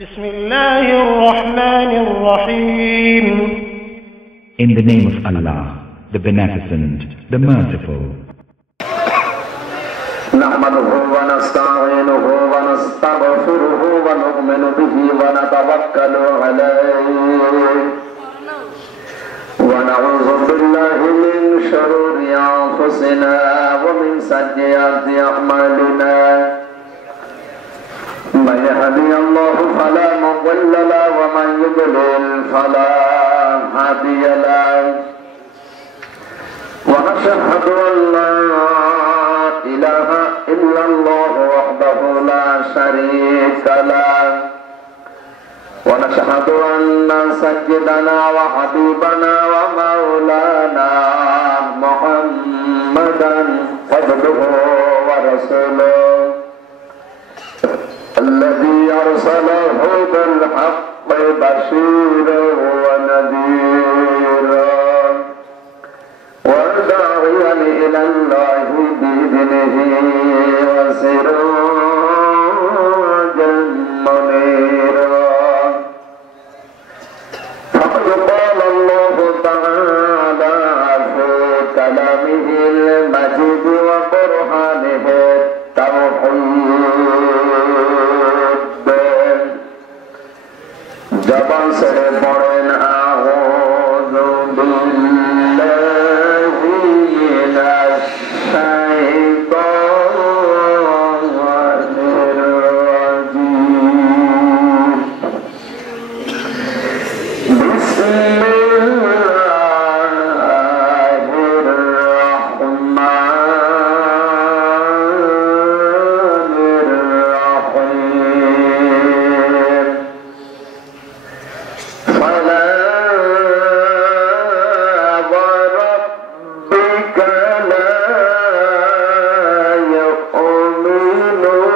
Bismillahir-Rahmanir-Rahim. In the name of Allah, the Beneficent, the Merciful. نحمده ونستعينه ونستغفره ونؤمن به ونتوكل عليه ونعوذ بالله من شرور أنفسنا ومن سيئات أعمالنا من يهدي الله فلا مضل له ومن يضلل فلا هادي له ونشهد أن لا إله إلا الله وحده لا شريك له ونشهد أن سيدنا وحبيبنا ومولانا محمدا عبده ورسوله الذي أرسله بالحق بشيرا ونذيرا وداعيا إلى الله بإذنه وسراجا منيرا فقد قال الله تعالى في كلامه المجيد وبرهانه التوحيد جبان سے پڑھیں أعوذ بالله من الشيطان الرجيم بسم الله الرحمن الرحيم فلا وربك لا يؤمنون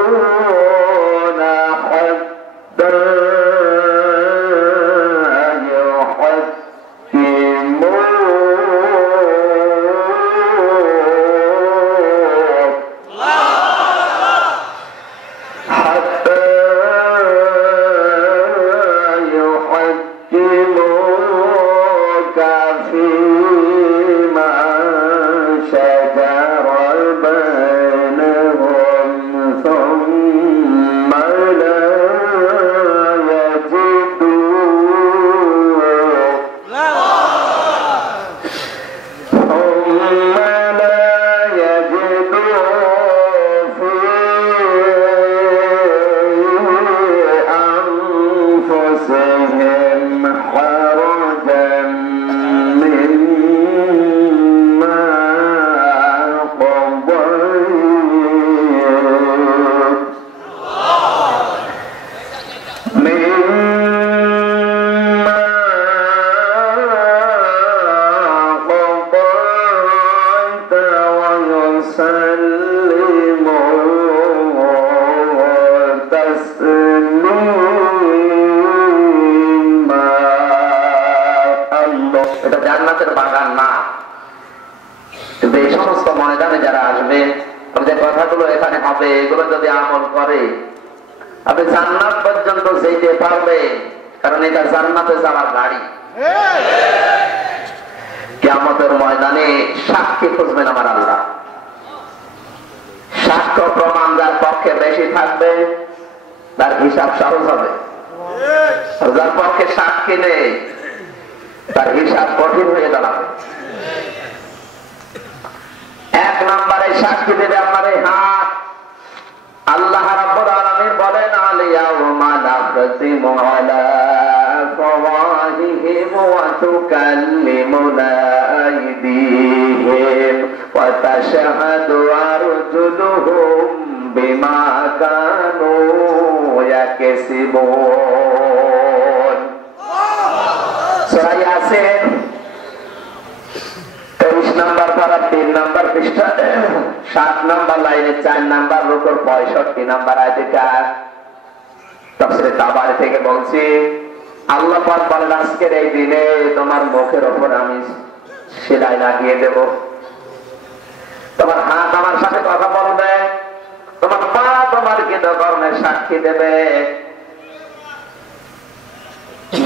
حتى يحكموك فيما شجر بينهم ثم لا يجدوا في أنفسهم حرجا مما قضيت ويسلموا تسليما এটা জান্নাতের বাগান না, কিন্তু এই সমস্ত ময়দানে যারা আসবে, যে কথাগুলো এখানে হবে এগুলো যদি আমল করে আপনি জান্নাত পর্যন্ত যেতে পারবে, কারণ এটা জান্নাতে যাওয়ার গাড়ি। কিয়ামতের ময়দানে সাক্ষী খুঁজবেন আমার আল্লাহ। সাক্ষ্য প্রমাণ যার পক্ষে বেশি থাকবে তার হিসাব সহজ হবে, আর যার পক্ষে সাক্ষী নেই তার হিসাব কঠিন হয়ে দাঁড়াবে। এক নম্বরে সাক্ষী দেবে আপনার এই হাত। আল্লাহ রাব্বুল আলামিন বলেন আল-ইয়াউমা নাখতিমু আলা আফওয়াহিহিম ওয়া তুকাল্লিমুনা আইদিহিম ওয়া তাশহাদু আরজুলুহুম বিমা কানু ইয়াকসিবুন। সূরা ইয়াসিন 23 নম্বর পারা 3 নম্বর পৃষ্ঠা 7 নম্বর লাইনে 4 নম্বর রুকুর 65 নম্বর আয়াতে তাফসীরে তাবারি থেকে বলছি, আল্লাহ পাক বলেন আজকের এই দিনে তোমার মুখের উপর আমি সেলাই লাগিয়ে দেব, তোমার হাত আমার সাথে কথা বলবে, তোমার পা তোমার কৃতকর্মের সাক্ষী দেবে,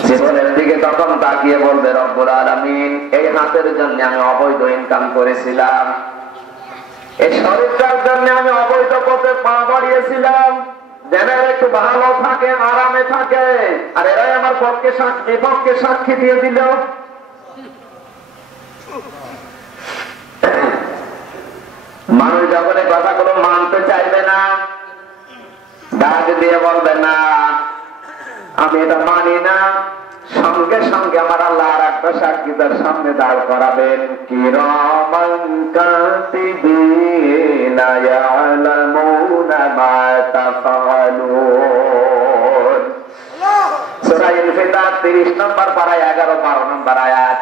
জীবনের দিকে তখন তাকিয়ে বলবে রব্বুল আলামিন, এই হাতের জন্য আমি অবৈধ ইনকাম করেছিলাম, এই শরীরটার জন্য আমি অবৈধ পথে পা বাড়িয়েছিলাম, যেন একটু ভালো থাকে, আরামে থাকে, আর এরাই আমার পক্ষে বিপক্ষে সাক্ষী দিয়ে দিল। মানুষ যখন এই কথাগুলো মানতে চাইবে না, ডাক দিয়ে বলবে না আমি এটা মানি না, সঙ্গে সঙ্গে আমার আল্লাহ আর একটা সাক্ষী তার সামনে দাঁড় করাবেন, কিরামান কাতিবিনা ইয়ালামুনা মা তাফআলুন। সূরা ইনফিতার 30 নম্বর পারায় 11-12 নম্বর আয়াত।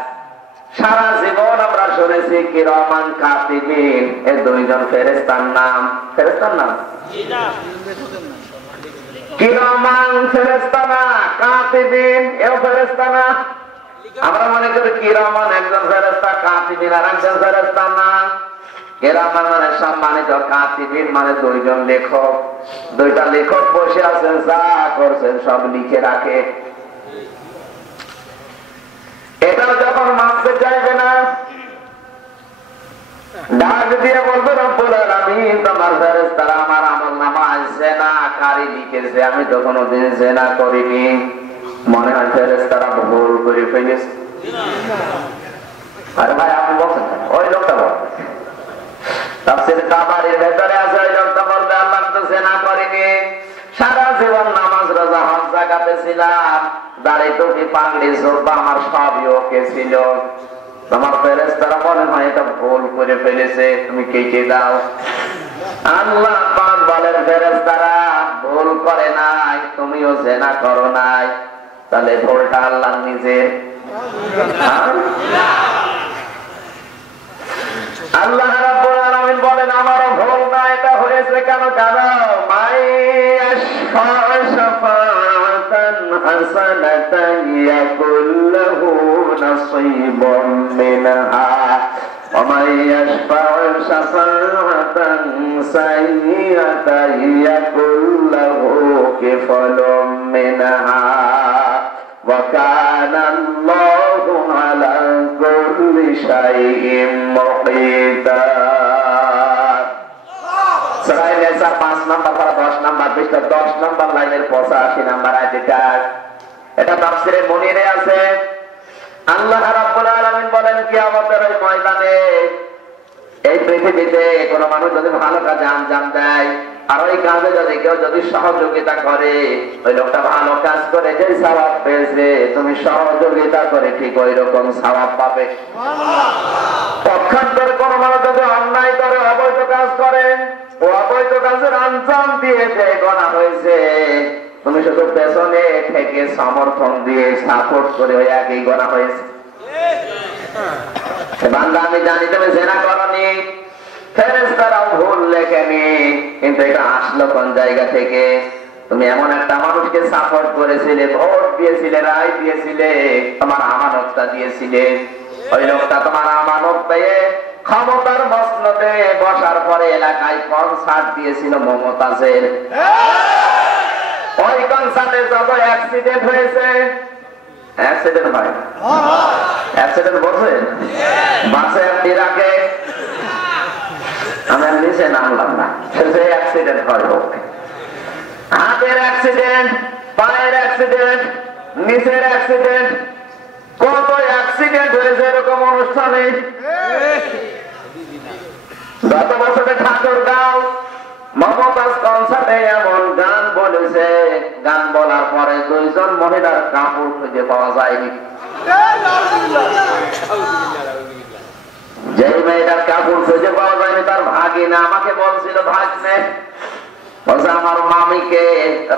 সারা জীবন আমরা শুনেছি কিরামান কাতিবিন, এই দুইজন ফেরেশতার নাম। ফেরেশতার নাম কিরামান ফেরেশতা না, কাতিবিন এও ফেরেশতা না। আমরা মনে করি কিরামান একজন ফেরেশতা, কাতিবিন আর একজন ফেরেশতা না। কিরামান মানে সম্মানিত, কাতিবিন মানে দুইজন লেখক। দুইটা লেখক বসে আছেন, যা করছেন সব লিখে রাখে। এটাও যখন মানতে চাইবে না, ডাক দিয়ে বলবে রব্বুল আলামিন, তোমার ফেরেশতারা আমার আমলনামায় জিনাকারী লিখেছে, আমি তো কোনোদিন জিনা করিনি। মনে হয় ফেরেশতারা ভুল করে ফেলেছে। আরে ভাই আপনি বলছেন ওই লোকটা বলবে, তাফসীর তাবারীর ভেতরে আছে, ওই লোকটা বলবে আল্লাহ তো জিনা করিনি, সারা জীবন নামাজ রোজা হজ যাকাতে ছিলাম, দাড়ি টুপি পাগড়ি জুব্বা আমার সবই ওকে ছিল। তোমার ফেরেশতারা মনে হয় এটা ভুল করে ফেলেছে, তুমি কেটে দাও। আল্লাহ পাক বলেন ফেরেশতারা ভুল করে নাই, তুমিও জিনা করো নাই, তাহলে ভুলটা আল্লাহ নিজে। আল্লাহ রাব্বুল আলামিন বলেন আমারও ভুল না, এটা হয়েছে কেন জানো? মাইয়াশফা শাফাআতান হাসানাতান ইয়াকুল লাহু নাসীবুম মিনহা ওয়া মাইয়াশফা শাফাআতান সাইয়্যাতান ইয়াকুল লাহু কিফলুম মিনহা ওয়া কানা আল্লাহু আলা কুল্লি শাইইন মুকিতা। সূরা নিসা 5 নম্বর পারা 10 নম্বর পৃষ্ঠা 10 নম্বর লাইনের 85 নম্বর আয়াত। এটা তাফসীরে মুনিরে আছে। আল্লাহ রাব্বুল আলামিন বলেন কিয়ামতের ওই ময়দানে এই পৃথিবীতে কোন মানুষ যদি ভালো কাজে আঞ্জাম দেয়, আর ওই কাজে যদি কেউ সহযোগিতা করে, ওই লোকটা ভালো কাজ করে যে সওয়াব পেয়েছে, তুমি সহযোগিতা করে ঠিক ওই রকম সওয়াব পাবে। পক্ষান্তরে কোন মানুষ যদি অন্যায় করে, অবৈধ কাজ করে, ও অবৈধ কাজের আঞ্জাম দিয়ে যে গোনা হয়েছে, তুমি শুধু পেছনে থেকে সমর্থন দিয়ে সাপোর্ট করে ওই একই গোনা হয়েছে। বান্দা আমি জানি তুমি জিনা করনি, ফেরেশতারাও ভুল লেখেনি, কিন্তু এটা আসলো কোন জায়গা থেকে? তুমি এমন একটা মানুষকে সাপোর্ট করেছিলে, ভোট দিয়েছিলে, রায় দিয়েছিলে, তোমার আমানতটা দিয়েছিলে। ওই লোকটা তোমার আমানত পেয়ে ক্ষমতার মসনদে বসার পরে এলাকায় কনসার্ট দিয়েছিল মমতাজের। ওই কনসার্টে যত অ্যাক্সিডেন্ট হয়েছে, অ্যাক্সিডেন্ট হয়, অ্যাক্সিডেন্ট বলছেন বাসে ট্রাকে, আমি নিচে নামলাম না, সে অ্যাক্সিডেন্ট হয়, হোক হাতের অ্যাক্সিডেন্ট, পায়ের অ্যাক্সিডেন্ট, নিচের অ্যাক্সিডেন্ট, কত অ্যাক্সিডেন্ট হয়েছে এরকম অনুষ্ঠানে। গত বছরে ঠাকুরগাঁও মমতাজ কনসার্টে এমন গান বলেছে, গান বলার পরে 2 জন মহিলার কাপড় খুঁজে পাওয়া যায়নি। যে মেয়েটার কাপড় খুঁজে পাওয়া যায়নি তার ভাগিনা আমাকে বলছিল, ভাগ্নে বলছে আমার মামিকে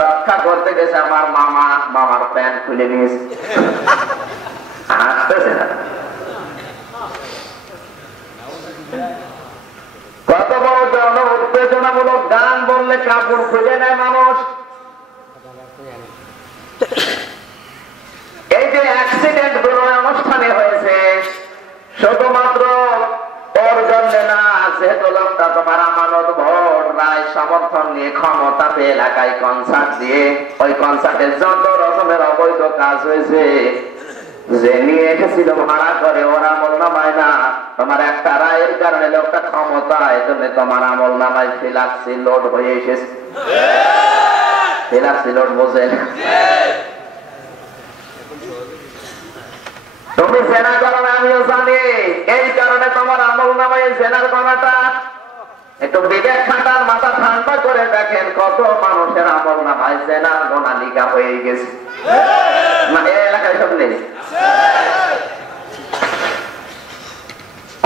রক্ষা করতে গেছে আমার মামা, মামার প্যান্ট খুলে নিয়েছে। হাসতেছে না, কত বড় জন উত্তেজনামূলক গান বললে কাপড় খুঁজে নেয় মানুষ। এই যে অ্যাক্সিডেন্ট গুলো অনুষ্ঠানে হয়েছে, শুধুমাত্র ওর জন্য না, যেহেতু লোকটা তোমার আমানত ভোট রায় সমর্থন নিয়ে ক্ষমতা পেয়ে এলাকায় কনসার্ট দিয়ে, ওই কনসার্টে যত রকম রকমের অবৈধ কাজ হয়েছে, যে নিয়ে এসেছিল ভাড়া করে ওর আমল নামায় না, তোমার একটা রায়ের কারণে লোকটা ক্ষমতায়, তুমি তোমার আমল নামায় ফিলাক্সি লোড হয়ে এসেছে। ফিলাক্সি লোড বোঝেন? তুমি জেনা করো না, আমিও জানি, এই কারণে তোমার আমল নামায় জেনার গণাটা। একটু বিবেক খাটার, মাথা ঠান্ডা করে দেখেন কত মানুষের আমল নামায় জেনার গোনা লিখা হয়ে গেছে। এই এলাকায় সব নেই।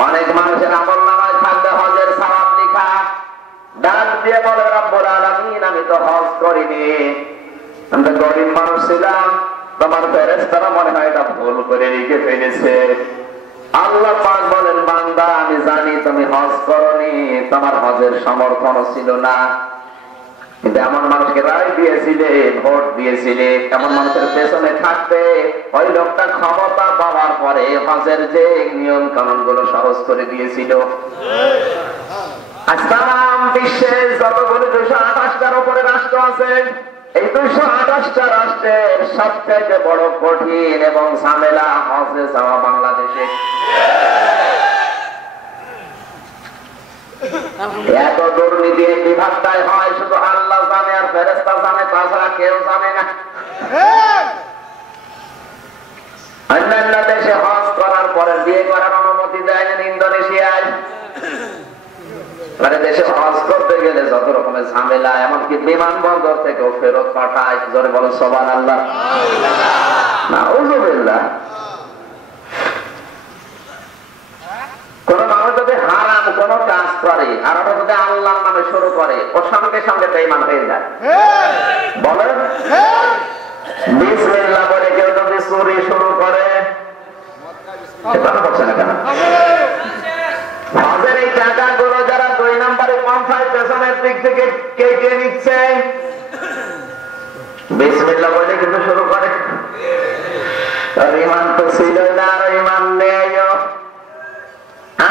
অনেক মানুষের আমল নামায় থাকবে হজের সওয়াব লিখা, ডাক দিয়ে বলে রব্বুল আলামিন আমি তো হজ করিনি, আমি তো গরিব মানুষ ছিলাম, তোমার ফেরেশতারা মনে হয় এটা ভুল করে লিখে ফেলেছে। আল্লাহ পাক বলেন বান্দা আমি জানি তুমি হজ করনি, তোমার হজের সমর্থন ছিল না, কিন্তু এমন মানুষকে রায় দিয়েছিলে, ভোট দিয়েছিলে, এমন মানুষের পেছনে থাকতে ওই লোকটা ক্ষমতা পাওয়ার পরে হজের যে নিয়ম কানুন গুলো সহজ করে দিয়েছিল। আজ তাম বিশ্বে যতগুলো 228টার উপরে রাষ্ট্র আছে, এই 228টা রাষ্ট্রের সবচেয়ে বড় কঠিন এবং ঝামেলা হজে যাওয়া বাংলাদেশে। এত দুর্নীতি বিভাগটাই হয় শুধু আল্লাহ জানে আর ফেরেশতা জানে, তাছাড়া কেউ জানে না। অন্যান্য দেশে হজ করার পরে বিয়ে করার অনুমতি দেয় না, ইন্দোনেশিয়ায় দেশে হজ করতে গেলে যত রকমের ঝামেলা, এমনকি বিমানবন্দর থেকেও ফেরত পাঠায়। জোরে বলো সুবহানাল্লাহ। নাউযুবিল্লাহ। কোন মানুষ যদি হারাম কোন কাজ করে আর ওটা যদি আল্লাহর নামে শুরু করে, ওর সঙ্গে সঙ্গে বেঈমান হয়ে যায়। বলেন বিসমিল্লাহ বলে কেউ যদি চুরি শুরু করে, এটা হচ্ছে না কেন? হজের এই টাকাগুলো যারা 2 নম্বরে পৌঁছায় পেছনের দিক থেকে কেটে নিচ্ছে, বিসমিল্লাহ বলে কিন্তু শুরু করে। ইমান তো ছিল না, আর ইমান নেই।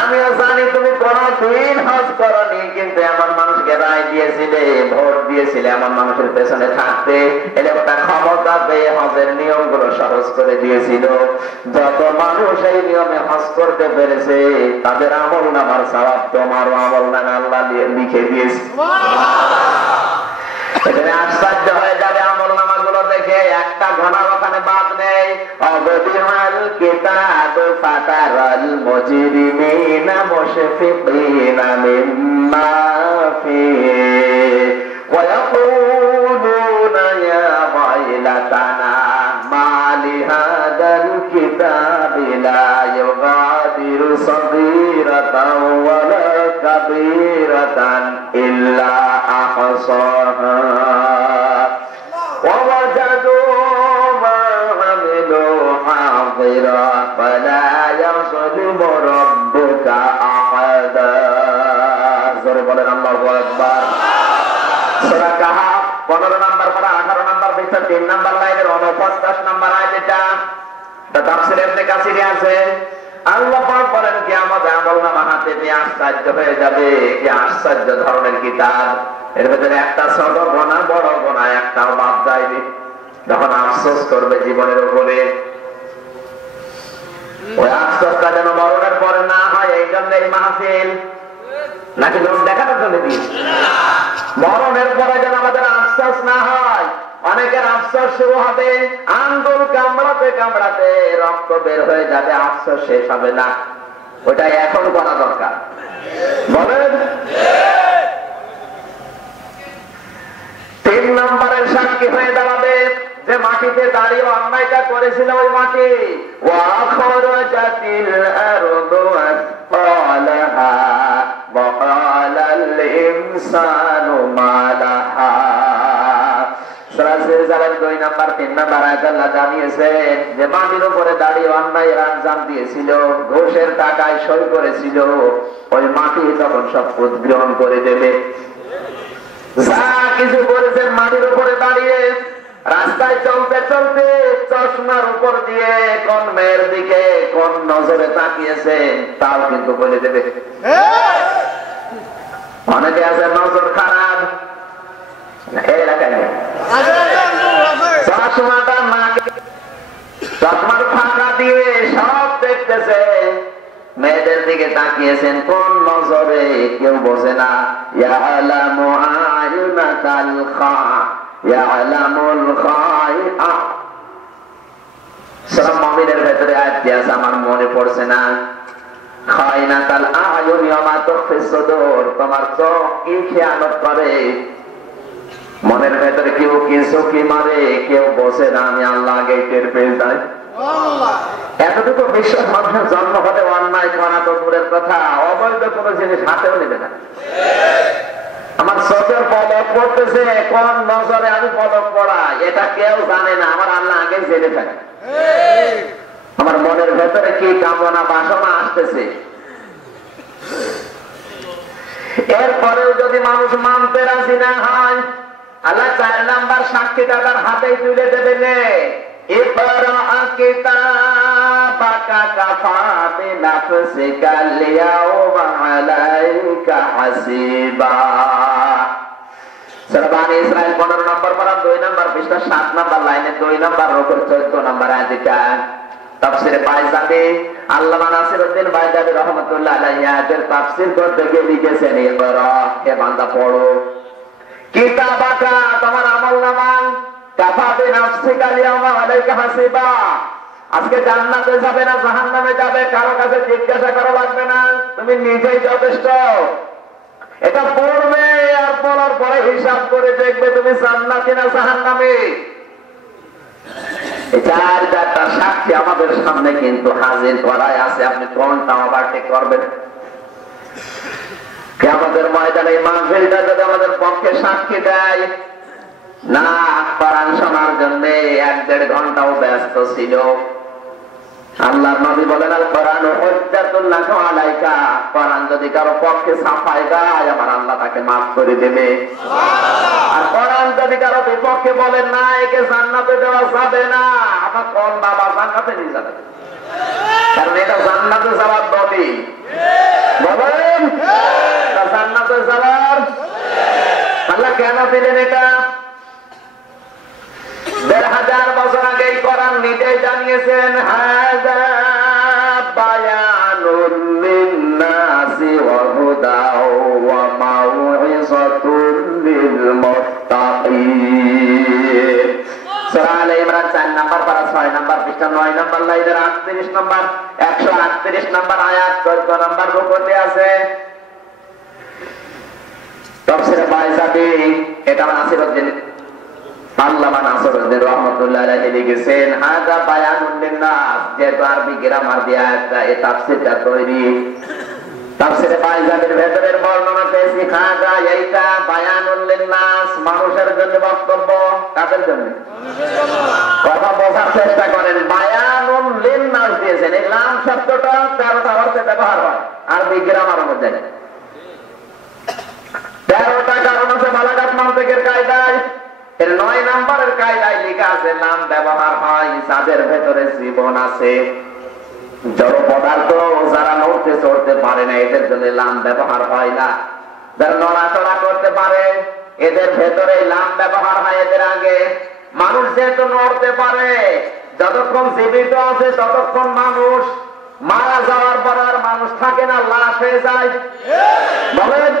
আমিও জানি তুমি কোনদিন হজ করনি, কিন্তু এমন মানুষকে রায় দিয়েছিলে, ভোট দিয়েছিলে, এমন মানুষের পেছনে থাকতে এটা একটা ক্ষমতা পেয়ে হজের নিয়মগুলো সহজ করে দিয়েছিল। যত মানুষ এই নিয়মে হজ করতে পেরেছে তাদের আমল নামার সওয়াব তোমার আমল নামে আল্লাহ লিখে দিয়েছে। এখানে আশ্চর্য হয়ে যাবে আমল নামাগুলো দেখে, একটা ঘনার ওখানে বাদ নেই। অবদিমাল কিতাব ফাতারাল মুজরিমিনা মুশফিকিনা মিম্মা ফিহি ওয়া ইয়াকুলুনা ইয়া ওয়াইলাতানা মা লিহাদাল কিতাবি লা ইউগাদিরু সাগীরাতান ওয়ালা কাবীরাতান ইল্লা আহসাহা ওয়া ওয়াজাদু মা আমিলু হাযিরা ফালা ইয়াযলিমু রাব্বুকা আহাদা। জোরে বলেন আল্লাহু আকবার। সূরা কাহফ 15 নম্বর পারা 18 নম্বর পৃষ্ঠা 3 নম্বর লাইনের 49 নম্বর আয়াত। এটা তাফসীরে ইবনে কাসিরে আছে। আল্লাহ পাক বলেন কিয়ামতে আমলনামা হাতে পেয়ে আশ্চর্য হয়ে যাবে, কি আশ্চর্য ধরনের কিতাব। এর ভিতরে একটা ছোট গোনা, বড় গোনা একটাও বাদ যায়নি। যখন আফসোস করবে জীবনের উপরে, ওই আফসোসটা যেন মরণের পরে না হয়, এই জন্য এই মাহফিল। নাকি লোক দেখানোর জন্য দিয়েছি? মরণের পরে যেন আমাদের আফসোস না হয়। অনেকের আফসোস শুরু হবে, আঙ্গুল কামড়াতে কামড়াতে রক্ত বের হয়ে যাবে, আফসোস শেষ হবে না। ওটা এখন করা দরকার। বলেন 3 নম্বরের সাক্ষী হয়ে দাঁড়াবে যে মাটিতে দাঁড়িয়ে অন্যায়টা করেছিল, ওই মাটি। ওয়া খরাজাতিল আরদু আসফালাহা ওয়া ক্বালাল ইনসানু মা লাহা। সূরা সিলসিলার 2 নম্বর 3 নম্বর আয়াতে আল্লাহ জানিয়েছেন যে মাটির উপরে দাঁড়িয়ে অন্যায়ের আঞ্জাম দিয়েছিল, ঘুষের টাকায় সই করেছিল, ওই মাটি তখন সব গ্রহণ করে দেবে। যা কিছু করেছেন মাটির উপরে দাঁড়িয়ে, রাস্তায় চলতে চলতে চশমার উপর দিয়ে কোন মেয়ের দিকে কোন নজরে তাকিয়েছেন তাও কিন্তু বলে দেবে। অনেকে আছে নজর খারাপ, এই এলাকায় চশমাটা নাক করতেছে, মেয়েদের দিকে তাকিয়েছেন কোন নজরে কেউ বোঝে না। ইয়ালামু আইনাতাল খা ইয়ালামুল খাইআ। সূরা মুমিনের ভেতরে আয়াতটি আছে, আমার মনে পড়ছে না। খাইনাতাল আয়ুনি ওয়া মা তুখফি সুদূর, তোমার চোখ কি খেয়ানত করে, মনের ভেতরে কেউ কিছু কি মারে কেউ বোঝে না, আমি আল্লাহ আগে টের পেয়ে যাই। এতটুকু বিশ্বাস মানুষের জন্ম হতে অন্যায় করা তো দূরের কথা, অবৈধ কোন জিনিস হাতেও নেবে না। আমার চোখের পলক পড়তেছে, কোন নজরে আমি পলক পড়াই এটা কেউ জানে না, আমার আল্লাহ আগে জেনে থাকে। আমার মনের ভেতরে কি কামনা বাসনা আসতেছে, এরপরেও যদি মানুষ মানতে রাজি না হয়, আল্লাহ 4 নাম্বার সাক্ষীটা তার হাতেই তুলে দেবে। নে ইকরা কিতাবাকা কাফা বিনাফসিকা আল-ইয়াওমা আলাইকা হাসিবা। সূরা বনী ইসরাঈল 15 নম্বর পারা 2 নম্বর পৃষ্ঠা 7 নম্বর লাইনে 2 নম্বর রুকুর 14 নম্বর আয়াতটা তাফসীরে বাইজাবি আল্লামা নাসিরউদ্দিন বাইজাবি রাহমাতুল্লাহ আলাইহি আয়াতের তাফসীর করতে গিয়ে লিখেছেন, ইকরা হে বান্দা পড়ো, কিতাবাকা তোমার আমলনামা, কাফা বিনাফসিকা আল-ইয়াওমা আলাইকা হাসিবা। আজকে জান্নাতে যাবে না জাহান্নামে যাবে কারো কাছে জিজ্ঞাসা করা লাগবে না, তুমি নিজেই যথেষ্ট। এটা পড়বে আর পড়ার পরে হিসাব করে দেখবে তুমি জান্নাতি না জাহান্নামী। এই 4টা সাক্ষী আমাদের সামনে কিন্তু হাজির করাই আছে, আপনি কোনটা ওভারটেক করবেন? কিয়ামতের ময়দানে এই মাহফিলটা যদি আমাদের পক্ষে সাক্ষী দেয় না, কোরআন শোনার জন্য 1-1.5 ঘন্টাও ব্যস্ত ছিল। আল্লাহর নবী বলেন, আল কোরআন হুজ্জাতুল লাকা আলাইকা, কোরআন যদি কারো পক্ষে সাফাই গায় আমার আল্লাহ তাকে maaf করে দেবে। সুবহানাল্লাহ। আর কোরআন যদি কারো বিপক্ষে বলেন না একে জান্নাতে দেওয়া যাবে না, আমার কোন বাবা জান্নাতে নিয়ে যাবে? কারণ এটা জান্নাতে যাওয়ার দলিল। বলেন এটা জান্নাতে যাওয়ার আল্লাহ কেন দিলেন? এটা 1500 বছর আগে কোরআন নিজেই জানিয়েছেন, হাযা বায়ানুল লিন-নাসি ওয়া হুদাও ওয়া মাউইযাতুল লিল মুত্তাকিন। সূরা আলে ইমরান 4 নম্বর পারা 6 নম্বর পৃষ্ঠা 9 নম্বর লাইনের 38 নম্বর 138 নম্বর আয়াত 14 নম্বর রুকুতে আছে। তাফসীরে বাইজাবি এটা নাসিরউদ্দিন আল্লামা নাসিরউদ্দিন রাহমাতুল্লাহ আলাইহি লিখেছেন, হাযা বায়ানুল লিন-নাস, যেহেতু আরবি গ্রামার দিয়ে এই তাফসীরটা তৈরি। তাফসীরে বাইজাবির ভেতরের বর্ণনা পেয়েছি, হাযা এইটা বায়ানুল লিন-নাস, মানুষের জন্য বক্তব্য। কাদের জন্য? কথা বোঝার চেষ্টা করেন। বায়ানুল লিন-নাস দিয়েছেন, এই লাম শব্দটা 13টা অর্থে ব্যবহার হয় আরবি গ্রামার অনুযায়ী। 13টা কারণ আছে বালাগাত মানতিকের কায়দায়। এর 9 নম্বরের কায়দায় লেখা আছে, নাম ব্যবহার হয় যাদের ভেতরে জীবন আছে, জড় পদার্থ যারা নড়তে চড়তে পারে না এদের জন্য লাম ব্যবহার হয় না। যারা নড়াচড়া করতে পারে এদের ভেতরে লাম ব্যবহার হয় এদের আগে। মানুষ যেহেতু নড়তে পারে, যতক্ষণ জীবিত আছে ততক্ষণ মানুষ, মারা যাওয়ার পর আর মানুষ থাকে না, লাশ হয়ে যায়। বলেন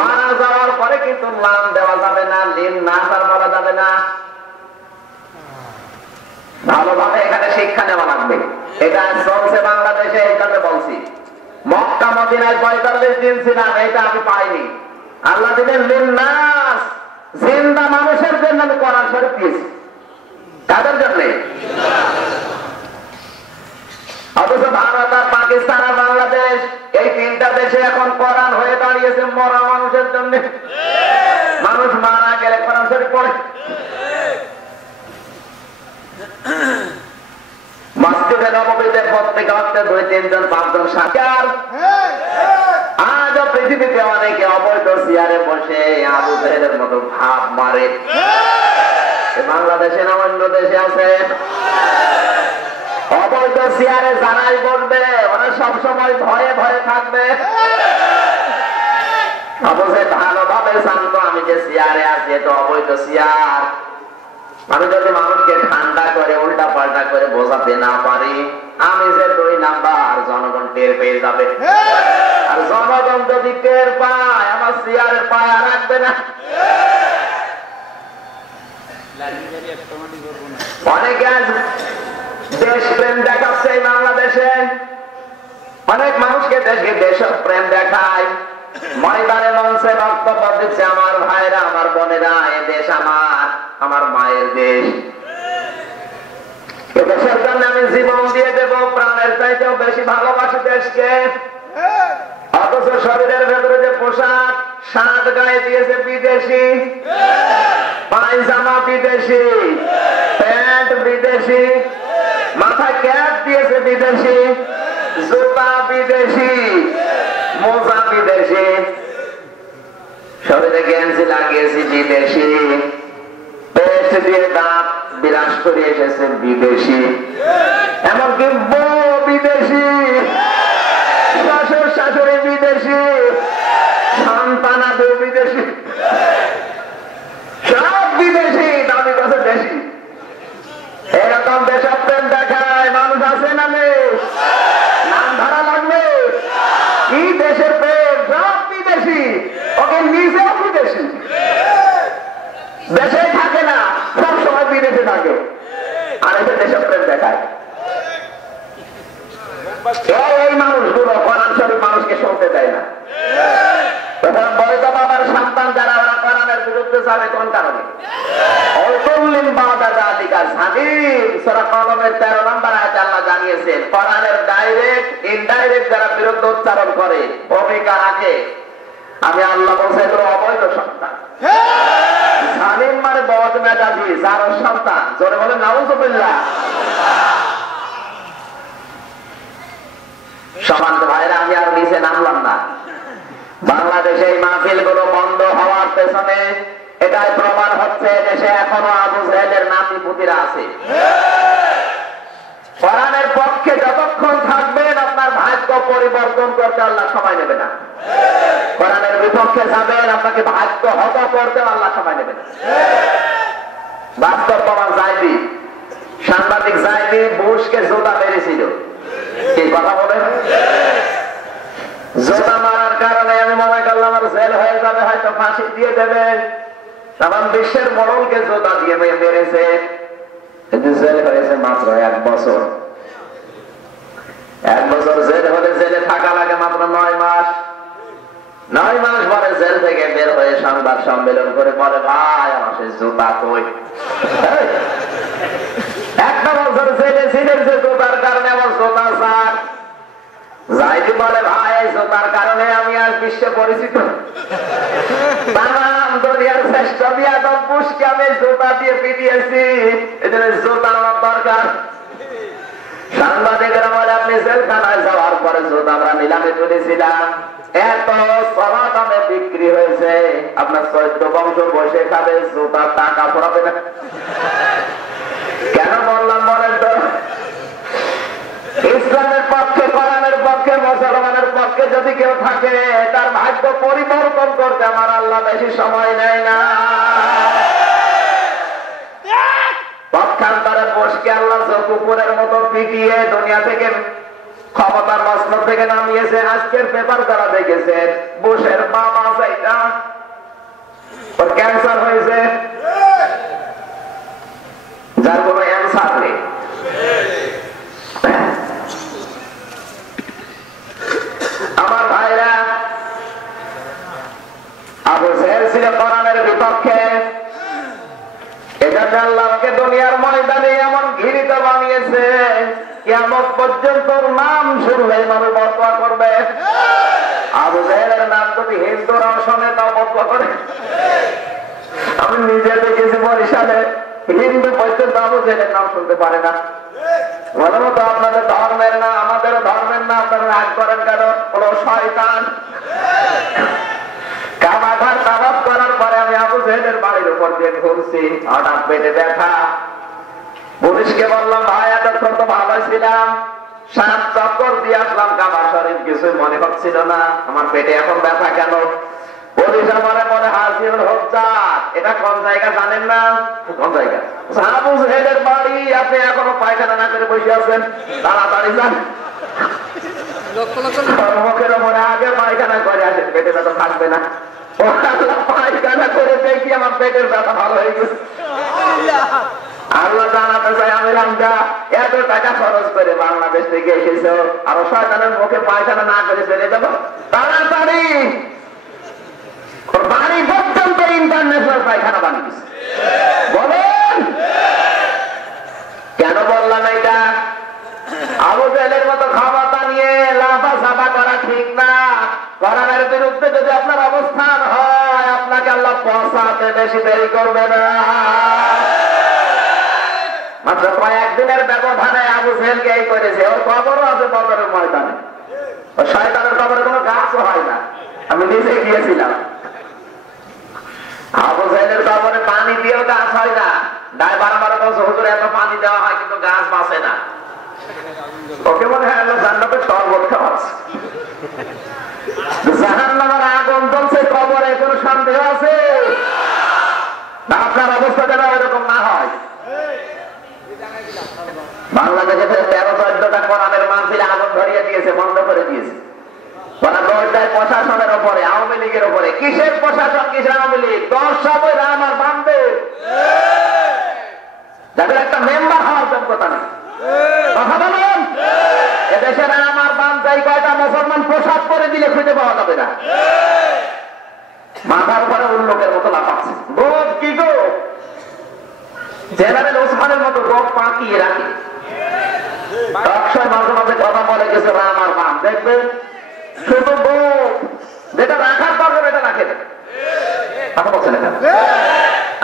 মারা যাওয়ার পরে কিন্তু নাম দেওয়া যাবে না, লিন না বলা যাবে না। ভালোভাবে এখানে শিক্ষা নেওয়া লাগবে। এটা চলছে বাংলাদেশে, এই জন্য বলছি। মক্কা মদিনায় 45 দিন ছিলাম, এটা আমি পাইনি। আল্লাহ দিলেন লিন-নাস, জিন্দা মানুষের জন্য আমি কোরআন শরীফ দিয়েছি। কাদের জন্য? অথচ ভারত আর পাকিস্তান আর বাংলাদেশ এই 3টা দেশে এখন কোরআন হয়ে দাঁড়িয়েছে মরা মানুষের জন্য। মানুষ মারা গেলে কোরআন শরীফ পড়ে। মসজিদে নববীতে প্রত্যেক অর্থে 2-3 জন 5 জন সাক্ষাৎ। আজও পৃথিবীতে অনেকে অবৈধ চেয়ারে বসে আবু জাহেলের মতো ভাব মারে। বাংলাদেশে না অন্য দেশে আছে? অবৈধ চেয়ারে যারাই বসবে ওরা সবসময় ভয়ে ভয়ে থাকবে। অবশ্যই ভালোভাবে জানতো আমি যে চেয়ারে আছি এটা অবৈধ চেয়ার। আমি যদি মানুষকে ঠান্ডা করে উল্টা পাল্টা করে বোঝাতে না পারি, আমি যে 2 নাম্বার, জনগণ টের পেয়ে যাবে। আর জনগণ যদি টের পায়, আমার চেয়ারের পায়া রাখবে না। অনেকে দেশপ্রেম দেখাচ্ছে বাংলাদেশে, অনেক মানুষকে দেশপ্রেম দেখায়, ময়দানে মঞ্চে বক্তব্য দিচ্ছে, আমার ভাইরা, আমার বোনেরা, এ দেশ আমার মায়ের দেশ, এ দেশের জন্য আমি জীবন দিয়ে দেব, প্রাণের চাইতেও বেশি ভালোবাসি দেশকে। অথচ শরীরের ভেতরে যে পোশাক, শার্ট গায়ে দিয়েছে বিদেশি, পায়জামা বিদেশি, প্যান্ট বিদেশি, মাথায় ক্যাপ দিয়েছে বিদেশি, জুতা বিদেশি, মোজা বিদেশি, শরীরে গেঞ্জি লাগিয়েছি বিদেশি, পেস্ট দিয়ে দাঁত বিরাজ করে এসেছে বিদেশি, এমনকি বউ বিদেশি, শ্বশুর শাশুড়ি বিদেশি, সন্তানাদের বিদেশি, সব বিদেশি, দাবি করছে দেশি। এরকম দেশপ্রেম দেখায় মানুষ আছে না নেই? নাম ধরা লাগবে। কি দেশের প্রেম? সব বিদেশি, ওকে নিজেও বিদেশি, দেশে থাকে না, সব সময় বিদেশে থাকে, আর এতে দেশপ্রেম দেখায়। এই মানুষগুলো কোরআন শরীফ মানুষকে শুনতে দেয় না। বৈধ বাবার সন্তান যারা, ওরা কোরআনের বিরুদ্ধে যাবে কোন কারণে? জানিয়েছেন কোরআনের ডাইরেক্ট ইনডাইরেক্ট যারা বিরুদ্ধে উচ্চারণ করে, ভূমিকা রাখে, আমি আল্লাহ বলছি এগুলো অবৈধ সন্তান। জালিম মানে বদ মেজাজি, যার সন্তান, জোরে বলে নাউযুবিল্লাহ। সমান্ত ভাইরা, আমি আর নিচে নামলাম না। বাংলাদেশে এই মাহফিল গুলো বন্ধ হওয়ার পেছনে এটাই প্রমাণ হচ্ছে, দেশে এখনো আবু জাহেলের নাতি পুতিরা আছে। কোরআনের পক্ষে যতক্ষণ থাকবেন, আপনার ভাগ্য পরিবর্তন করতে আল্লাহ সময় নেবে না। কোরআনের বিপক্ষে যাবেন, আপনাকে ভাগ্য হত করতে আল্লাহ সময় নেবে না। বাস্তব প্রমাণ জাইদি, সাংবাদিক জাইদি বুশকে জোতা মেরেছিল। কি কথা বলেন? জোতা মারার কারণে আমি মনে করলাম আমার জেল হয়ে যাবে, হয়তো ফাঁসি দিয়ে দেবে। তামাম বিশ্বের মরলকে জোতা দিয়ে মেরেছে, কিন্তু জেল হয়েছে মাত্র 1 বছর। 1 বছর জেল হলে জেলে থাকা লাগে মাত্র 9 মাস। 9 মাস পরে জেল থেকে বের হয়ে সংবাদ সম্মেলন করে বলে, ভাই আমার সে জুতা কই? 1 বছর জেলে ছিলেন, যে জুতার কারণে আমার জুতা স্যার। জাইদি বলে, ভাই এই জুতার কারণে আমি আজ বিশ্বে পরিচিত। তাম দুনিয়ার শ্রেষ্ঠ বিয়াদব বুশকে আমি জুতা দিয়ে পিটিয়েছি, এজন্য জুতা আমার দরকার। সাংবাদিকেরা বলে, আপনি জেলখানায় যাওয়ার পরে জুতা আমরা নিলামে তুলেছিলাম, এত সলা দামে বিক্রি হয়েছে, আপনার 14 বংশ বসে খাবে, জুতার টাকা পড়াবে না। কেন বললাম বলেন তো? ইসলামের পক্ষে, কোরআনের পক্ষে, মুসলমানের পক্ষে যদি কেউ থাকে, তার ভাগ্য পরিবর্তন করতে আমার আল্লাহ বেশি সময় নেয় না। পক্ষান্তরে বসকে আল্লাহ কুকুরের মতো পিটিয়ে দুনিয়া থেকে, ক্ষমতার মসনদ থেকে নামিয়েছে। আজকের পেপার দ্বারা দেখেছেন, বুশের বাবা সেইটা ওর ক্যান্সার হয়েছে, যার কোনো অ্যান্সার নেই। আমার ভাইরা, আবু জাহেল ছিল কোরআনের বিপক্ষে, এজন্য আল্লাহ ওকে দুনিয়ার ময়দানে এমন ঘৃণিত বানিয়েছে, কিয়ামত পর্যন্ত নাম শুনলে মানুষ বদয়া করবে। আবু জাহেলের নাম যদি হিন্দুরাও শোনে, তাও বদয়া করে। আমি নিজে দেখেছি বরিশালে, হিন্দু পর্যন্ত আবু জাহেলের নাম শুনতে পারে না। বলেন তো, আপনাদের ধর্মের না, আমাদের ধর্মের না, আপনারা রাগ করেন কেন? হলো শয়তান। কাবাঘর তাওয়াফ করার পরে আমি আবু জাহেলের বাড়ির উপর দিয়ে ঘুরছি, হঠাৎ পেটে ব্যথা। পুলিশকে বললাম, ভাই এতক্ষণ তো ভালো ছিলাম, 7 চক্কর দিয়ে আসলাম কাবা শরীফ, কিছুই মনে হচ্ছিল না, আমার পেটে এখন ব্যথা কেন? পুলিশ আমার মনে হাসিউল হকজাত, এটা কোন জায়গা জানেন না? কোন জায়গা? আবু জেহেলের বাড়ি। আপনি এখনো পায়খানা না করে বসে আছেন, তাড়াতাড়ি যান। মুখের মনে আগে পায়খানা করে আসেন, পেটে ব্যথা থাকবে না। পায়খানা করে দেখি আমার পেটের ব্যথা ভালো হয়ে গেছে। আল্লাহ জানাতে চাই, আমি রামটা এত টাকা খরচ করে বাংলাদেশ থেকে এসেছ, আরো শয়তানের মুখে পায়খানা না করে চলে যাবো? তাড়াতাড়ি বাড়ি পর্যন্ত ইন্টারন্যাশনাল পায়খানা বানিয়েছে। বলেন কেন বললাম এটা? আবু জেহেলের মতো ক্ষমতা নিয়ে লাফাঝাফা করা ঠিক না। কোরআনের বিরুদ্ধে যদি আপনার অবস্থান হয়, আপনাকে আল্লাহ পৌঁছাতে বেশি দেরি করবে না। মাত্র কয়েকদিনের ব্যবধানে আবু জেহেলকে এই করেছে। ওর কবরও আছে বদরের ময়দানে। ওর শয়তানের কবরে কোনো গাছও হয় না, আমি নিজে গিয়েছিলাম। আবু জেহেলের কবরে পানি দিয়েও গাছ হয় না। দায় বারবার বলছে, হুজুর এত পানি দেওয়া হয় কিন্তু গাছ বাঁচে না। ওকে মনে হয় আল্লাহ জান্নাতের শরবত খাওয়াচ্ছে। জাহান্নামের আগুন জ্বলছে কবরে, কোনো সন্দেহ আছে? আপনার অবস্থা যেন এরকম না হয়। বাংলাদেশে 13-14টা কোরআনের মাহফিল আগুন ধরিয়ে দিয়েছে, বন্ধ করে দিয়েছে। প্রশাসনের উপরে, আওয়ামী লীগের উপরে। কিসের প্রশাসন, কিসের আওয়ামী লীগ? 10 সবাই আমার বান্ধে, যাদের একটা মেম্বার হওয়ার যোগ্যতা নেই। কথা বলুন, এদেশের আমার বাম জায়গাটা মুসলমান পোশাক করে দিলে খুঁজে পাওয়া যাবে না। মাথার উপরে উল্লোকের মতো লাফাচ্ছে। বোধ কি গো, জেনারেল ওসমানের মতো রোগ পাকিয়ে রাখে। মাঝে মাঝে কথা বলে গেছে আমার বাম, দেখবেন শুধু বোধ যেটা রাখার দরকার এটা রাখে না। কথা বলছে না।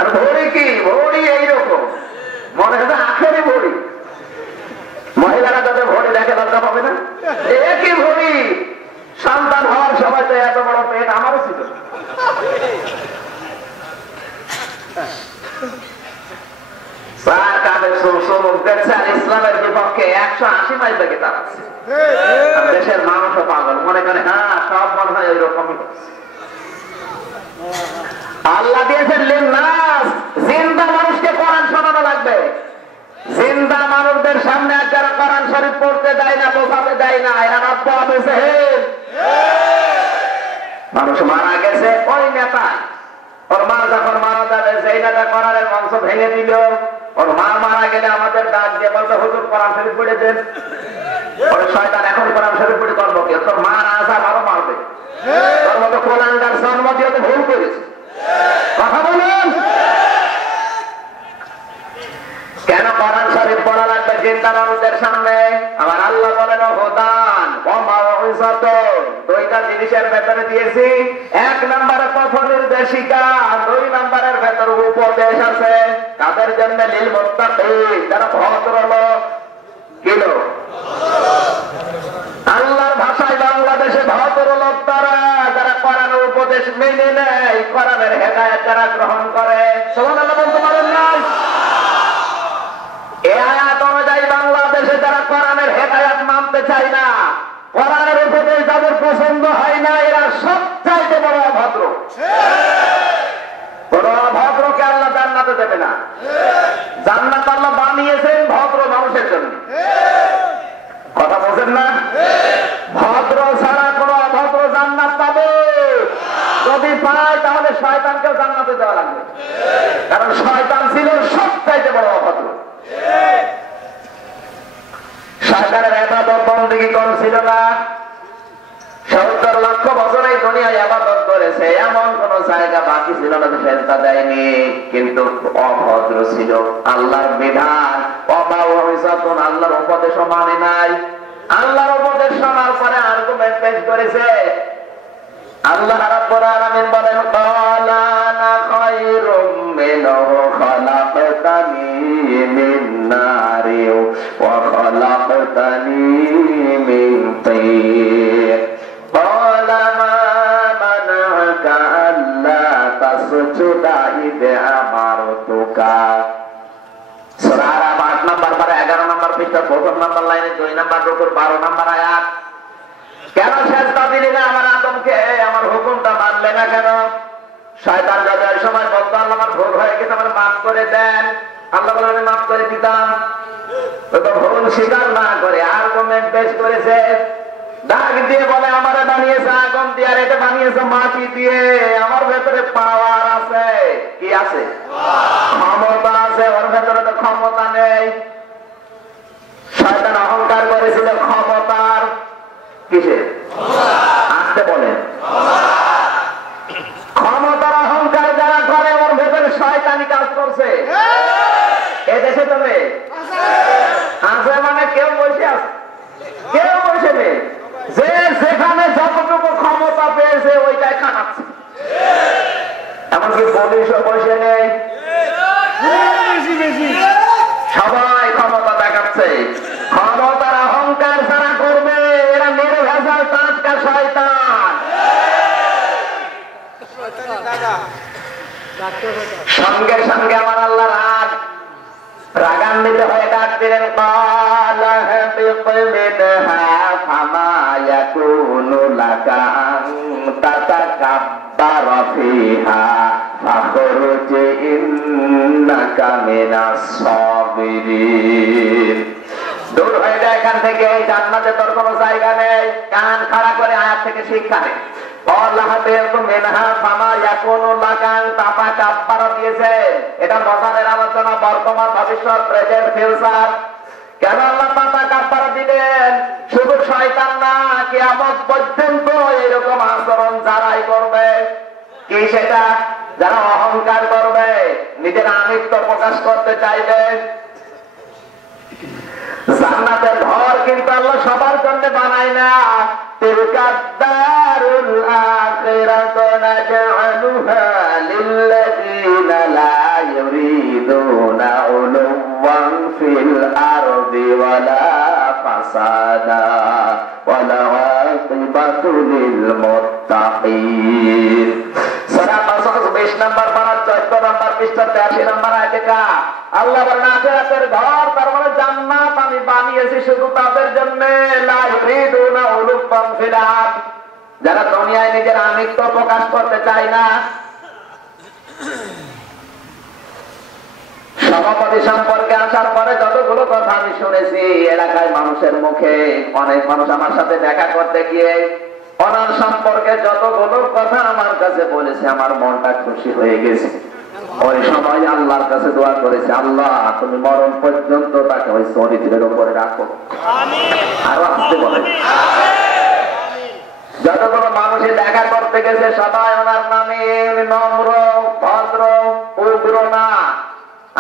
আর ভরি কি, ভরি এইরকম মনে হয় আখেরই ভরি। মহিলারা যাদের ভরি দেখে লজ্জা পাবে না? একই ভরি। সন্তান হওয়ার সময় তো এত বড় পেট আমারও ছিল। ইসলামের বিপক্ষে 180 মাইল থেকে চালাচ্ছে। দেশের মানুষও পাগল, মনে করে হ্যাঁ সব মনে হয় ওই রকমই। আল্লাহ দিয়েছেন লিন্নাস, জিন্দা মানুষকে কোরআন শোনানো লাগবে। জিন্দা মানুষদের সামনে যারা কোরআন শরীফ পড়তে দেয় না, বোঝাতে দেয় না, এরা রব্ব আবু জেহেল। মানুষ মারা গেছে, ওই নেতা ওর মা যখন মারা যাবে সেই নেতা কোরআনের মঞ্চ ভেঙে দিল। ওর মা মারা গেলে আমাদের ডাক দিয়ে বলতো, হুজুর কোরআন শরীফ পড়ে দেন। ওর শয়তান এখন কোরআন শরীফ পড়ে করবো কি? তোর মা আসার আরো মারবে। তোর মতো কোরআনকার জন্ম দিয়ে তো ভুল করেছে। কথা বলুন, কেন কোরআন শরীফ পড়া লাগবে জিন্দা মানুষদের সামনে? আমার আল্লাহ বলেন হুদান ওয়া মাউইযাতুন, দুইটা জিনিসের ভেতরে দিয়েছি। 1 নম্বরে পথ নির্দেশিকা, 2 নম্বরের ভেতরে উপদেশ আছে। কাদের জন্য? লিল মুত্তাকিন, যারা ভদ্রলোক। কি লোক? আল্লাহর ভাষায় বাংলাদেশে ভদ্রলোক তারা, যারা কোরআনের উপদেশ মেনে নেয়, কোরআনের হেদায়েত যারা গ্রহণ করে। সুবহানাল্লাহ বলতে পারেন না? এই আয়াত অনুযায়ী বাংলাদেশে যারা কোরআনের হেদায়েত মানতে চায় না, কোরআনের উপদেশ যাদের পছন্দ হয় না, এরা সবচাইতে বড় অভদ্র। কোন অভদ্রকে আল্লাহ জান্নাতে দেবে না। জান্নাত আল্লাহ বানিয়েছেন ভদ্র মানুষের জন্য। কথা বলছেন না? ভদ্র ছাড়া কোন অভদ্র জান্নাত পাবে? যদি পায় তাহলে শয়তানকেও জান্নাতে দেওয়া লাগবে, কারণ শয়তান ছিল সবচাইতে বড় অভদ্র। শয়তানের ইবাদত বন্দেগী করছিল না। 70 লক্ষ বছর এই দুনিয়ায় ইবাদত করেছে, এমন কোন জায়গা বাকি ছিল না যে সেজদা দেয়নি, কিন্তু অভদ্র ছিল। আল্লাহর বিধান অমাওয়াজাতুন, আল্লাহর উপদেশও মানে নাই। আল্লাহর উপদেশ শোনার পরে আর্গুমেন্ট পেশ করেছে। আল্লাহ রাব্বুল আলামিন বলেন ক্বালা আনা খায়রুম মিনহু খালাকতানি মিন নারি ওয়া খালাকতানি মিন তিন ক্বালা মা মানাকা আল্লা তাসজুদা ইদ আমারতুকা। সূরা আরাফ 8 নম্বর পারা 11 নম্বর পৃষ্ঠা 1 নম্বর লাইনে 2 নম্বর রুকুর 12 নম্বর আয়াত। কেন সেজদা দিলি না আমার আদম আদমকে আমার হুকুমটা মানলে না কেন? শয়তান যদি ওই সময় বলতো আল্লাহ আমার ভুল হয়ে গেছে, আমার মাফ করে দেন, আল্লাহ বলে আমি মাফ করে দিতাম। ভুল স্বীকার না করে আর্গুমেন্ট পেশ করেছে, ডাক দিয়ে বলে আমারে বানিয়েছে আগুন দিয়ে, আর এটা বানিয়েছে মাটি দিয়ে। আমার ভেতরে পাওয়ার আছে, কি আছে? ক্ষমতা আছে, ওর ভেতরে তো ক্ষমতা নেই। শয়তান অহংকার করেছিল ক্ষমতার, কিসের? আসতে বলেন। ক্ষমতার অহংকার যারা করে ওর ভেতরে শয়তানি কাজ করছে। এ দেশে তবে আছে, মানে কেউ বসে আছে, কেউ বসে নেই। যে যেখানে যতটুকু ক্ষমতা পেয়েছে ওইটাই খাটাচ্ছে। এমনকি পুলিশও বসে নেই, সবাই ক্ষমতা দেখাচ্ছে। ক্ষমতার অহংকার যারা করবে এরা নির্ভেজাল টাটকা শয়তান। সঙ্গে সঙ্গে আমার আল্লাহ রাগান্বিত হয়ে ডাক দিলেন, দূর হয়ে যায় এখান থেকে, এই জান্নাতে তোর কোনো জায়গা নেই। কান খাড়া করে আয়াত থেকে শিক্ষা নেই। এটা বছরের আলোচনা, বর্তমান ভবিষ্যৎ, প্রেজেন্ট ফিউচার। কেন আল্লাহ পাতা কাব্বারা দিলেন? শুধু শয়তান না, কিয়ামত পর্যন্ত এরকম আচরণ যারাই করবে। কি সেটা? যারা অহংকার করবে, নিজের আমিত্ব প্রকাশ করতে চাইবে। জান্নাতের ঘর কিন্তু আল্লাহ সবার জন্য বানায় না। তিলকাদ দারুল আখিরাতু নাজআলুহা লিল্লাযীনা লা ইউরিদুনা উলুওয়ান ফিল আরদি ওয়ালা ফাসাদা ওয়ালা আকিবাতু লিল মুত্তাকিন। সূরা কাসাস 20 নম্বর পারা 14 নম্বর পৃষ্ঠা 83 নম্বর আয়াতে আল্লাহ বলেন আখিরাতের ঘর, তার মানে জান্নাত আমি বানিয়েছি শুধু তাদের জন্য, লা ইউরিদুনা উলুওয়ান ফিল আরদ, যারা দুনিয়ায় নিজের আমিত্ব প্রকাশ করতে চায় না। সভাপতি সম্পর্কে আসার পরে যতগুলো কথা আমি শুনেছি এলাকায় মানুষের মুখে, অনেক মানুষ আমার সাথে দেখা করতে গিয়ে ওনার সম্পর্কে যতগুলো কথা আমার কাছে বলেছে, আমার মনটা খুশি হয়ে গেছে। ওই সময় আল্লাহর কাছে দোয়া করেছে, আল্লাহ তুমি মরণ পর্যন্ত তাকে ওই চরিত্রের উপরে রাখো। আরো আসতে বলে যতগুলো মানুষে দেখা করতে গেছে সবাই ওনার নামে নম্র, ভদ্র, উগ্র না।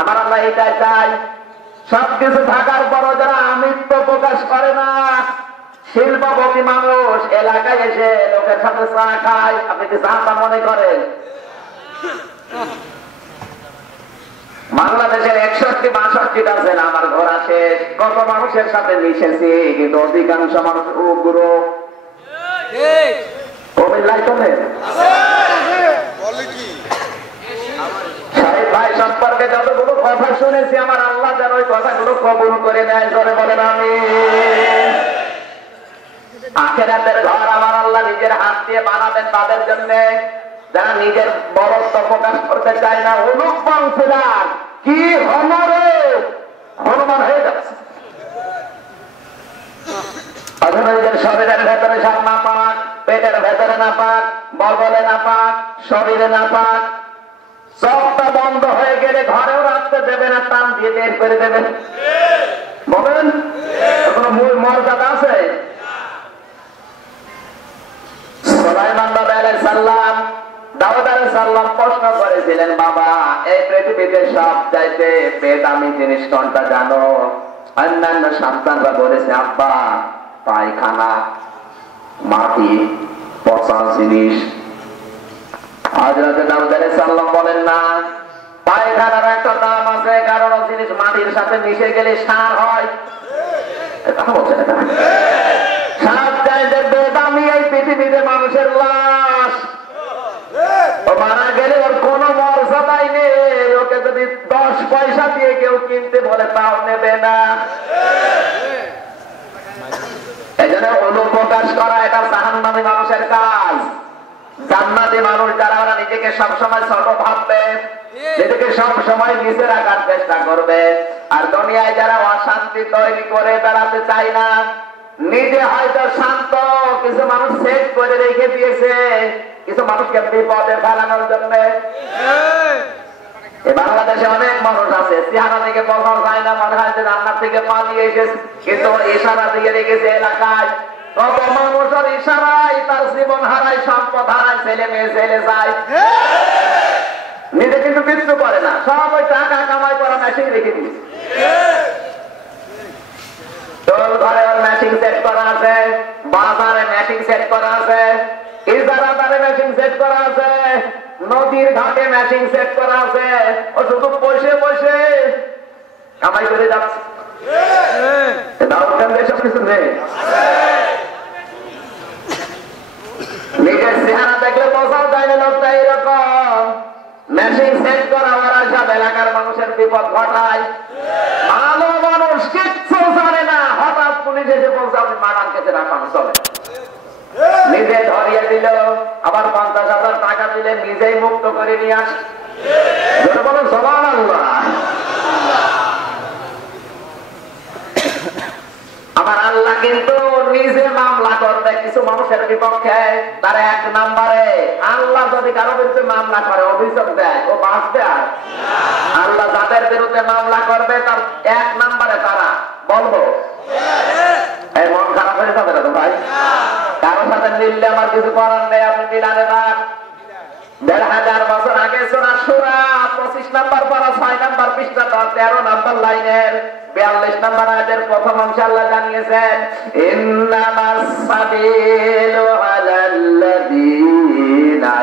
আমার আল্লাহ এটাই চাই। সবকিছু থাকার পরও যারা আমিত্ব প্রকাশ করে না, শিল্পপতি মানুষ এলাকায় এসে লোকের সাথে চা খায়, আপনি কি চা মনে করেন? বাংলাদেশের 61-62টা জেলা আমার ঘোরা শেষ। কত মানুষের সাথে মিশেছি, কিন্তু অধিকাংশ মানুষ উগ্র। কুমিল্লায় তো নেই। ভাই সম্পর্কে যতগুলো কথা শুনেছি আমার আল্লাহ যেন ওই কথাগুলো কবুল করে নেয়, জোরে বলেন আমিন। আখিরাতের ঘর আমার আল্লাহ নিজের হাত দিয়ে বানাবেন তাদের জন্য যারা নিজের বড়ত্ব প্রকাশ করতে চায় না। অনুপম ছিলাম কি হনুমান হয়ে যাচ্ছে। নিজের শরীরের ভেতরে সব না পাক, পেটের ভেতরে না পাক, বগলে না পাক, শরীরে না পাক, সবটা বন্ধ হয়ে গেলে ঘরেও রাখতে দেবে না, টান দিয়ে বের করে দেবে। বলেন কোনো মূল মর্যাদা আছে? সুলাইমান আলাইহিস সালাম, দাউদ আলাইহিস সালাম প্রশ্ন করেছিলেন, বাবা এই পৃথিবীতে সব চাইতে বেদামি জিনিস কোনটা জানো? অন্যান্য সন্তানরা বলেছে, আব্বা পায়খানা, মাটি, পচা জিনিস। হযরত দাউদ আলাইহিস সালাম বলেন, না, পায়খানার একটা দাম আছে, কারণ জিনিস মাটির সাথে মিশে গেলে সার হয়। কথা বলছেন এটা? সব চাইতে বেদামি এই পৃথিবীতে মানুষের লাশ। ও মারা গেলে ওর কোনো মর্যাদাই নেই। ওকে যদি 10 পয়সা দিয়ে কেউ কিনতে বলে তাও নেবে না। এই জন্য অনু প্রকাশ করা এটা জাহান্নামী মানুষের কাজ। জান্নাতি মানুষ যারা, ওরা নিজেকে সবসময় ছোট ভাববে, নিজেকে সবসময় নিচে রাখার চেষ্টা করবে। আর দুনিয়ায় যারা অশান্তি তৈরি করে বেড়াতে চায় না, নিজে হয়তো শান্ত, কিছু মানুষ সেট করে রেখে দিয়েছে কিছু মানুষকে বিপদে ফেলানোর জন্য। বাংলাদেশে অনেক মানুষ আছে, চেহারা থেকে বোঝা যায় না, মনে হয় যে রান্নার থেকে পালিয়ে এসেছে, কিন্তু ইশারা দিয়ে রেখেছে এলাকায়। কত মানুষের ইশারায় তার জীবন হারায়, সম্পদ হারায়, ছেলে মেয়ে ছেলে যায়, নিজে কিন্তু কিছু করে না, সব ওই টাকা কামাই করা মেশিন রেখে দিয়েছে। তোর ঘরে ওর মেশিন সেট করা আছে, বাজারে মেশিন সেট করা আছে, ইজারাদারে মেশিন সেট করা আছে, নদীর ঘাটে মেশিন সেট করা আছে। ও শুধু বসে বসে কামাই করে যাচ্ছে, সব কিছু নেই। নিজের চেহারা দেখলে বোঝাও যায় না লোকটা এরকম। মেশিন সেট করা ওরা সব এলাকার মানুষের বিপদ ঘটায়। ভালো মানুষ কিচ্ছু জানে না, হঠাৎ পুলিশ এসে বলছে আপনি মারান খেতে রাখান চলে, নিজে ধরিয়ে দিল, আবার 50,000 টাকা দিলে নিজেই মুক্ত করে নিয়ে আস। বলো সুবহানাল্লাহ। আমার আল্লাহ কিন্তু নিজে মামলা করবে কিছু মানুষের বিপক্ষে। তার 1 নম্বরে আল্লাহ যদি কারো বিরুদ্ধে মামলা করে, অভিযোগ দেয়, ও বাঁচবে? আর আল্লাহ যাদের বিরুদ্ধে মামলা করবে তার 1 নম্বরে তারা বলবো, এই মন খারাপ হয়ে যাবে না তো ভাই, কারোর সাথে মিললে আমার কিছু করার নেই, আপনি মিলানে পান। 1,500 বছর আগে সূরা সূরা 25 নম্বর পারা 6 নম্বর পৃষ্ঠা 13 নম্বর লাইনের 42 নম্বর আয়াতের প্রথম অংশে আল্লাহ জানিয়েছেন, ইন্নামাস সাবিলু আলাল্লাযীনা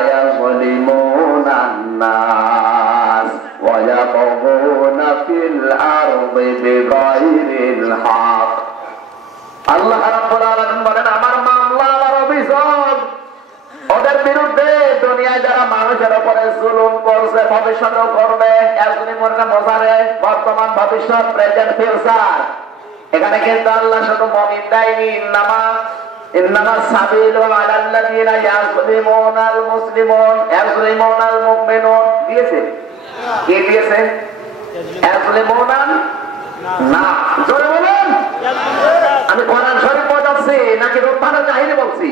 ইয়াযলিমুনান নাস ওয়া ইয়াবগুনা ফিল আরদি বিগাইরিল হক। আল্লাহ রাব্বুল আলামিন বলেন, আমার মামলা, আমার অভিযোগ ওদের বিরুদ্ধে দুনিয়ায় যারা মানুষের উপরে জুলুম করছে, ভবিষ্যতেও করবে। এখনই মনে মজারে বর্তমান, ভবিষ্যৎ, প্রেজেন্ট, ফিউচার। এখানে কিন্তু আল্লাহ শুধু মুমিন দেয়নি, ইন্নামাস সাবিলু আলাল্লাযীনা ইয়াযলিমুনাল মুসলিমুন ইয়াযলিমুনাল মুমিনুন দিয়েছে। কি দিয়েছে? ইয়াযলিমুনান না, জোরে বলুন। আমি কোরআন শরীফ পড়াচ্ছি নাকি রূপবানের কাহিনী বলছি?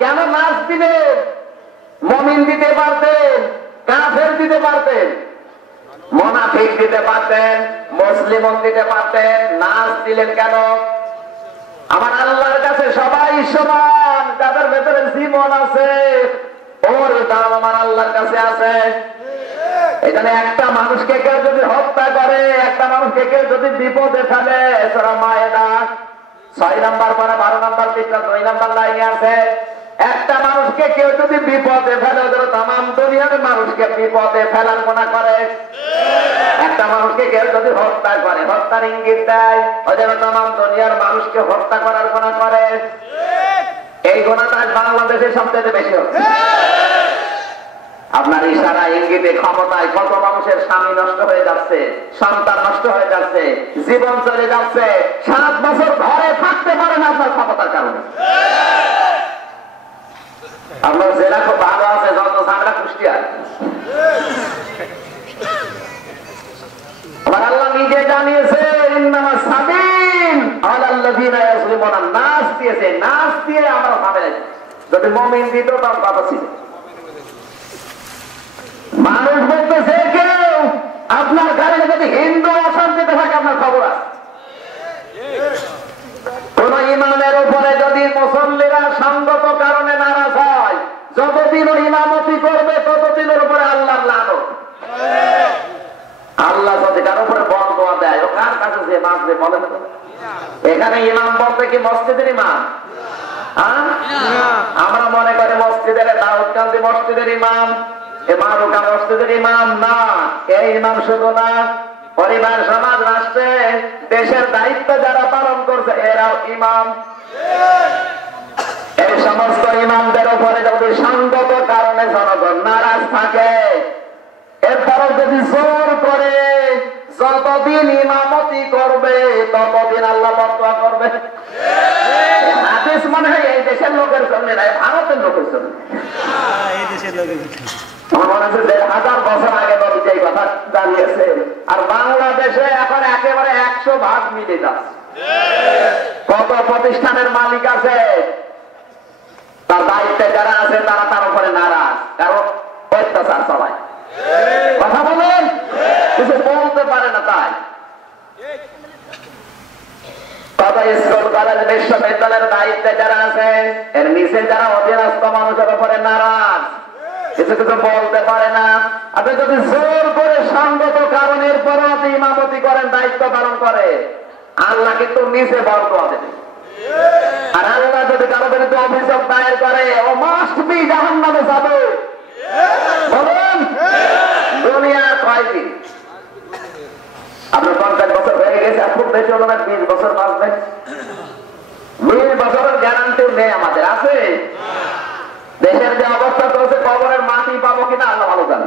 কেন নাচ দিলেন? মুমিন দিতে পারতেন, কাফের দিতে পারতেন, মুনাফিক দিতে পারতেন, মুসলিম দিতে পারতেন, নাচ দিলেন কেন? আমার আল্লাহর কাছে সবাই সমান, যাদের ভেতরে জীবন আছে ওর দাম আমার আল্লাহর কাছে আছে। এখানে একটা মানুষকে কেউ যদি হত্যা করে, একটা মানুষকে কেউ যদি বিপদে ফেলে, সূরা মায়েদা 6 নম্বর পারা 12 নম্বর পৃষ্ঠা 2 নম্বর লাইনে আছে, একটা মানুষকে কেউ যদি বিপদে ফেলে, তাম দুনিয়ার মানুষকে বিপদে ফেলার গুনাহ করে। একটা মানুষকে কেউ যদি হত্যা করে, হত্যার ইঙ্গিত দেয়, ওদের তাম দুনিয়ার মানুষকে হত্যা করার গুনাহ করে। এই গুনাহটা বাংলাদেশে সবচেয়ে বেশি হচ্ছে। আপনার ইশারা, ইঙ্গিতে, ক্ষমতায় কত মানুষের স্বামী নষ্ট হয়ে যাচ্ছে, সন্তান নষ্ট হয়ে যাচ্ছে, জীবন চলে যাচ্ছে, 7 বছর ঘরে থাকতে পারে না আপনার ক্ষমতার কারণে। আপনার জেলা খুব ভালো আছে, যত ঝামেলা কুষ্টিয়া। আমার আল্লাহ নিজে জানিয়েছে, ইন্নামাস সাবিল আলাল্লাযীনা ইয়াযলিমুনান নাস দিয়েছে, নাস দিয়ে আমরা ঝামেলা। যদি মুমিন দিত তার কথা ছিল। মানুষ বলতেছে কেউ আপনার কারণে যদি হিন্দু অশান্তিতে থাকে আপনার খবর আছে। কোন ইমামের উপরে যদি মুসল্লিরা সঙ্গত কারণে নারাজ হয়, যতদিন ইমামতি করবে ততদিনের উপরে আল্লাহর লানত। আল্লাহ যদি কারো উপরে বদদোয়া দেয়, ও কার কাছে যে বাঁচবে বলেন? এখানে ইমাম বলতে কি মসজিদের ইমাম? আমরা মনে করি মসজিদের দাউদকান্দি মসজিদের ইমাম, মারুকা মসজিদের ইমাম না। এই ইমাম শুধু না, পরিবার, সমাজ, রাষ্ট্রে, দেশের দায়িত্ব যারা পালন করছে এরাও ইমাম। এই সমস্ত ইমামদের উপরে যদি সঙ্গত কারণে জনগণ নারাজ থাকে, এরপরও যদি জোর করে যতদিন ইমামতি করবে ততদিন আল্লাহ বদদুয়া করবে। হাদিস মনে হয় এই দেশের লোকের জন্য না, ভারতের লোকের জন্য। এই দেশের লোকের আমার মনে হচ্ছে 1500 বছর আগে নবী এই কথা জানিয়েছে, আর বাংলাদেশে এখন একেবারে 100% মিলে যাচ্ছে। কত প্রতিষ্ঠানের মালিক আছে, তার দায়িত্বে যারা আছে তারা তার উপরে নারাজ, কারণ অত্যাচার চালায়। কথা বলেন, কিছু বলতে পারে না। তাই কত স্কুল কলেজ বিশ্ববিদ্যালয়ের দায়িত্বে যারা আছে, এর নিচে যারা অধীনস্থ মানুষের উপরে নারাজ, কিছু কিছু বলতে পারে না। আপনি যদি জোর করে সঙ্গত কারণের পর আপনি ইমামতি করেন, দায়িত্ব পালন করে, আল্লাহ কিন্তু নিচে বরকত দেবে। আর আল্লাহ যদি কারো বিরুদ্ধে অভিযোগ দায়ের করে, ও মাস্ট বি জাহান্নামে যাবে। বলুন, দুনিয়ার কয়দিন? আপনার 50 বছর হয়ে গেছে, খুব বেশি হলো না 20 বছর বাঁচবে। 20 বছরের গ্যারান্টি নেই আমাদের, আছে? দেশের যে অবস্থা চলছে, কবরের মাটি পাবো কিনা আল্লাহ ভালো জানে।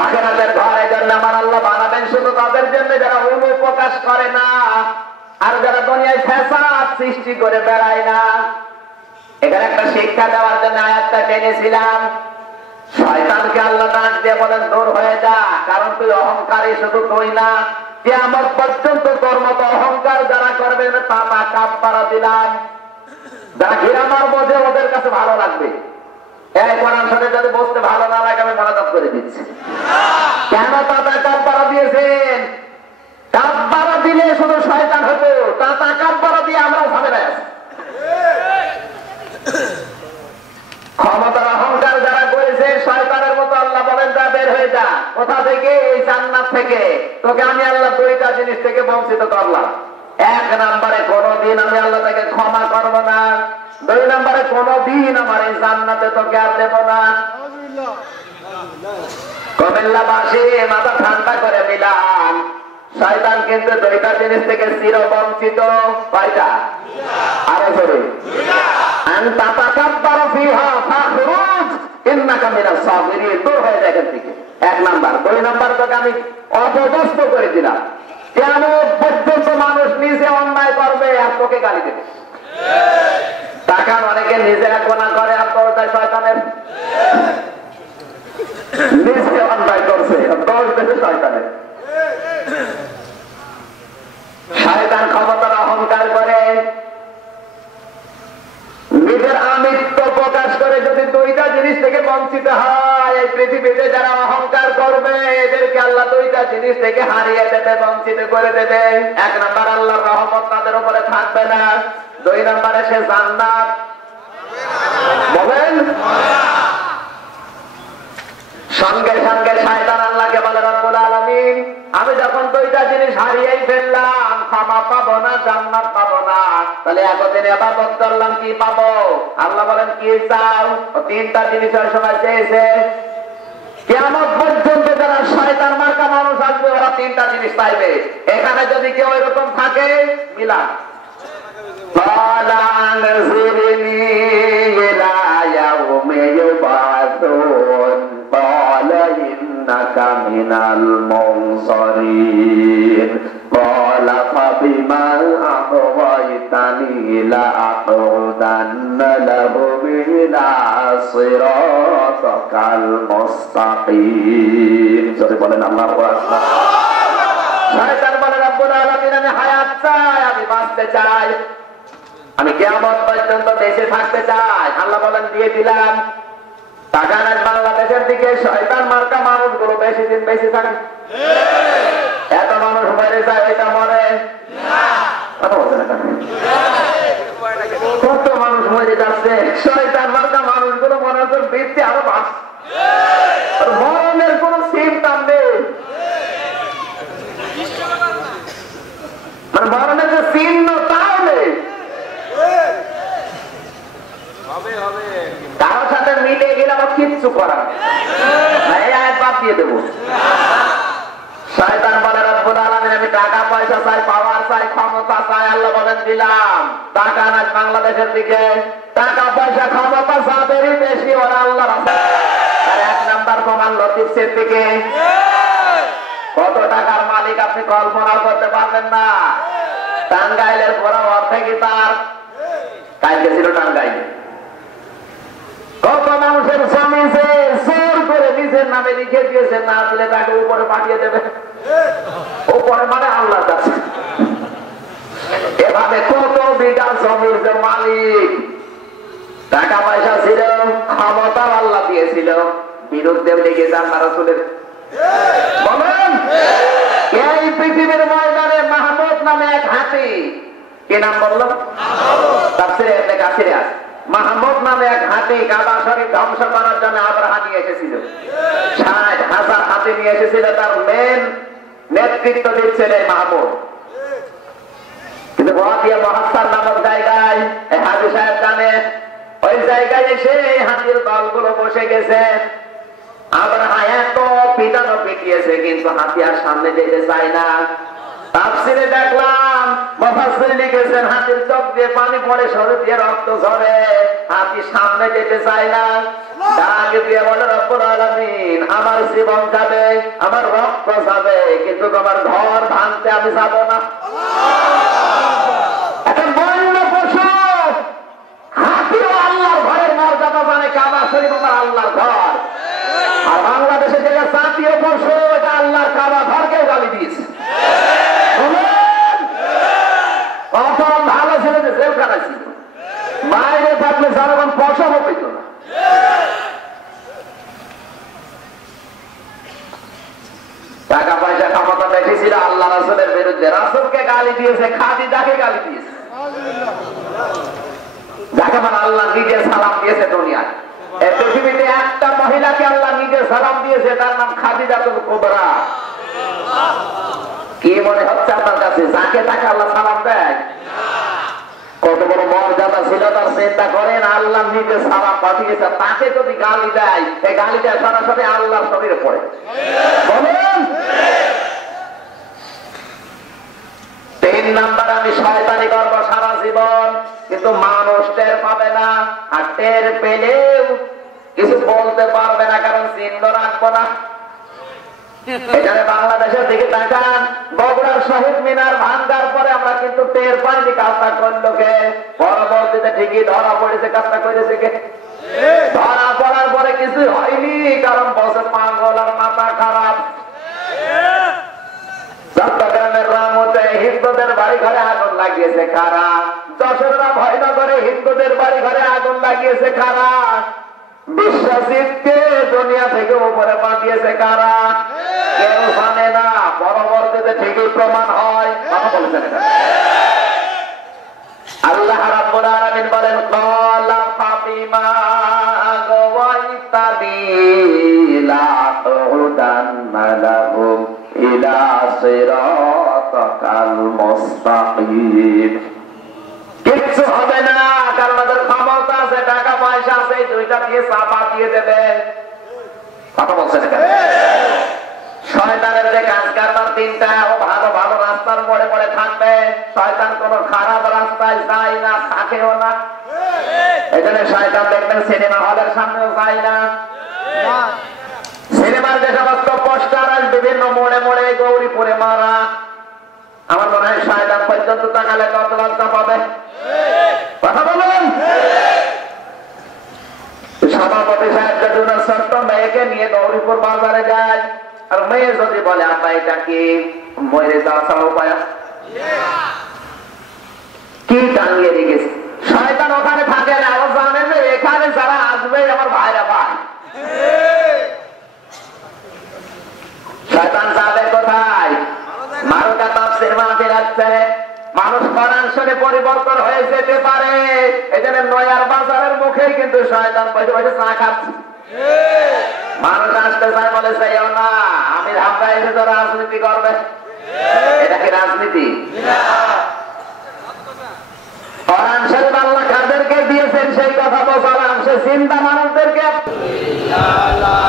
আখিরাতের ঘর এই জন্য আমার আল্লাহ বানাবেন শুধু তাদের জন্য যারা অনুপ্রকাশ করে না, আর যারা দুনিয়ায় ফ্যাসাদ সৃষ্টি করে বেড়ায় না। এখানে একটা শিক্ষা দেওয়ার জন্য আয়াতটা টেনেছিলাম। শয়তানকে আল্লাহ ডাক দিয়ে বলেন, দূর হয়ে যা, কারণ তুই অহংকারী শুধু তুই না, কিয়ামত পর্যন্ত তোর মতো অহংকার যারা করবে তাতা কাফারা দিলাম। যারা ঘৃণা মারবো যে ওদের কাছে ভালো লাগবে। এই কোরআন শুনে যদি বসতে ভালো না লাগে আমি মনোযোগ করে দিচ্ছি। কেন তাতা কাফারা দিয়েছেন? কাফারা দিলে শুধু শয়তান হতো, তাতা কাফারা দিয়ে আমরাও ঝামেলায় আছি। ক্ষমতার অহংকার যারা করেছে শয়তানের মতো, আল্লাহ বলেন যা বের হয়ে যা। কোথা থেকে? এই জান্নাত থেকে। তোকে আমি আল্লাহ দুইটা জিনিস থেকে বঞ্চিত করলাম। 1 নম্বরে, কোনদিন আমি আল্লাহ তাকে ক্ষমা করব না। 2 নম্বরে, কোনদিন আমার এই জান্নাতে তোকে আর দেব না। কুমিল্লাবাসী মাথা ঠান্ডা করে নিলাম, শয়তান কিন্তু 2টা জিনিস থেকে চির বঞ্চিত। কয়টা? আরো জোরে। দূর হয়ে যায় এখান থেকে। 1 নাম্বার। 2 নাম্বার, তোকে আমি অপদস্থ করে দিলাম। কেন পর্যন্ত মানুষ নিজে অন্যায় করবে আর তোকে গালি দেবে। টাকা অনেকে নিজে গোনা করে আর তোর দেয় শয়তানের। নিজে অন্যায় করছে তোর দেবে শয়তানের। শয়তান ক্ষমতার অহংকার করে, নিজের আমিত্ব প্রকাশ করে। যদি 2টা জিনিস থেকে বঞ্চিত হয়, এই পৃথিবীতে যারা অহংকার করবে এদেরকে আল্লাহ 2টা জিনিস থেকে হারিয়ে দেবে, বঞ্চিত করে দেবে। 1 নাম্বার, আল্লাহর রহমত তাদের উপরে থাকবে না। 2 নাম্বারে সে জান্নাত বলেন। সঙ্গে সঙ্গে শয়তান আল্লাহকে বলে, রব্বুল আলামিন, আমি যখন 2টা জিনিস হারিয়েই ফেললাম, ক্ষমা পাবো না, জান্নাত পাবো না, তাহলে এতদিন ইবাদত করলাম, কি পাবো? আল্লাহ বলেন, কি চাও? 3টা জিনিস ওই সময় চেয়েছে। কিয়ামত পর্যন্ত যারা শয়তান মার্কা মানুষ আসবে ওরা 3টা জিনিস পাইবে। এখানে যদি কেউ এরকম থাকে, মিলা মিনাল মুনসারিন ক্বালা ফাবিমা আghওয়াইতানি লাআকুদান্না লাহুম ইলা সিরাতাকাল মুস্তাকিম। যদি বলেন আল্লাহু আকবার। শয়তান বলে, রব্বুল আলামিন, আমি হায়াত চাই, আমি বাঁচতে চাই, আমি কিয়ামত পর্যন্ত বেঁচে থাকতে চাই। আল্লাহ বলেন, দিয়ে দিলাম। তাকানের বাংলাদেশের দিকে শয়তান মার্কা মানুষগুলো বেশি দিন বেঁচে থাকে। এত মানুষ মরে যায়, এটা মরে কত মানুষ মরে যাচ্ছে। শয়তান মার্কা মানুষগুলো মনে হচ্ছে বৃত্তি আরো বাস, মরণের কোন চিন্তা নেই। মানে মরণের যে চিহ্ন তাও নেই। কারোর সাথে মিলে গেলে আমার কিচ্ছু করার বাদ দিয়ে দেবো। শয়তান বলে, রব্বুল আলামিন, আমি টাকা পয়সা চাই, পাওয়ার চাই, ক্ষমতা চাই। আল্লাহ বলেন, দিলাম। টাকা না বাংলাদেশের দিকে, টাকা পয়সা ক্ষমতা যাদেরই বেশি ওরা আল্লাহর আছে। আর লতিফ সিদ্দিকী কত টাকার মালিক আপনি কল্পনা করতে পারবেন না। টাঙ্গাইলের পুরো অর্ধেকই তার। কালকে ছিল টাঙ্গাইলে, কত মানুষের জমি জোর করে নিজের নামে লিখে দিয়েছে, না দিলে তাকে উপরে পাঠিয়ে দেবে। উপরে মানে আল্লাহর কাছে। এভাবে কত বিঘা জমির যে মালিক, টাকা পয়সা ছিল, ক্ষমতা আল্লাহ দিয়েছিল, বিরুদ্ধে লেগে যান রাসূলের। বলেন এই পৃথিবীর ময়দানে মাহমুদ নামে এক হাতি, কি নাম বললো? তাফসীরে ইবনে কাসিরে আছে, মাহমুদ নামে এক হাতি কাবা শরীফ ধ্বংস করার জন্য আবরাহা নিয়ে এসেছিল। 60,000 হাতি নিয়ে এসেছিল, তার মেন নেতৃত্ব দিচ্ছিলেন মাহমুদ। কিন্তু ওয়াদিয়া মুহাসসার নামক জায়গায় এই হাজী সাহেব জানে, ওই জায়গায় এসে হাতির দলগুলো বসে গেছে। আবরাহা এত পিটানো পিটিয়েছে, কিন্তু হাতি আর সামনে যেতে চায় না। তাফসীরে দেখলাম মুফাসসির লিখেছেন, হাতির চোখ দিয়ে পানি পড়ে, শরীর দিয়ে রক্ত ঝরে, হাতি সামনে যেতে চায় না। ডাক দিয়ে বলে, রব্বুল আলামিন, আমার জীবন যাবে, আমার রক্ত যাবে, কিন্তু তোমার ঘর ভাঙতে আমি যাব না। একটা বন্য পশু, হাতিও আল্লাহর ঘরের মর্যাদা জানে, কাবা শরীফ আমার আল্লাহর ঘর। আর বাংলাদেশে যেটা জাতীয় পশু, এটা আল্লাহর কাবা ঘরকেও গালি দিয়েছে। ভালো ছেলে যে জেলখানা ছিল, বাইরে থাকলে জনগণ পশম পেত না। টাকা পয়সা ক্ষমতা দেখেছিল, আল্লাহ রাসূলের বিরুদ্ধে, রাসূলকে গালি দিয়েছে, খাদিজাকে গালি দিয়েছে, যাকে মানে আল্লাহ নিজে সালাম দিয়েছে দুনিয়ায়। এই পৃথিবীতে একটা মহিলাকে আল্লাহ নিজে সালাম দিয়েছে, তার নাম খাদিজাতুল কুবরা। কি মনে হচ্ছে আপনার কাছে, যাকে তাকে আল্লাহ সালাম দেয়? কত বড় মর্যাদা ছিল তার, চিন্তা করেন। আল্লাহ নিজে সালাম পাঠিয়েছে, তাকে যদি গালি দেয়, এই গালিটা সরাসরি আল্লাহর শরীরে পড়ে। বলেন 3 নাম্বার, আমি শয়তানি করবো সারা জীবন, কিন্তু মানুষ টের পাবে না, আর টের পেলেও কিছু বলতে পারবে না, কারণ চিহ্ন রাখবো না। এখানে বাংলাদেশের দিকে তাকান, বগুড়ার শহীদ মিনার ভাঙ্গার পরে আমরা কিন্তু টের পাইনি কাজটা করলো কে। পরবর্তীতে ঠিকই ধরা পড়েছে, কাজটা করেছে কে। ধরা পড়ার পরে কিছু হয়নি, কারণ বসে পাগল আর মাথা খারাপ। চট্টগ্রামের রামতে হিন্দুদের বাড়ি ঘরে আগুন লাগিয়েছে কারা? যশোররা ভয়নগরে হিন্দুদের বাড়ি ঘরে আগুন লাগিয়েছে কারা? বিশ্বাসীকে দুনিয়া থেকে উপরে পাঠিয়েছে কারা? কেউ জানে না, পরবর্তীতে ঠিকই প্রমাণ হয়। কথা বলছেন এটা। আল্লাহ রাব্বুল আলামিন বলেন, ক্বালা ফাবিমা আগাওয়াইতানি লা'উদান্না লাহুম ইলা সিরাতাকাল মুস্তাকিম। কিচ্ছু হবে না, কারণ ওদের ক্ষমতা আছে, টাকা পয়সা আছে, দুইটা দিয়ে চাপা দিয়ে দেবে। কথা বলছেন এখানে। শয়তানের যে কাজ কারবার 3টা, ও ভালো ভালো রাস্তার মোড়ে মোড়ে থাকবে। শয়তান কোন খারাপ রাস্তায় যায় না, থাকেও না। এখানে শয়তান দেখবেন সিনেমা হলের সামনেও যায় না। সিনেমার যে সমস্ত পোস্টার আছে বিভিন্ন মোড়ে মোড়ে, গৌরীপুরে মারা, আমার মনে হয় শয়তান পর্যন্ত তাকালে কত লজ্জা পাবে। কথা বলুন। সভাপতি সাহেব যদি ছোট্ট মেয়েকে নিয়ে গৌরীপুর বাজারে যায়, আর মেয়ে যদি বলে আপা এটা কি, মরে যাওয়া ছাড়া উপায় আছে? কি টাঙিয়ে রেখেছে? শয়তান ওখানে থাকে না, ও জানে যে এখানে যারা আসবে আমার ভাইরা ভাই। শয়তান যাবে কোথায়? মারুকা তাফসীর মাহফিল আছে, মানুষ কোরআন শুনে পরিবর্তন হয়ে যেতে পারে। এজন্য নয়ার বাজারের মুখেই কিন্তু শয়তান বসে বসে চা খাচ্ছে। মানুষ আসতে চায়, বলে চাইও না, আমি ধাপটা এসে তো রাজনীতি করবে। এটা কি রাজনীতি? কোরআন শরীফ আল্লাহ কাদেরকে দিয়েছেন সেই কথা বললাম, সে চিন্তা মানুষদেরকে। La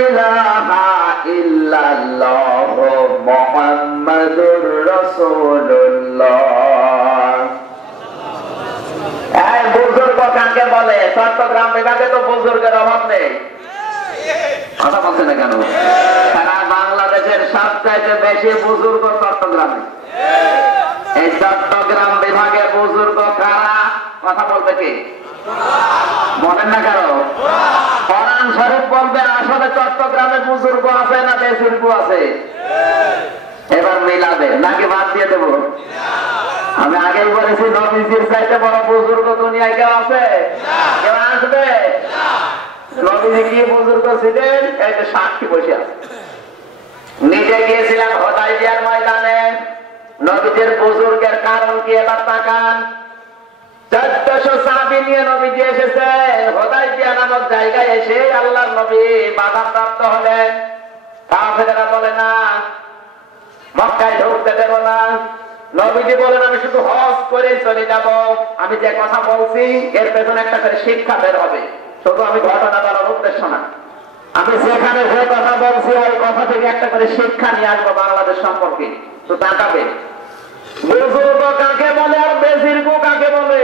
ইলাহা ইল্লাল্লাহ মুহাম্মাদুর রাসূলুল্লাহ। এই বুজুর্গ কাকে বলে? চট্টগ্রাম বিভাগে তো বুজুর্গের অভাব নেই। কথা বলছে না কেন? সারা বাংলাদেশের সবচাইতে বেশি বুজুর্গ চট্টগ্রামে। এই চট্টগ্রাম বিভাগে বুজুর্গ কারা? কথা বলবে কি? বলেন না কারো? কোরআন শরীফ বলবে আসলে চট্টগ্রামে বুজুর্গ আছে না বেশির্গ আছে? এবার মিলাবে নাকি বাদ দিয়ে দেবো? আমি আগেই বলেছি নবীজির চাইতে বড় বুজুর্গ দুনিয়ায় কেউ আছে? কেউ আসবে? নবীজি কি বুজুর্গ ছিলেন? এই যে সাক্ষী বসে আছে। নিজে গিয়েছিলেন হুদায়বিয়ার ময়দানে। নবীজির বুজুর্গের কারণ কি এবার তাকান। 1400 সাহাবী নিয়ে নবীজি এসেছেন। হুদায়বিয়া নামক জায়গায় এসে আল্লাহর নবী বাধাপ্রাপ্ত হলেন। কাফেররা বলে না মক্কায় ঢুকতে দেব না। নবীজি বলেন আমি শুধু হজ করে চলে যাব। আমি যে কথা বলছি এর পেছনে একটা করে শিক্ষা বের হবে। শুধু আমি ঘটনা বলার উদ্দেশ্য না, আমি যেখানে যে কথা বলছি ওই কথা থেকে একটা করে শিক্ষা নিয়ে আসবো বাংলাদেশ সম্পর্কে। তো তাকাবে বুজুর্গ কাকে বলে আর বেজির্গ কাকে বলে?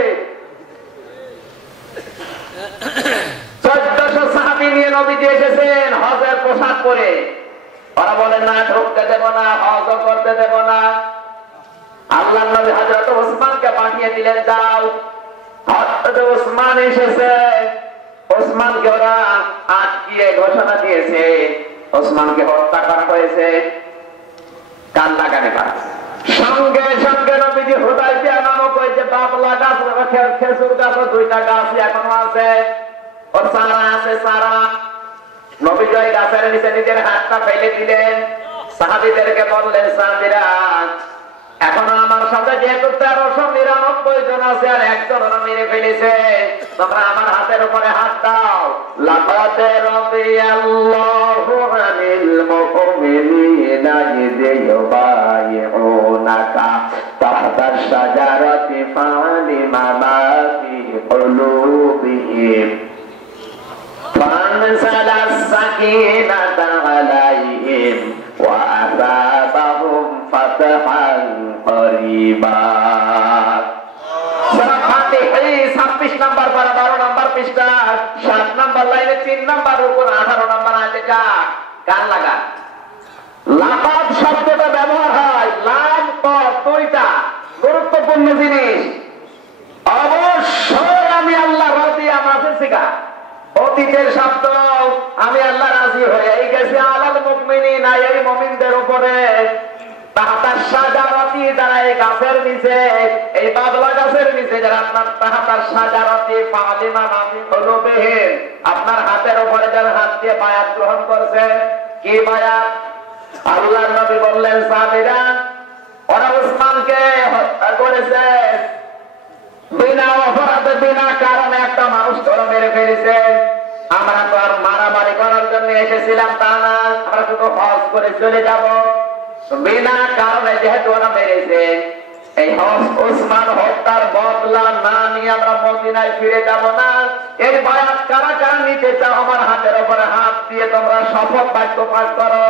1400 সাহাবী নিয়ে নবীজি এসেছেন হজের পোশাক পরে। ওরা বলেন না ঢুকতে দেব না, হজ করতে দেব না। আল্লাহর নবী হযরত ওসমানকে পাঠিয়ে দিলেন, যাও। হযরত ওসমান এসেছে। ওসমানকে ওরা আটকিয়ে ঘোষণা দিয়েছে ওসমানকে হত্যা করা হয়েছে। কান লাগানে পারে। সঙ্গে সঙ্গে নবীজি হুদায়বিয়া নামক ওই যে বাবলা গাছ, খেজুর গাছ, 2টা গাছ এখনো আছে, ওর চারা আছে, চারা। নবীজি ওই গাছের নিচে নিজের হাতটা ফেলে দিলেন। সাহাবীদেরকে বললেন, সাহাবীরা এখনো আমার সাথে যেহেতু 1399 জন আছে আর একজন ওরা মেরে ফেলেছে, তোমরা আমার হাতের উপরে হাত দাও। লাকাদ রাদিয়াল্লাহু আনিল মুমিনিনা ইযা ইউবাইউনাকা তাহতা শাজারাতি ফালিমা মা ফি কুলুবিহিম ফানসালা সাকিনাতা আলাইহিম ওয়া আসাবাহুম ফাতহান করিবা। সূরা ফাতিহা 26 নম্বর পারা 12 নম্বর পৃষ্ঠা 7 নম্বর লাইনে 3 নম্বর উপর 18 নম্বর আয়াতে কান লাগা। লাকাদ শব্দটা ব্যবহার হয় লাম কদ, 2টা গুরুত্বপূর্ণ জিনিস। অবশ্যই আমি আল্লাহ রাজি আমাকে শিখা অতীতের শব্দ। আমি আল্লাহ রাজি হয়ে গেছি আলাল মুমিনিনা এই মুমিনদের উপরে তাহতা শাজারাতি যারা এই গাছের নিচে, এই বাবলা গাছের নিচে যারা আপনার তাহতা শাজারাতি ফালিমা নাফি কুলুবিহিম আপনার হাতের উপরে যারা হাত দিয়ে বায়াত গ্রহণ করছে। কি বায়াত? আল্লাহর নবী বললেন সাহাবীরা ওরা ওসমানকে হত্যা করেছে বিনা অপরাধে, বিনা কারণে একটা মানুষ ওরা মেরে ফেলেছে। আমরা তো আর মারামারি করার জন্য এসেছিলাম তা না, আমরা শুধু হজ করে চলে যাব। বিনা কারণে যেহেতু ওরা মেরেছে, এই ওসমান হত্যার বদলা না নিয়ে আমরা মদিনায় ফিরে যাব না। এই বায়াত কারা কারা নিতে চাও আমার হাতের উপরে হাত দিয়ে তোমরা শপথ বাক্য পাঠ করো।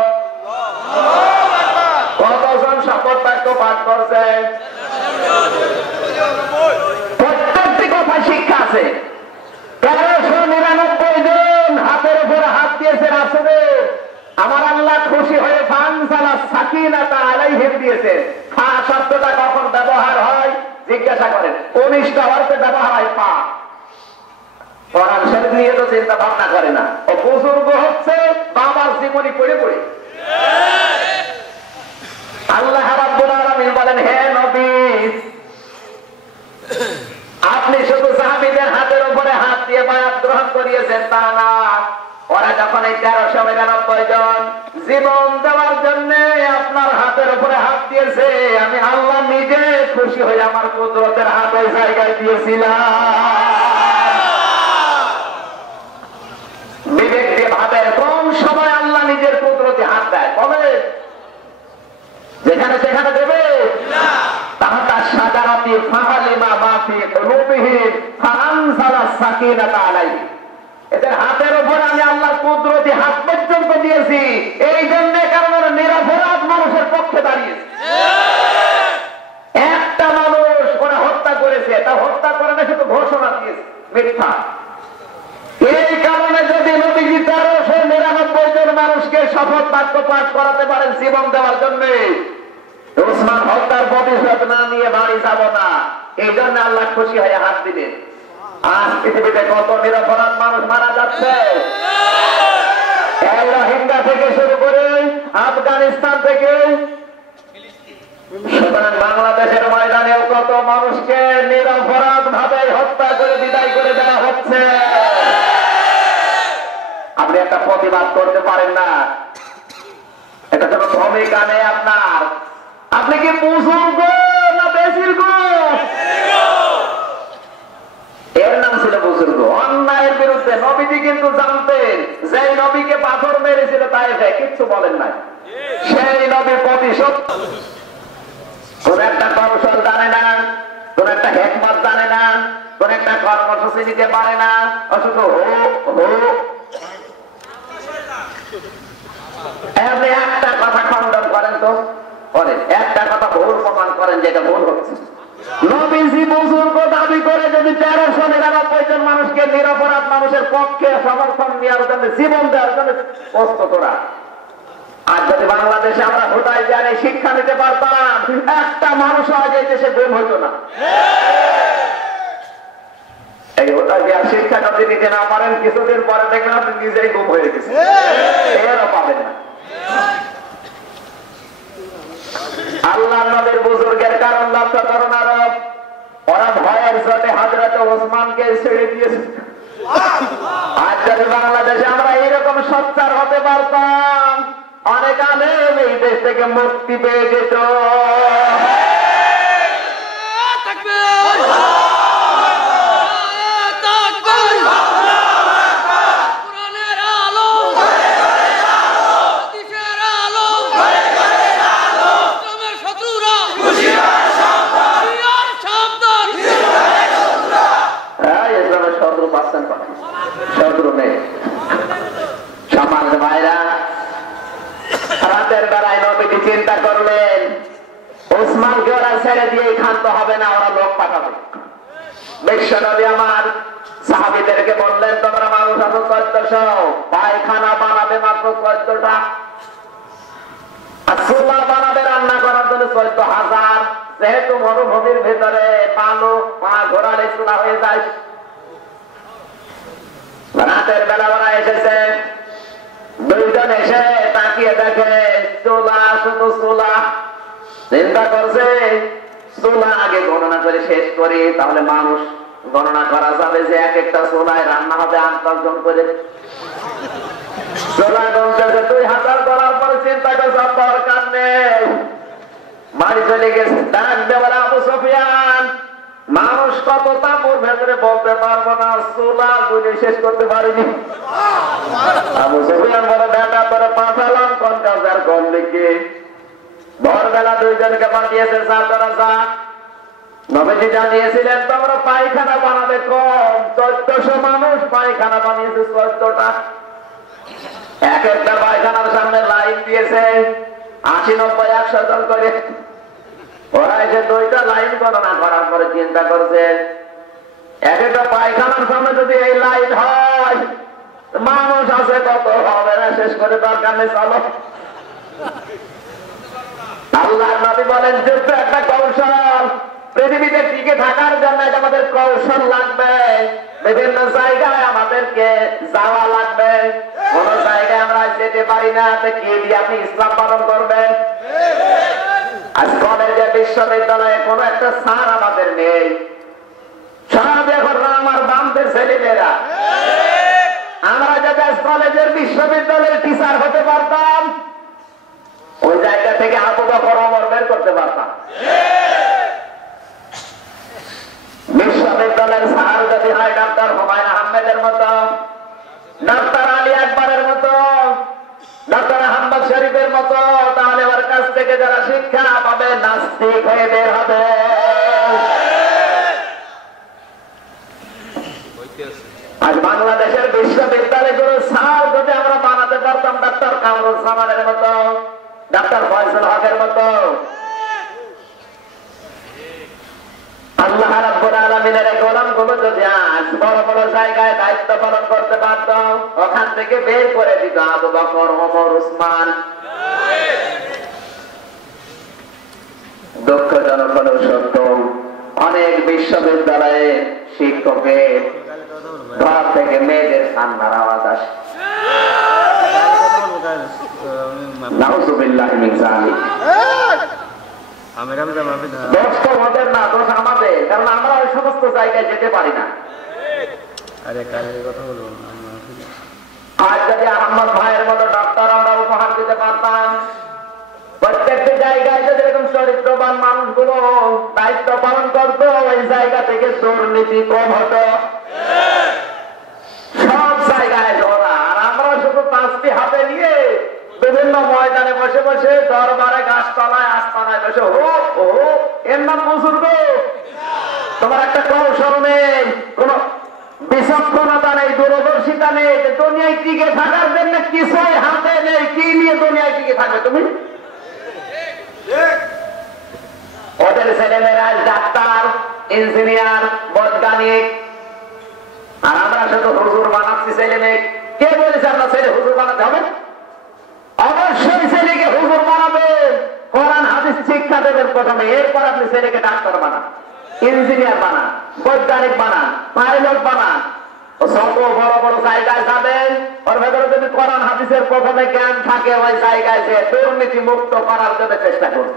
কতজন শপথ বাক্য পাঠ করছে? প্রত্যেকটি কথা শিক্ষা আছে। 1399 জন হাতের উপরে হাত দিয়েছে রাসূলে। আমার আল্লাহ খুশি হয়ে ফানসালা সাকিনাতা আলাইহিম দিয়েছে। ফা শব্দটা কখন ব্যবহার হয় জিজ্ঞাসা করেন। 19টা অর্থে ব্যবহার হয় ফা। কোরআন শরীফ নিয়ে তো চিন্তা ভাবনা করে না। ও বুজুর্গ হচ্ছে বাবার জীবনী পড়ে পড়ে। আল্লাহ রাব্বুল আলামিন বলেন, হে নবী আপনি শুধু সাহাবীদের হাতের উপরে হাত দিয়ে বায়াত গ্রহণ করিয়েছেন তা না, ওরা যখন এই 1399 জন জীবন দেওয়ার জন্য আপনার হাতের উপরে হাত দিয়েছে, আমি আল্লাহ নিজে খুশি হয়ে আমার কুদরতের হাত ওই জায়গায় দিয়েছিলাম। বিবেক দিয়ে ভাবেন কোন সময় আল্লাহ নিজের কুদরতে হাত দেয়? বলে যেখানে সেখানে দেবে না। তাহতা শাজারাতি ফালিমা মা ফি কুলুবিহিম ফানসালা সাকিনাতা আলাইহিম। এদের হাতের উপর আমি আল্লাহর কুদরতি হাত পর্যন্ত শপথ বাক্য পাঠ করাতে পারেন জীবন দেওয়ার জন্য, ওসমান হত্যার প্রতিশোধ না নিয়ে বাড়ি যাব না, এই জন্য আল্লাহ খুশি হয়ে হাত দিলেন। আজ পৃথিবীতে কত নিরপরাধ মানুষ মারা যাচ্ছে, রোহিঙ্গা থেকে শুরু করে আফগানিস্তান থেকে, সুতরাং বাংলাদেশের ময়দানেও কত মানুষকে নিরপরাধ ভাবে হত্যা করে বিদায় করে দেওয়া হচ্ছে। আপনি একটা প্রতিবাদ করতে পারেন না, এটা কোনো ভূমিকা নেই আপনার। আপনি কি বুজুর্গ না বেশির্গ? এর নাম ছিল বুজুর্গ। অন্যায়ের বিরুদ্ধে নবীজি কিন্তু জানতেন, যে নবীকে পাথর মেরেছিল তাইফে, কিচ্ছু বলেন নাই, সেই নবীর প্রতিশোধ। কোন একটা কৌশল জানে না, কোন একটা হেকমত জানে না, কোন একটা কর্মসূচি নিতে পারে না, অশুধু আপনি একটা কথা খণ্ডন করেন তো, করেন একটা কথা ভুল প্রমাণ করেন যেটা ভুল হচ্ছে। নবীজি বুজুর্গ দাবি করে যদি 1399 জন মানুষকে নিরপরাধ মানুষের পক্ষে সমর্থন নেওয়ার জন্য, জীবন দেওয়ার জন্য প্রস্তুত ওরা। আর যদি বাংলাদেশে আমরা হোটাই জানি শিক্ষা নিতে পারতাম, একটা মানুষ আগে দেশে গুম হইতো না। এই হোটাই দেওয়ার শিক্ষা যদি নিতে না পারেন, কিছুদিন পরে দেখবেন আপনি নিজেই গুম হয়ে গেছে, এরও পাবেন না। আল্লাহ নবীর বুজুর্গের কারণ লক্ষ্য করুন, আরো ওরা ভয়ের সাথে হযরত ওসমানকে ছেড়ে দিয়েছে। আজ যদি বাংলাদেশে আমরা এইরকম সোচ্চার হতে পারতাম, অনেক আলেম এই দেশ থেকে মুক্তি পেয়ে যেত। শত্রু নেই। সমাজ ভাইরা, রাতের বেলায় নবীজি চিন্তা করলেন, ওসমানকে ওরা ছেড়ে দিয়ে ক্ষান্ত হবে না, ওরা লোক পাঠাবে। বিশ্বনবী আমার সাহাবীদেরকে বললেন, তোমরা মানুষ আছো 1400, পায়খানা বানাবে মাত্র 14টা, আর চুলা বানাবে রান্না করার জন্য 14,000। যেহেতু মরুভূমির ভেতরে বালু পা ঘোরালে চুলা হয়ে যায়। রাতের বেলা ওরা এসেছে, দুইজন এসে তাকিয়ে দেখে চুলা, শুধু চুলা। চিন্তা করছে, চুলা আগে গণনা করে শেষ করি, তাহলে মানুষ গণনা করা যাবে যে এক একটা চুলায় রান্না হবে 8-10 জন করে। চুলা গণছে 2000 করার পরে চিন্তা করছে দরকার নেই, বাড়ি চলে গেছে। ডাক দেওয়ার আবু সুফিয়ান, মানুষ কত তাঁবুর ভেতরে বলতে পারবো না, চুলা গুলি শেষ করতে পারিনি। আবু সুফিয়ান বলে, বেটা তোরে পাঠালাম কোন কাজ আর কোন দিকে? ভোরবেলা দুইজনকে পাঠিয়েছে, যা তোরা যা। নবীজি জানিয়েছিলেন তোমরা পায়খানা বানাবে কম, 1400 মানুষ পায়খানা বানিয়েছে 14টা। এক একটা পায়খানার সামনে লাইন দিয়েছে 80-90-100 জন করে। ওরা এসে 2টা লাইন গণনা করার পরে চিন্তা করছে, এক একটা পায়খানার সামনে যদি এই লাইন হয়, মানুষ আছে কত, হবে না, শেষ করে দরকার নেই, চলো। আল্লাহ নবী বলেন, যুদ্ধ একটা কৌশল। পৃথিবীতে টিকে থাকার জন্য আমাদের কৌশল লাগবে, বিভিন্ন জায়গায় আমাদেরকে যাওয়া লাগবে। কোন জায়গায় আমরা যেতে পারি না, কি দিয়ে আপনি ইসলাম পালন করবেন? আজ কলেজে বিশ্ববিদ্যালয়ে কোন একটা স্যার আমাদের নেই, সব এখন আমার বামদের ছেলেমেয়েরা। আমরা যদি আজ কলেজের বিশ্ববিদ্যালয়ের টিচার হতে পারতাম, ওই জায়গা থেকে আবু বকর ওমর বের করতে পারতাম। বিশ্ববিদ্যালয়ের স্যার যদি হয় ডাক্তার হুমায়ুন আহমেদের মতো, ডাক্তার আলী আকবরের মতো, ডাক্তার আহমদ শরীফের মতো, তাহলে ওর কাছ থেকে যারা শিক্ষা পাবে নাস্তিক হয়ে বের হবে। আজ বাংলাদেশের বিশ্ববিদ্যালয়গুলো স্যার যদি আমরা বানাতে পারতাম ডাক্তার কামরুজ্জামানের মতো, ডাক্তার ফয়জুল হকের মতো, আল্লাহ রাব্বুল আলামিনের গোলামগুলো যদি আজ বড় বড় জায়গায় দায়িত্ব পালন করতে পারত, ওখান থেকে বের করে দিত আবু বকর, ওমর, উসমান। দুঃখজনক হলেও সত্য, অনেক বিশ্ববিদ্যালয়ে শিক্ষকের ঘর থেকে মেয়েদের কান্নার আওয়াজ আসে। নাউযুবিল্লাহ মিন যালিক। দোষ তো ওদের না, দোষ আমাদের, কারণ আমরা ওই সমস্ত জায়গায় যেতে পারি না। আজ যদি আহমদ ভাইয়ের মতো ডক্টর আমরা উপহার দিতে পারতাম, প্রত্যেকটি জায়গায় যদি এরকম চরিত্রবান মানুষগুলো দায়িত্ব পালন করতো, ওই জায়গা থেকে দুর্নীতি কম হতো। সব জায়গায় জোড়া, আর আমরা শুধু পাঁচটি হাতে নিয়ে বিভিন্ন ময়দানে বসে বসে, দরবারে, গাছতলায়, আস্তানায় বসে এর নাম বুজুর্গ। তোমার একটা কৌশল নেই, কোন বিচক্ষণতা নেই, দূরদর্শিতা নেই, দুনিয়ায় টিকে থাকার জন্য কিছুই হাতে নেই। কি নিয়ে দুনিয়ায় টিকে থাকবে তুমি? ওদের ছেলেমেয়েরা ডাক্তার, ইঞ্জিনিয়ার, বৈজ্ঞানিক, আর আমরা শুধু হুজুর বানাচ্ছি ছেলে মেয়ে। কে বলেছে আমরা ছেলে হুজুর বানাতে হবে? অবশ্যই ছেলেকে হুজুর বানাবেন, কোরআন হাদিস শিক্ষা দেবেন প্রথমে, এরপর আপনি ছেলেকে ডাক্তার বানান, ইঞ্জিনিয়ার বানান, বৈজ্ঞানিক বানান, পাইলট বানান। যত বড় বড় জায়গায় যাবেন, ওর ভেতরে যদি কোরআন হাদিসের প্রথমে জ্ঞান থাকে, ওই জায়গায় যে দুর্নীতি মুক্ত করার জন্য চেষ্টা করুন।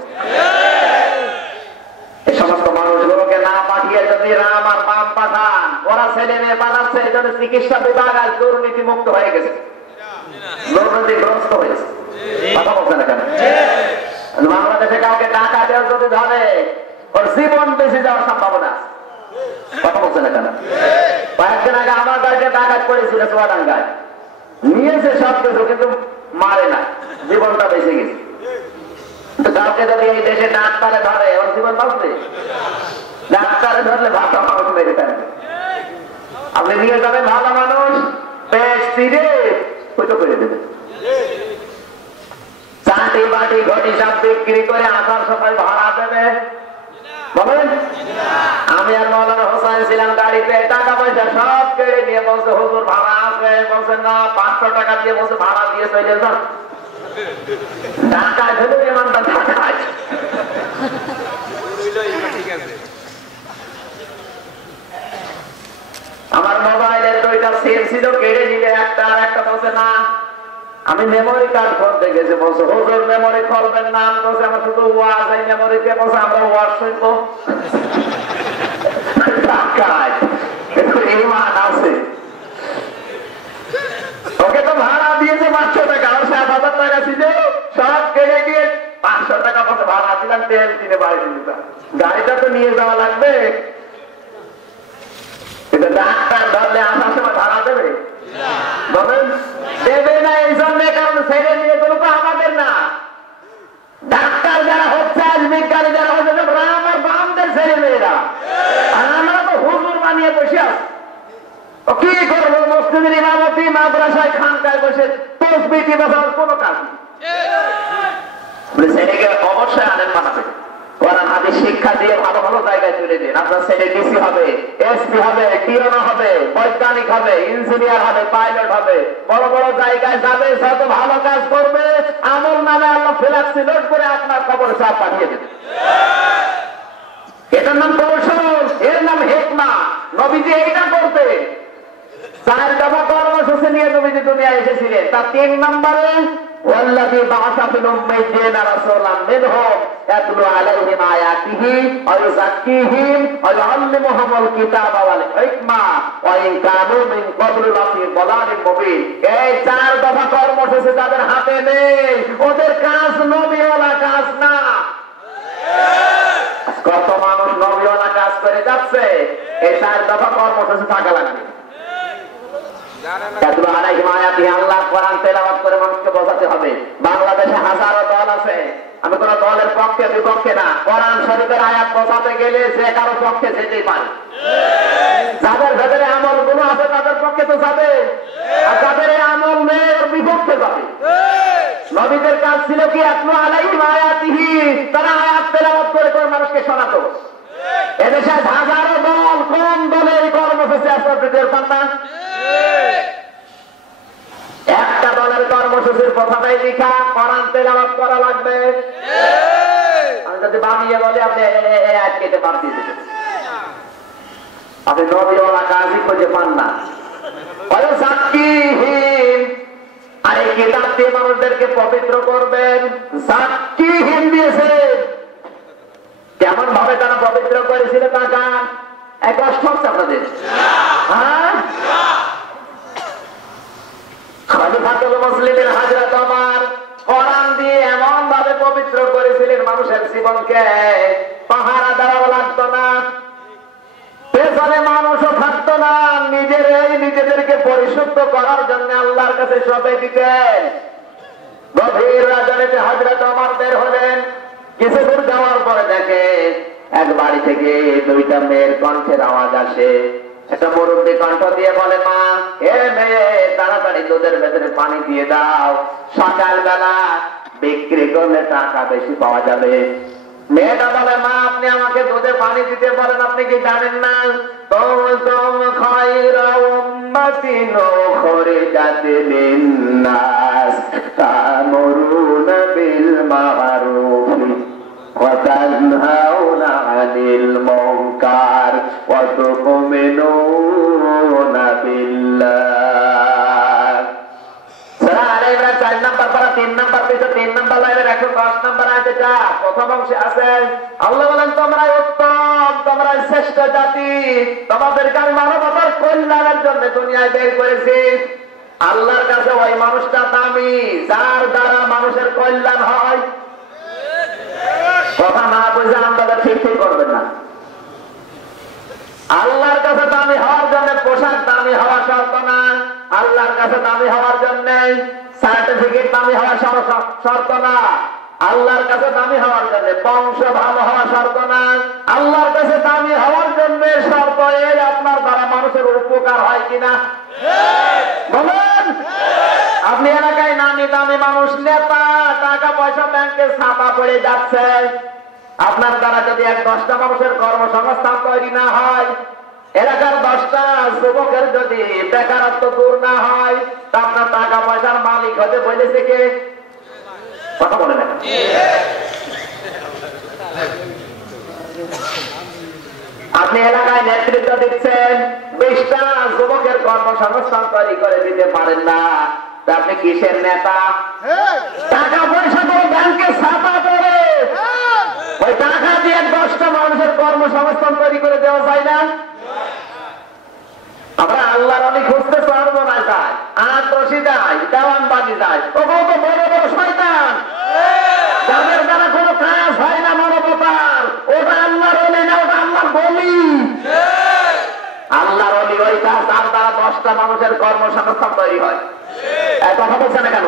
এই সমস্ত মানুষগুলোকে না পাঠিয়ে যদি রাম আর বাম পাঠান, ওরা ছেলে মেয়ে পাঠাচ্ছে, এই জন্য চিকিৎসা বিভাগ আজ দুর্নীতি মুক্ত হয়ে গেছে, দুর্নীতিগ্রস্ত হয়েছে। কথা বলছেন এখানে? বাংলাদেশে কাউকে ডাকাতেও যদি ধরে, ওর জীবন বেঁচে যাওয়ার সম্ভাবনা আছে। কথা বলছেন এখানে? কয়েকদিন আগে আমার বাড়িতে ডাকাত করেছিল চুয়াডাঙ্গায়, নিয়েছে সবকিছু, কিন্তু মারে না, জীবনটা বেঁচে গেছে। কাউকে যদি এই দেশে ডাক্তারে ধরে, ওর জীবন বাঁচবে? ডাক্তারে ধরলে ভালো মানুষ মেরে ফেলবে। আপনি নিয়ে যাবেন ভালো মানুষ, পেট ছিঁড়ে ফুটো করে দেবে, চাটি বাটি ঘটি সব বিক্রি করে আসার সময় ভাড়া দেবে। বলেন, আমি আর মৌলানা হোসেন ছিলাম গাড়িতে, টাকা পয়সা সব কেড়ে নিয়ে বলছে হুজুর ভাড়া আছে, বলছে না 500 টাকা দিয়ে, বলছে ভাড়া দিয়ে চলে যান। টাকা ধরে বিমানটা টাকা আমার মোবাইলের 2টা সিম ছিল, কেড়ে নিলে একটা, আর একটা বলছে না আমি মেমোরি কার্ড করতে গেছি, বলছে হুজুর মেমোরি করবেন না, বলছে আমার শুধু ওয়াজ এই মেমোরিতে, বলছে আমরা ওয়াজ শুনবো। ইমান আছে, ওকে তো ভাড়া দিয়েছে 500 টাকা, আর 7,000 টাকা ছিল, সব কেড়ে গিয়ে 500 টাকা বলছে ভাড়া দিলাম, তেল কিনে বাড়ি দিলাম। গাড়িটা তো নিয়ে যাওয়া লাগবে, কিন্তু ডাক্তার ধরলে আসার সময় ভাড়া দেবে? বলেন, দেবে না। এই জন্য, কারণ ছেলে নিয়ে গুলো তো আমাদের না। ডাক্তার যারা হচ্ছে, আজ বিজ্ঞানী যারা হচ্ছে, সব রাম আর বামদের ছেলে মেয়েরা, আর আমরা তো হুজুর বানিয়ে বসে আছি। কি করবো? মসজিদের ইমামতি, মাদ্রাসায়, খানকায় বসে তসবিহ বাজানোর কোনো কাজ নেই। ছেলেকে অবশ্যই আলেম বানাবে, কোরআন হাদিস শিক্ষা দিয়ে ভালো ভালো জায়গায় তুলে দিন। আপনার ছেলে ডিসি হবে, এসপি হবে, টিএনও হবে, বৈজ্ঞানিক হবে, ইঞ্জিনিয়ার হবে, পাইলট হবে, বড় বড় জায়গায় যাবে, যত ভালো কাজ করবে, আমল নামে আল্লাহ ফ্ল্যাক্সি লোড করে আপনার খবর সব পাঠিয়ে দেবে। এটার নাম কৌশল, এর নাম হিকমা। নবীজি এইটা করতে 4 দফা কর্মসূচি নিয়ে নবীজি দুনিয়ায় এসেছিলেন। তার 3 নম্বরে والذي بعث في الأميين رسولا منهم يتلو عليهم آياته ويزكيهم ويعلمهم الكتاب والحكمة وإن كانوا من قبل لفي ضلال مبين। এই 4 দফা কর্মসূচি তাদের হাতে নেই, ওদের কাজ নবীওয়ালা কাজ না। কত মানুষ নবীওয়ালা কাজ করে যাচ্ছে, এই 4 দফা কর্মসূচি থাকা লাগবে। আল্লাহ কোরআন তেলাওয়াত করে মানুষকে বোঝাতে হবে। বাংলাদেশে হাজারো দল আছে, আমি কোন দলের পক্ষে বিপক্ষে না। কোরআন শরীফের আয়াত বোঝাতে গেলে যে কারো পক্ষে যেতেই পারে। যাদের ভেতরে আমল গুলো আছে তাদের পক্ষে তো যাবে, আর যাদের আমল নেই ওর বিপক্ষে যাবে। নবীদের কাজ ছিল কি? আতলু আলাইহিম আয়াতিহি, তারা আয়াত তেলাওয়াত করে করে মানুষকে শোনাতো। এদেশে হাজারো দল, কোন দলের কর্মসূচি আছে আপনি টের পান না? একটা দলের কর্মসূচির প্রথমেই লিখা কোরআন তেলাওয়াত করা লাগবে। আমি যদি বানিয়ে বলি আপনি কেটে বাদ দিয়ে দেবেন, আপনি নবীওয়ালা কাজই খুঁজে পান না। আর এই কিতাব দিয়ে মানুষদেরকে পবিত্র করবেন। জাকিহীন দিয়েছে, কেমন ভাবে তারা পবিত্র করেছিল টাকা এক কষ্ট হচ্ছে আপনাদের। হ্যাঁ, খলিফাতুল মুসলিমিন হযরত ওমর কোরআন দিয়ে এমন ভাবে পবিত্র করেছিলেন মানুষের জীবনকে, পাহারা দেওয়া লাগতো না, পেছনে মানুষও থাকতো না, নিজেদেরকে পরিশুদ্ধ করার জন্য আল্লাহর কাছে সবে দিতেন। গভীর রাজনীতি হযরত ওমর বের হলেন, কিছু দূর যাওয়ার পরে দেখে এক বাড়ি থেকে দুইটা মেয়ের কণ্ঠের আওয়াজ আসে। একটা মুরব্বী কণ্ঠ দিয়ে বলে, মা এ মেয়ে তাড়াতাড়ি দুধের ভেতরে পানি দিয়ে দাও, সকালবেলা বিক্রি করলে টাকা বেশি পাওয়া যাবে। মেয়েটা বলে, মা আপনি আমাকে দুধে পানি দিতে বলেন, আপনি কি জানেন না কুনতুম খায়রা উম্মাতিন উখরিজাত লিন-নাস তা'মুরুনা বিল মা'রুফ ওয়া তানহাউনা আনিল মুনকার ওয়া তু'মিনুনা বিল্লাহ। সূরা আলে ইমরান 4 নম্বর পারা 3 নম্বর পৃষ্ঠা 3 নম্বর লাইনের 110 নম্বর আয়াতে যা প্রথম অংশে আছে, আল্লাহ বলেন তোমরাই উত্তম, তোমরাই শ্রেষ্ঠ জাতি, তোমাদেরকে আমি মানবতার কল্যাণের জন্য দুনিয়ায় বের করেছি। আল্লাহর কাছে ওই মানুষটা দামি যার দ্বারা মানুষের কল্যাণ হয়। কথা না বুঝে আমরা ঠিক করবেন না। আল্লাহর কাছে দামি হওয়ার জন্য পোশাক দামি হওয়া শর্ত না, আল্লাহর কাছে দামি হওয়ার জন্য সার্টিফিকেট দামি হওয়া শর্ত না, আল্লাহর কাছে দামি হওয়ার জন্য বংশ ভালো হওয়া শর্ত না, আল্লাহর কাছে দামি হওয়ার জন্য শর্ত এই আপনার দ্বারা মানুষের উপকার হয় কিনা বলেন। আপনি এলাকায় নামি দামি মানুষ, নেতা, টাকা পয়সা ব্যাংকে ছাপা পড়ে যাচ্ছে, আপনার দ্বারা যদি 10টা মানুষের কর্মসংস্থান তৈরি না হয়, এলাকার 10টা যুবকের যদি বেকারত্ব দূর না হয়, তা আপনার টাকা পয়সার মালিক হতে বলেছে কে? কথা বলে না। আপনি এলাকায় নেতৃত্ব দিচ্ছেন, 20টা যুবকের কর্মসংস্থান তৈরি করে দিতে পারেন না, তা আপনি কিসের নেতা? টাকা পয়সা করে ব্যাংকে ছাপা করে ওই টাকা দিয়ে 10টা মানুষের কর্মসংস্থান তৈরি করে দেওয়া যায় না। আমরা আল্লাহর অনেক খুঁজতে পারবো না, যায় আত্মসী যায়, দেওয়ানবাজি যায়, ওগুলো তো বড় বড় শয়তান, যাদের দ্বারা কোনো কাজ হয় না মানবতার। ওটা আল্লাহর অলি না, ওটা আল্লাহর বলি। আল্লাহর অলি ওই কাজ তার দ্বারা 10টা মানুষের কর্মসংস্থান তৈরি হয়। কথা বলছে না কেন?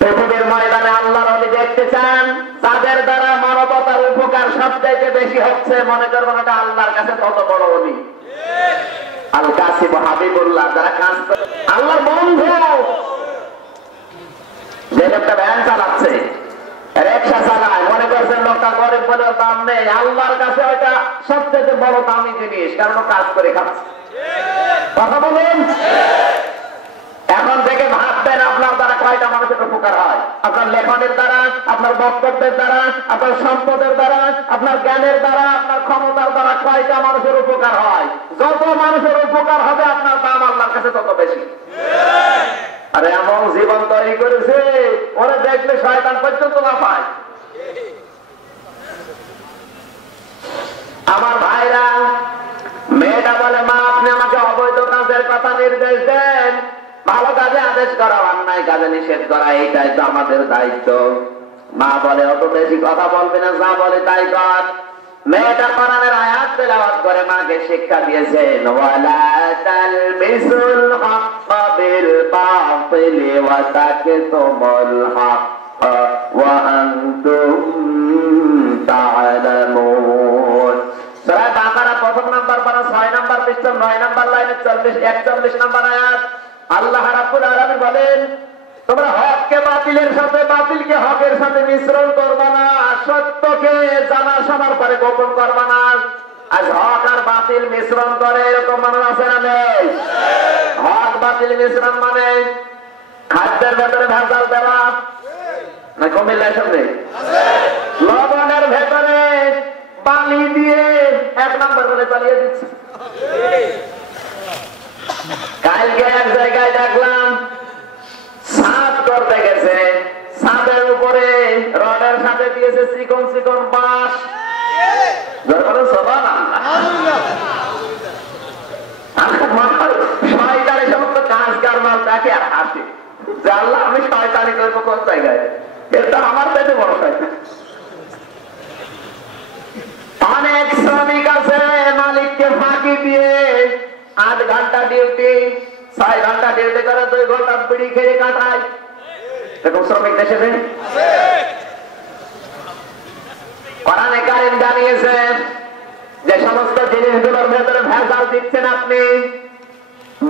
পৃথিবীর ময়দানে আল্লাহর অলি দেখতে চান তাদের দ্বারা মানবতার উপকার সবচাইতে বেশি হচ্ছে, মনে করবেন এটা আল্লাহর কাছে তত বড় অলি। আল কাসিম হাবিবুল্লাহ যারা কাজ করে আল্লাহর বন্ধু, যে লোকটা ভ্যান চালাচ্ছে, রিকশা চালায়, মনে করছেন লোকটা গরিব বলে দাম নেই, আল্লাহর কাছে ওইটা সবচেয়ে বড় দামি জিনিস, কারণ কাজ করে খাচ্ছে। কথা বলুন। এখন থেকে ভাববেন আপনার দ্বারা কয়টা মানুষের উপকার হয়, আপনার লেখনের দ্বারা, আপনার বক্তব্যের দ্বারা, আপনার সম্পদের দ্বারা, আপনার জ্ঞানের দ্বারা, আপনার ক্ষমতার দ্বারা কয়টা মানুষের উপকার হয়। যত মানুষের উপকার হবে আপনার দাম আল্লাহর কাছে তত বেশি। আরে এমন জীবন তৈরি করেছে ওরা দেখলে শয়তান পর্যন্ত না পায়। আমার ভাইরা, মেয়েটা বলে, মা আপনি আমাকে অবৈধ কাজের কথা নির্দেশ দেন, ভালো কাজে আদেশ করা, অন্যায় কাজে নিষেধ করা, এইটাই তো আমাদের দায়িত্ব। মা বলে, অত বেশি কথা বলবি না, যা বলে তাই কর। মেয়েটা কোরআনের আয়াত তেলাওয়াত করে মাকে শিক্ষা দিয়েছেন, ওয়ালা তালবিসুল হাক্কা বিল বাতিলি ওয়া তাকতুমুল হাক্কা ওয়া আনতুম তা'লামুন। সূরা বাকারা প্রথম নাম্বার পারা 6 নাম্বার পৃষ্ঠা 9 নাম্বার লাইনে 41 নাম্বার আয়াত। আল্লাহ রাব্বুল আলামিন বলেন, তোমরা হককে বাতিলের সাথে, বাতিলকে হকের সাথে মিশ্রণ করবা না, সত্যকে জানা শোনার পরে গোপন করবা না। আজ হক আর বাতিল মিশ্রণ করে এরকম মানুষ আছে না নেই? হক বাতিল মিশ্রণ মানে খাদ্যের ভেতরে ভেজাল দেওয়া না কুমিল্লার সামনে লবণের ভেতরে পানি দিয়ে 1 নম্বর করে চালিয়ে দিচ্ছে। কালকে এক জায়গায় দেখলাম ছাদ করতে গেছে, ছাদের উপরে রডের সাথে দিয়েছে চিকন চিকন বাঁশ। শয়তানি সমস্ত কাজ কারবার দেখে আর হাসি যে আল্লাহ আমি শয়তানি করবো কোন জায়গায়, এটা আমার পেটে বড় শয়তান। অনেক শ্রমিক আছে মালিককে ফাঁকি দিয়ে 8 ঘন্টা ডিউটি, 6 ঘন্টা ডিউটি করে 2 ঘন্টা বিড়ি খেয়ে কাটায়। এরকম শ্রমিক দেশে নেই? কোরআনে কারীম জানিয়েছে যে সমস্ত জিনিসগুলোর ভেতরে ভেজাল দিচ্ছেন আপনি,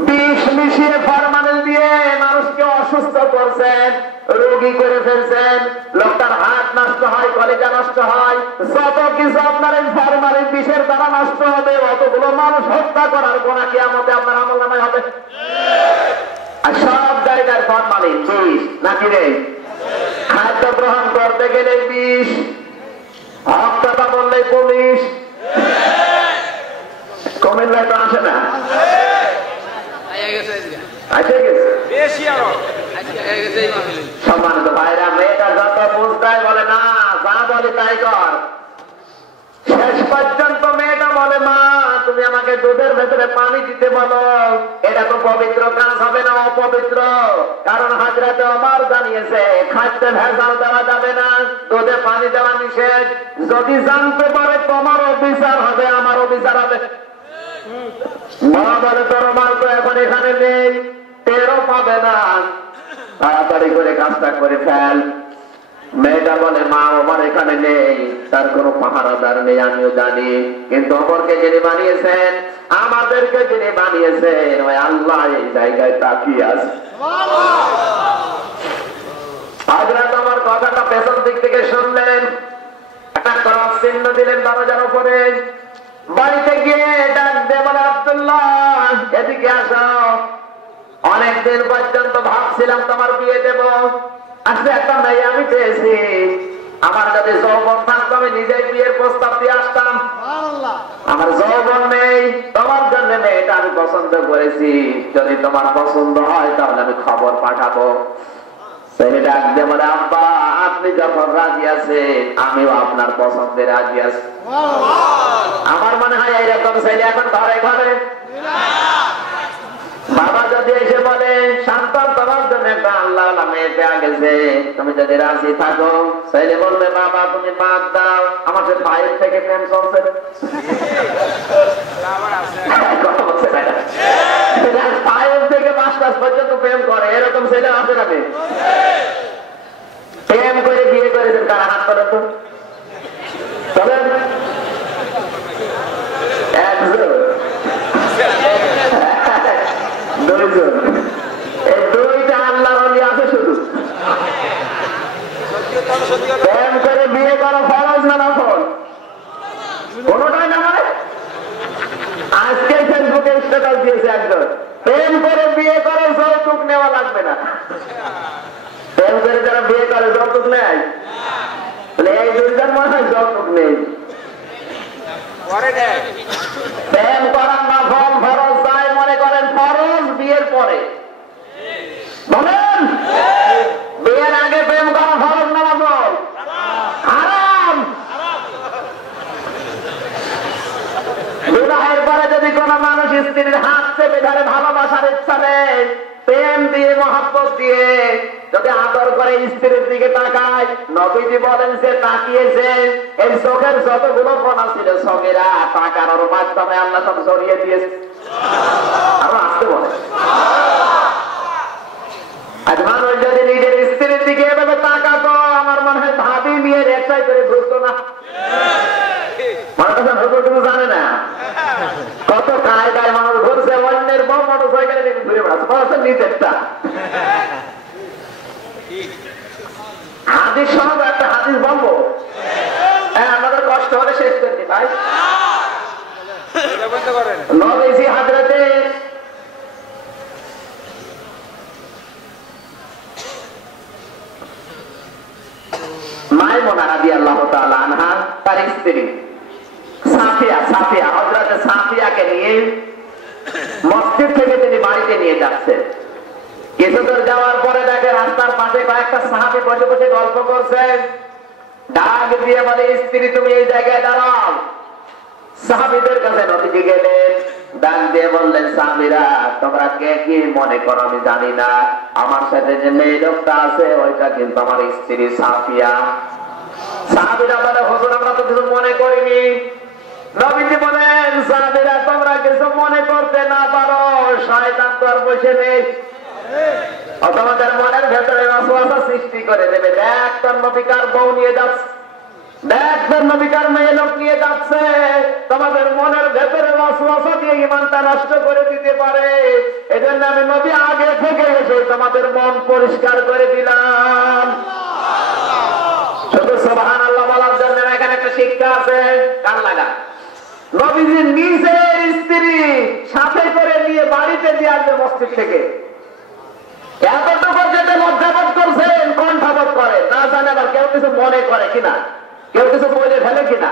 বিষ মিশিয়ে ফরমালিন দিয়ে মানুষকে অসুস্থ করছেন, রোগী করে ফেলছেন, লোকটার হাত নষ্ট হয়, কলিজা নষ্ট হয়, যত কিছু আপনার এই ফরমালিন বিষের দ্বারা নষ্ট হবে, অতগুলো মানুষ হত্যা করার গুনাহ কিয়ামতে আপনার আমলনামায় হবে। আর সব জায়গায় ফরমালিন বিষ নাকি রে? খাদ্য গ্রহণ করতে গেলে বিষ, হক কথা বললে পুলিশ। কুমিল্লায় তো আসে না, সম্মানিত ভাইরা, মেয়েটা যত বুঝতাই বলে না, যা বলে তাই কর। শেষ পর্যন্ত মেয়েটা বলে মা তুমি আমাকে দুধের ভেতরে পানি দিতে বলো, এটা তো পবিত্র কাজ হবে না, অপবিত্র। কারণ হযরত ওমর জানিয়েছে খাদ্যে ভেজাল দেওয়া যাবে না, দুধে পানি দেওয়া নিষেধ। যদি জানতে পারে তোমারও বিচার হবে, আমারও বিচার হবে। মা বলে তোর মাল তো এখন এখানে নেই, টেরও পাবে না, তাড়াতাড়ি করে কাজটা করে ফেল। মেয়েটা বলে মা ওমর এখানে নেই, তার কোনো পাহারাদার নেই আমিও জানি, কিন্তু ওমরকে যিনি বানিয়েছেন, আমাদেরকে যিনি বানিয়েছেন, ওই আল্লাহ এই জায়গায় তাকিয়ে আছে। হযরত ওমর কথাটা পেছন দিক থেকে শুনলেন, একটা ক্রস চিহ্ন দিলেন দরজার উপরে। বাড়িতে গিয়ে ডাক দিয়ে বলে আব্দুল্লাহ এদিকে আসো, অনেকদিন পর্যন্ত ভাবছিলাম তোমার বিয়ে দেব, আজকে একটা মেয়ে আমি পেয়েছি, আমার যদি যৌবন থাকতো আমি নিজেই বিয়ের প্রস্তাব দিয়ে আসতাম। আমার যৌবন নেই, তোমার জন্য মেয়েটা আমি পছন্দ করেছি, যদি তোমার পছন্দ হয় তাহলে আমি খবর পাঠাবো। ছেলে ডাক দিয়ে বলে আব্বা আপনি যখন রাজি আছেন আমিও আপনার পছন্দে রাজি আছি। আমার মনে হয় এইরকম ছেলে এখন ঘরে ঘরে। বাবা যদি এসে বলে সন্তান তোমার জন্য একটা আল্লাহ মেয়ে পেয়ে গেছে, তুমি যদি রাজি থাকো, ছেলে বলবে বাবা তুমি বাদ দাও, আমার 5 থেকে প্রেম চলছে, 5 থেকে 5 ক্লাস পর্যন্ত প্রেম করে, এরকম ছেলে আছে না? প্রেম করে বিয়ে করেছেন কারা? হাত করে তো তবে একজন, 2 জন, এই 2টা আল্লাহর ওলি আছে শুধু। প্রেম করে বিয়ে করা ফরজ না নফল? কোনটাই না। মানে আজকে ফেসবুকে স্ট্যাটাস দিয়েছে একজন, প্রেম করে বিয়ে করে যৌতুক নেওয়া লাগবে না। প্রেম করে যারা বিয়ে করে যৌতুক নেয়, এই 2 জন মনে হয় যৌতুক নেই। প্রেম করার নফল ফরজ যাই মনে করেন ফরজ বিয়ের পরে, বলেন বিয়ের আগে প্রেম করা ফরজ না নফল? হারাম। বিবাহের পরে যদি কোন মানুষ স্ত্রীর হাত চেপে ধরে ভালোবাসার ইচ্ছা নেই, প্রেম দিয়ে মহব্বত দিয়ে যদি আদর করে স্ত্রীর দিকে তাকায়, নবীজি বলেন সে তাকিয়েছে, এই চোখের যতগুলো কণা ছিল সগেরা তাকানোর মাধ্যমে আল্লাহ সব সরিয়ে দিয়েছে। আরো আসতে বলে আজ মানুষ যদি নিজের স্ত্রীর দিকে এভাবে তাকাতো, আমার মনে হয় ভাবি নিয়ে রেকশায় করে ঘুরতো না। মানুষ হুকুম জানে না কত কায়দায় মানুষ ঘুরছে, অন্যের বউ মোটর সাইকেলে নিয়ে ঘুরে বেড়াচ্ছে, মানুষ নিজেরটা। হাদিস সহজ একটা হাদিস বলবো, হ্যাঁ আমাদের কষ্ট হলে শেষ করতে ভাই। নবীজি হযরতে মাইমুনা রাদিয়াল্লাহু তাআলা আনহা তার স্ত্রী সাফিয়া হযরত সাফিয়াকে নিয়ে মসজিদ থেকে তিনি বাড়িতে নিয়ে যাচ্ছেন। কিছুদূর যাওয়ার পরে দেখে রাস্তার পাশে কয়েকটা সাহাবী বসে বসে গল্প করছেন। ডাক দিয়ে বলে, স্ত্রী তুমি এই জায়গায় দাঁড়াও। সাহাবীদের কাছে নবীজি গেলেন, ডাক দিয়ে বললেন, সাহাবীরা তোমরা কে কি মনে করো আমি জানি না, আমার সাথে যে মেয়ে লোকটা আছে ওইটা কিন্তু আমার স্ত্রী সাফিয়া। সাহাবীরা বলে, হুজুর আমরা তো কিছু মনে করিনি। নবীজি বলেন, সাহাবীরা তোমরা কিছু মনে করতে না পারো, শয়তান তো আর বসে নেই, তোমাদের মনের ভেতরে ওয়াসওয়াসা সৃষ্টি করে দেবে। দেখ তোর নবীকার বউ নিয়ে যাচ্ছে, দেখ তোর নবীকার মেয়ে লোক নিয়ে যাচ্ছে, তোমাদের মনের ভেতরে ওয়াসওয়াসা দিয়ে ঈমানটা নষ্ট করে দিতে পারে। এজন্য আমি নবী আগে থেকে এসে তোমাদের মন পরিষ্কার করে দিলাম। শুধু সুবহানাল্লাহ বলার জন্য এখানে একটা শিক্ষা আছে, কান লাগা। নবীজি নিজের স্ত্রী সাথে করে নিয়ে বাড়িতে দিয়ে আসবে মসজিদ থেকে, এতটুকু যেতে লজ্জাবোধ করছেন, কণ্ঠাবোধ করে না জানে, আবার কেউ কিছু মনে করে কিনা, কেউ কিছু বলে ফেলে কিনা।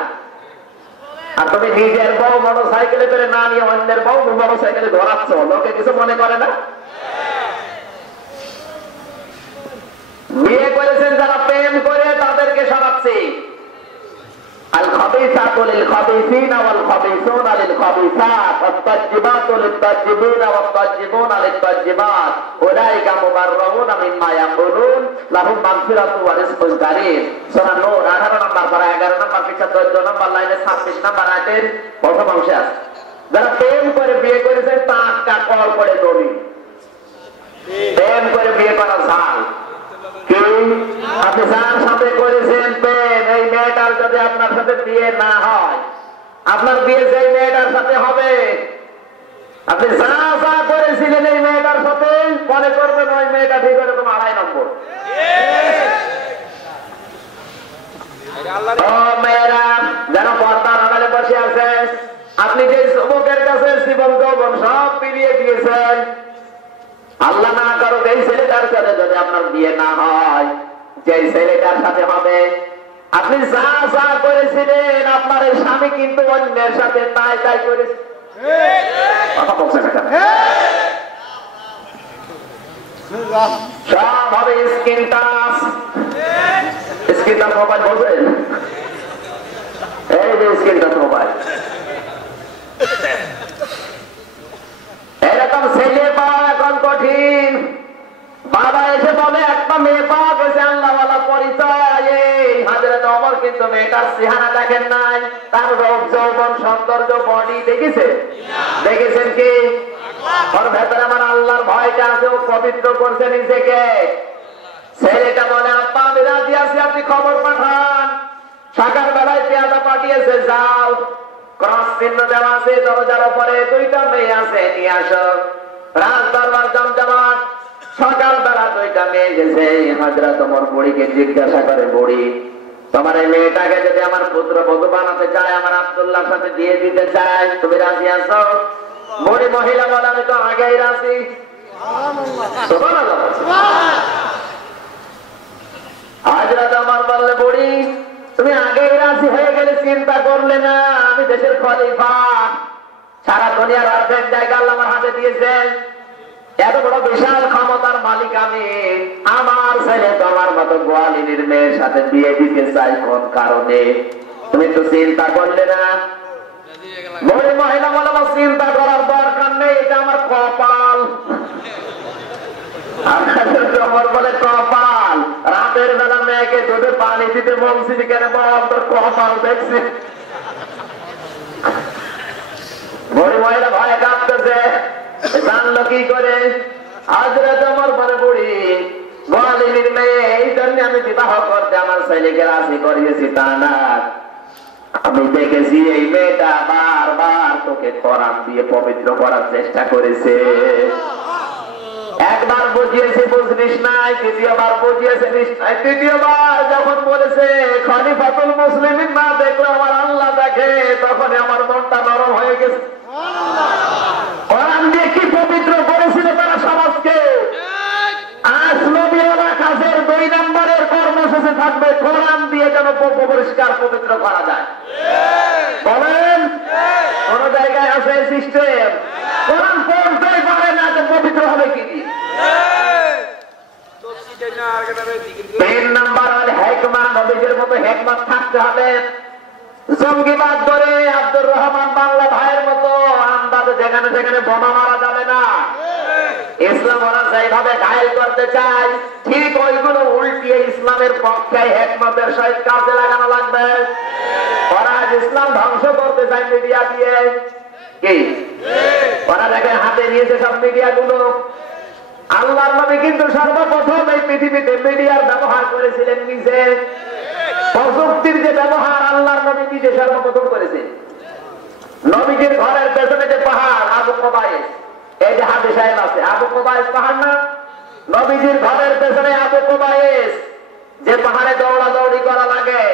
আর তুমি নিজের বউ মোটর সাইকেলে করে না নিয়ে অন্যের বউ মোটর সাইকেলে ধরাচ্ছ, লোকে কিছু মনে করে না? বিয়ে করেছেন যারা প্রেম করে তাদেরকে সরাচ্ছি। আল খাবিসাতু লিল খাবিসিনা ওয়াল খাবিসুনা লিল খাবিসাত ওয়াত-তাজ্জিবাতু লিত-তাজ্জিবিনা ওয়াত-তাজ্জিবুনা লিত-তাজ্জিবাত উলাইকা মুবাররাউনা মিম্মা ইয়াকুলুন লাহুম মাগফিরাতু ওয়া রিজকুন কারীম। সূরা নূর 18 নম্বর পারা 11 নম্বর পৃষ্ঠা 14 নম্বর লাইনে 26 নম্বর আয়াতের প্রথম অংশে আছে। যারা প্রেম করে বিয়ে করেছেন তাঁকা কল করে দড়ি, প্রেম করে বিয়ে করা জাল। কি আপনি যার সাথে করেছেন প্রেম, এই মেয়েটার যদি আপনার সাথে বিয়ে না হয়, আপনার বিয়ে যেই মেয়েটার সাথে হবে, আপনি যা যা করেছিলেন এই মেয়েটার সাথে, মনে করবেন ওই মেয়েটা ঠিক করে তোমার 2.5 নম্বর। ও মেয়েরা যারা পর্দার আড়ালে বসে আছে, আপনি যে যুবকের কাছে জীবন যৌবন সব ফিরিয়ে দিয়েছেন, আল্লাহ না করো এই ছেলেটার সাথে যদি আপনার বিয়ে না হয়, যে ছেলেটার সাথে হবে, আপনি যা যা করেছিলেন আপনার এই স্বামী কিন্তু অন্যের সাথে তাই তাই করেছে। সব হবে screen touch. Screen touch mobile বলবেন, এই যে স্ক্রিন টাচ মোবাইল, এরকম ছেলে পাওয়া এখন কঠিন। বাবা এসে বলে একটা মেয়ে পাওয়া গেছে আল্লাহওয়ালা পরিচয়, হযরত ওমর কিন্তু মেয়েটার চেহারা দেখেন নাই, তার রূপ যৌবন সৌন্দর্য বডি দেখেছে, দেখেছেন কি? ওর ভেতরে আমার আল্লাহর ভয়টা আছে, ও পবিত্র করছে নিজেকে। ছেলেটা বলে, আব্বা আমি রাজি আছি, আপনি খবর পাঠান। সকাল বেলায় পেয়াদা পাঠিয়েছে, যাও ক্রস চিহ্ন দেওয়া আছে দরজার উপরে, 2টা মেয়ে আছে, নিয়ে আসো। রাত দরবার জমজমাট, সকাল বেলা 2টা মেয়ে গেছে। হযরত ওমর বুড়িকে জিজ্ঞাসা করে, বুড়ি তোমার এই মেয়েটাকে যদি আমার পুত্র বধূ বানাতে চায়, আমার আব্দুল্লাহর সাথে দিয়ে দিতে চায়, তুমি রাজি আছো? বুড়ি মহিলা বলে, আমি তো আগেই রাজি। সুবহানাল্লাহ। হযরত ওমর বললে, বুড়ি তুমি আগেই রাজি হয়ে গেলে চিন্তা করলে না, আমি দেশের খলিফা, সারা দুনিয়ার অর্ধেক জায়গা আল্লাহ আমার হাতে দিয়েছেন, এত বড় বিশাল ক্ষমতার মালিক আমি। আমার ছেলে তোমার মতো গোয়ালিনীর মেয়ের সাথে বিয়ে দিতে চাই কোন কারণে? তুমি তো চিন্তা করলে না। বুড়ি মহিলা বলে, চিন্তা করার দরকার নেই, এটা আমার কপাল। বলে কপাল, রাতের বেলা মেয়েকে দুধে পানি দিতে বলছি কেন? বল তোর কপাল দেখছি। বুড়ি মহিলা ভয়ে কাঁপতেছে, জানলো কি করে? হযরত ওমর বলে, বুড়ি গোয়ালিনীর মেয়ে, এই জন্য আমি বিবাহ করতে আমার ছেলেকে রাজি করিয়েছি তা না, আমি দেখেছি এই মেয়েটা বারবার তোকে কোরআন দিয়ে পবিত্র করার চেষ্টা করেছে। একবার বুঝিয়েছে বুঝলিস নাই, দ্বিতীয়বার বুঝিয়েছে নাই, তৃতীয়বার যখন বলেছে খলিফাতুল মুসলিমিন না দেখলে আমার আল্লাহ দেখে, তখন আমার মনটা নরম হয়ে গেছে। কোরআন দিয়ে কি পবিত্র করেছিল তারা সমাজকে। আজ নবীরা কাজের 2 নম্বরের কর্মসূচি থাকবে কোরআন দিয়ে যেন পরিষ্কার পবিত্র করা যায়। বলেন কোন জায়গায় আছে সিস্টেম? কোরআন পড়তেই পারে না তো পবিত্র হবে কি দিয়ে? 3 নাম্বার হল হিকমা, নবীদের মতো হিকমত থাকতে হবে। জঙ্গিবাদ করে আব্দুর রহমান বাংলা ভাইয়ের মতো আন্দাজে যেখানে যেখানে বোমা মারা যাবে না। ইসলাম ওরা যেভাবে ঘায়েল করতে চায় ঠিক ওইগুলো উল্টিয়ে ইসলামের পক্ষে হিকমতের সহিত কাজে লাগানো লাগবে। ওরা ইসলাম ধ্বংস করতে চায় মিডিয়া দিয়ে। কি ওরা দেখেন হাতে নিয়েছে সব মিডিয়াগুলো। আল্লাহর নবী কিন্তু সর্বপ্রথম এই পৃথিবীতে মিডিয়ার ব্যবহার করেছিলেন নিজে। প্রযুক্তির যে ব্যবহার আল্লাহর নবী নিজে সর্বপ্রথম করেছেন। নবীজির ঘরের পেছনে যে পাহাড় আবু কুবাইস, এই যে হাজি সাহেব আছে, আবু কুবাইস পাহাড় না? নবীজির ঘরের পেছনে আবু কুবাইস যে পাহাড়ে দৌড়াদৌড়ি করা লাগে,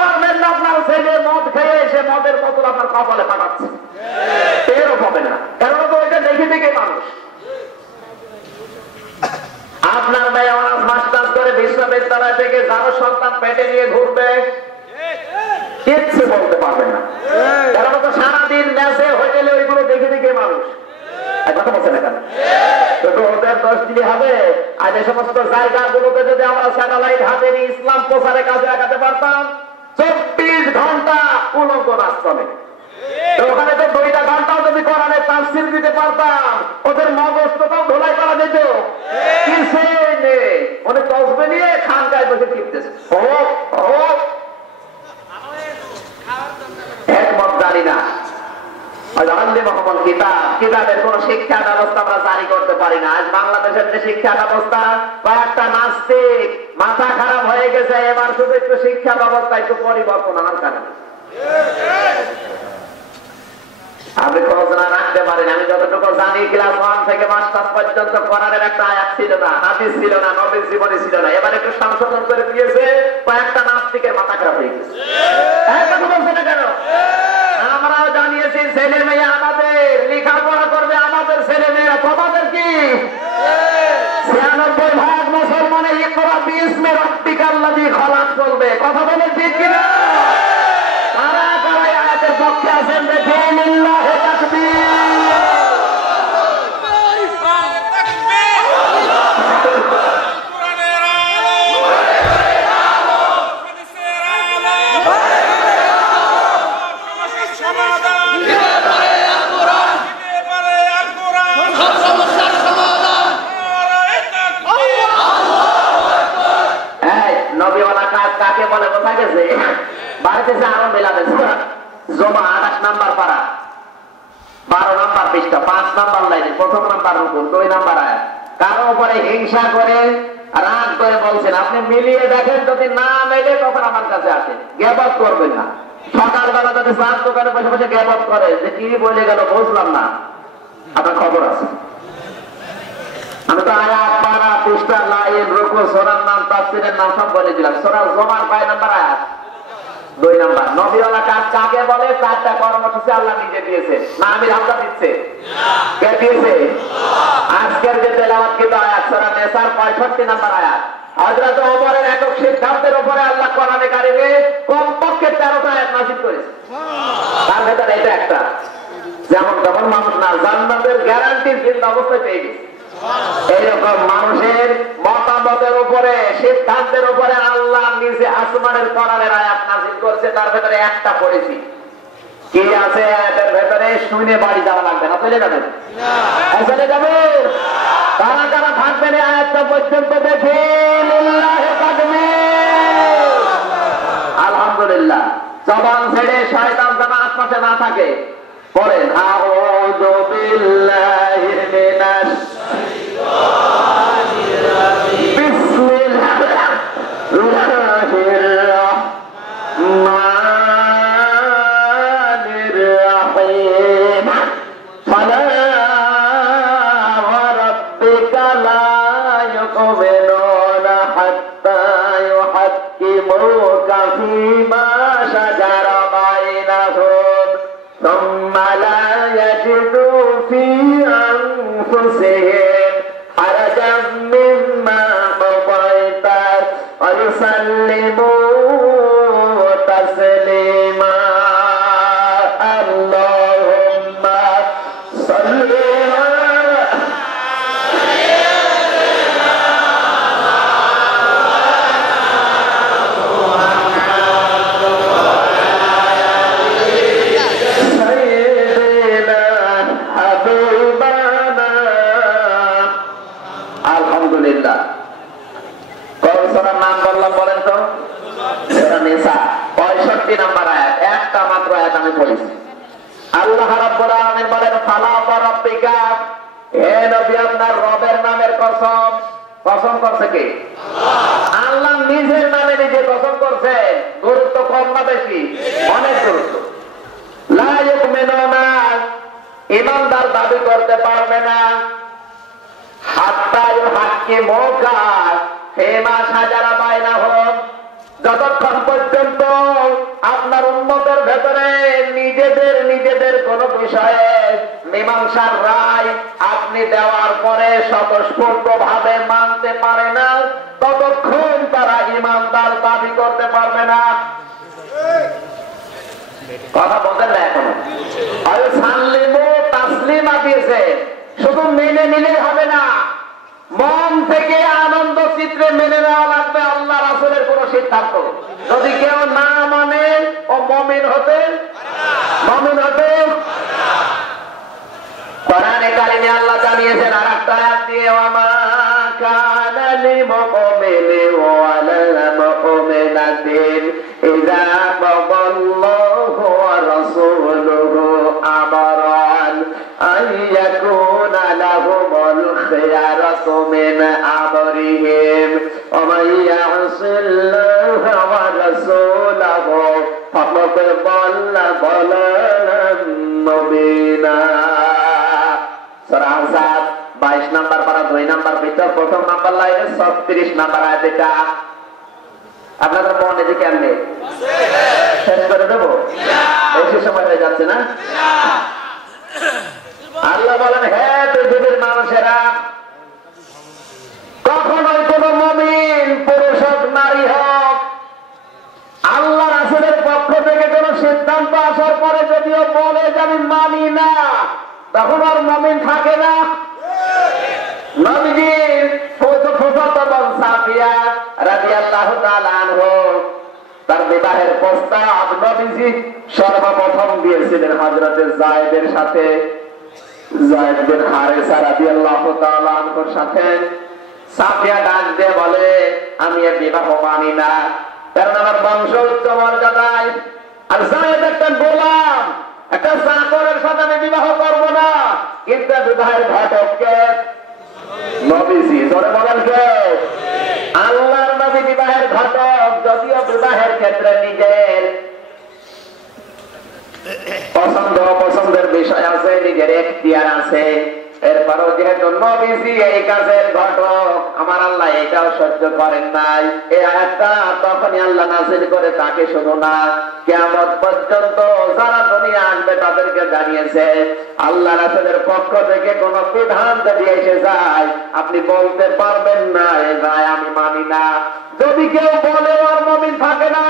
পারবেন না আপনার ছেলে মদ খেয়ে সে মদের বোতল আপনার কপালে পাঠাচ্ছে, টেরও পাবে না। কারণ তো ওইটা দেখে দেখে মানুষ। আপনার মেয়ে অনার্স মাস্টার্স করে বিশ্ববিদ্যালয় থেকে যারা সন্তান পেটে নিয়ে ঘুরবে কিচ্ছু বলতে পারবে না। কারণ তো সারাদিন ম্যাচে হোটেলে ওইগুলো দেখে দেখে মানুষ। কথা বলছে না কেন? ওদের 10 দিলে হবে। আর এই সমস্ত জায়গাগুলোতে যদি আমরা স্যাটেলাইট হাতে নিয়ে ইসলাম প্রচারে কাজে লাগাতে পারতাম, 24 ঘন্টা উলঙ্গ নাচ চলে। ওখানে তো 2টা ঘন্টাও যদি কোরআনে তাফসীর দিতে পারতাম, ওদের মগজটাও ধোলাই করা যেত। কিছু নেই, অনেক তসবে নিয়ে খানকায় বসে টিপতেছে। একমত জানি না। কিতাবের কোন শিক্ষা ব্যবস্থা আমরা জারি করতে পারি না। আজ বাংলাদেশের যে শিক্ষা ব্যবস্থা, কয়েকটা নাস্তিক মাথা খারাপ হয়ে গেছে, এবার শুধু একটু শিক্ষা ব্যবস্থা একটু পরিবর্তন আনার কারণে আপনি খোঁজনা রাখতে পারেন। আমি যতটুকু জানি ক্লাস 1 থেকে মাস্টার্স পর্যন্ত কোরআনের একটা আয়াত ছিল না, হাদিস ছিল না, নবীর জীবনে ছিল না। এবার একটু সংশোধন করে দিয়েছে, কয়েকটা নাস্তিকের মাথা খারাপ হয়ে গেছে। কথা বলছে না কেন? আমরাও জানিয়েছি ছেলে মেয়ে আমাদের লেখাপড়া করবে, আমাদের ছেলে মেয়েরা। তোমাদের কি 96% মুসলমানের ইকরা বিসমি রাব্বিকাল্লাযী খলাক চলবে। কথা বলে ঠিক কিনা? কারা কারা আয়াতের পক্ষে আছেন দেখুন। লিল্লাহি তাকবীর। কাকে বলে বোঝা গেছে? বাড়িতে আরো মেলাবে জমা 28 নাম্বার পারা, 12 নাম্বার পৃষ্ঠা, 5 নাম্বার লাইনে, 1ম নাম্বার রুকুন, 2 নাম্বার আয়াত। কারো উপরে হিংসা করে রাগ করে বলছেন, আপনি মিলিয়ে দেখেন, যদি না মেলে তখন আমার কাছে আসেন। গিবত করবেন না। সকালবেলা যদি চার দোকানে বসে বসে গিবত করে যে কি বলে গেল বুঝলাম না, আপনার খবর আছে। আমি তো আয়াত পারা পৃষ্ঠা লাইন রুকু সূরার নাম তাফসীরের নাম সব বলে দিলাম। সূরা জুমার 5 নাম্বার আয়াত, 2 নাম্বার। নবীওয়ালা কাজ কাকে বলে? 4টা কর্মসূচি আল্লাহ নিজে দিয়েছে না আমি হামদা দিচ্ছে? কে দিয়েছে? আজকের যে তেলাওয়াত কৃত আয়াত সূরা নিসার 65 নাম্বার আয়াত। হযরত ওমরের একক সিদ্ধান্তের উপরে আল্লাহ কোরআনে কারিমে কমপক্ষে 13টা আয়াত নাযিল করেছে। তার ভেতরে এটা একটা। যেমন তখন মানুষ না জান্নাতের গ্যারান্টি জিন্দা অবস্থায় পেয়ে গেছে। এইরকম মানুষের মতামতের উপরে সিদ্ধান্তের উপরে আল্লাহ নিজে আসমানের কোরআনের আয়াত নাযিল করেছে। তার ভেতরে একটা পড়েছি। কি আছে আয়াতের ভেতরে? শুনে বাড়ি যাওয়া লাগবে না, চলে যাবেন। চলে যাবে। কারা কারা থাকবেন এই আয়াতটা পর্যন্ত? দেখে লিল্লাহি তাকবীর। আলহামদুলিল্লাহ। জবান ছেড়ে শয়তান যেন আশপাশে না থাকে। পড়েন আউযু বিল্লাহি মিনাশ فيما شجر بينهم ثم لا يجدوا في أنفسهم حرجا مما قضيت ويسلموا সাল্লিমু তাসলিমা আল্লাহুম্মা সাল্লি আল্লাহ রাব্বুল আলামিন বলেন ফালা রাব্বিকা, হে নবী আপনার রবের নামের কসম। কসম করছে কে? আল্লাহ নিজের নামে নিজে কসম করছেন। গুরুত্ব কম না বেশি? অনেক গুরুত্ব। লা ইউমিনুনা, ঈমানদার দাবি করতে পারবে না হাত্তা ইউহাক্কিমুকা ফীমা শাজারা বাইনাহুম, যতক্ষণ পর্যন্ত আপনার উম্মতের ভেতরে নিজেদের কোন বিষয়ে মীমাংসার রায় আপনি দেওয়ার পরে স্বতঃস্ফূর্ত ভাবে মানতে পারে না, ততক্ষণ তারা ঈমানদার দাবি করতে পারবে না। কথা বলতেন না এখনো? আর সাল্লিমু তাসলিমা দিয়েছে, শুধু মেনে নিলে হবে না, মন থেকে আনন্দ চিত্রে মেনে নেওয়া লাগবে আল্লাহ রাসূলের কোন সিদ্ধান্ত। যদি কেউ না মানে ও মুমিন হতে কোরআনে কারিমে আল্লাহ জানিয়েছেন আর একটা আয়াত দিয়ে, ওয়ামা কানা লিল মুমিনি ওয়ালা মুমিনাতিন ইযা কাদাল্লাহু ওয়া রাসূলুহু আমরান আইয়াকুনা লাহুমুল খিয়ারাতু মিন আমরিহিম ওয়া মান ইয়াসিল্লাহা ওয়া রাসূলাহু ফাকাদ দাল্লা দালালাম মুবিনা। সূরা আহজাব 22 নম্বর পারা 2 নম্বর ভিতর প্রথম নাম্বার লাইনে 36 নম্বর আয়াত। এটা আপনাদের মনে দেখে আনলে শেষ করে দেবো? বেশি সময় হয়ে যাচ্ছে না? আল্লাহ বলেন, হে পৃথিবীর মানুষেরা, কখনোই কোন মুমিন পুরুষ হোক নারী হোক আল্লাহ রাসূলের পক্ষ থেকে কোন সিদ্ধান্ত আসার পরে যদিও বলে যে আমি মানি না, তখন আর মুমিন থাকে না। নবীজির ফুফাতো বোন সাফিয়া রাদিয়াল্লাহু তাআলা আনহু, তার বিবাহের প্রস্তাব নবীজি সর্বপ্রথম দিয়েছিলেন হযরতে যায়েদের সাথে, যায়েদ বিন হারেসা রাদিয়াল্লাহু তাআলা আনহুর সাথে। সাফিয়া ডাক দিয়ে বলে, আমি এর বিবাহ মানি না, কারণ আমার বংশ উচ্চ মর্যাদায়, আর যায়েদ একটা গোলাম, একটা চাকরের সাথে আমি বিবাহ করব না। কিন্তু বিবাহের ঘটককে নবীজি, জোরে বলেন কে? আল্লাহর নবী বিবাহের ঘটক। যদিও বিবাহের ক্ষেত্রে নিজের পছন্দ অপছন্দের বিষয় আছে, নিজের এখতিয়ার আছে, এরপরও যেহেতু নবীজি এই কাজের ঘটক, আমার আল্লাহ এটাও সহ্য করেন নাই। এই আয়াতটা তখনই আল্লাহ নাযিল করে তাকে শুনো না, কিয়ামত পর্যন্ত যারা দুনিয়া আসবে তাদেরকে জানিয়েছে আল্লাহ রাসূলের পক্ষ থেকে কোন বিধান যদি এসে যায় আপনি বলতে পারবেন না এই রায় আমি মানি না। যদি কেউ বলে আর মুমিন থাকে না,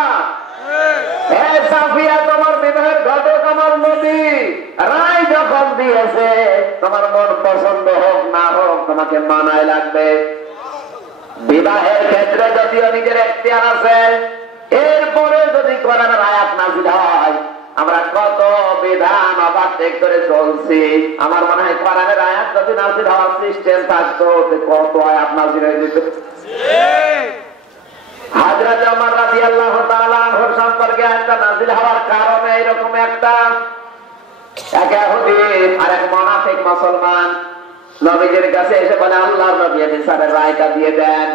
হে সাফিয়া তোমার বিবাহের ঘটক আমার নবী, রায় যখন দিয়েছে তোমার মন পছন্দ হোক না হোক তোমাকে মানায় লাগবে। বিবাহের ক্ষেত্রে যদিও নিজের এখতিয়ার আছে, এরপরে যদি কোরআনের আয়াত নাযিল হয়, আমরা কত বিধান ওভারটেক করে চলছি। আমার মনে হয় কোরআনের আয়াত যদি নাযিল হওয়ার সিস্টেম থাকতো কত আয়াত নাযিল হয়ে যেত। হযরত ওমর রাদিয়াল্লাহু তাআলা আনহুর সম্পর্কে একটা নাযিল হওয়ার কারণে এরকম একটা এক ইহুদি আর এক মুনাফিক মুসলমান নবীজির কাছে এসে বলে, আল্লাহর নবী বিচারের রায়টা দিয়ে দেন।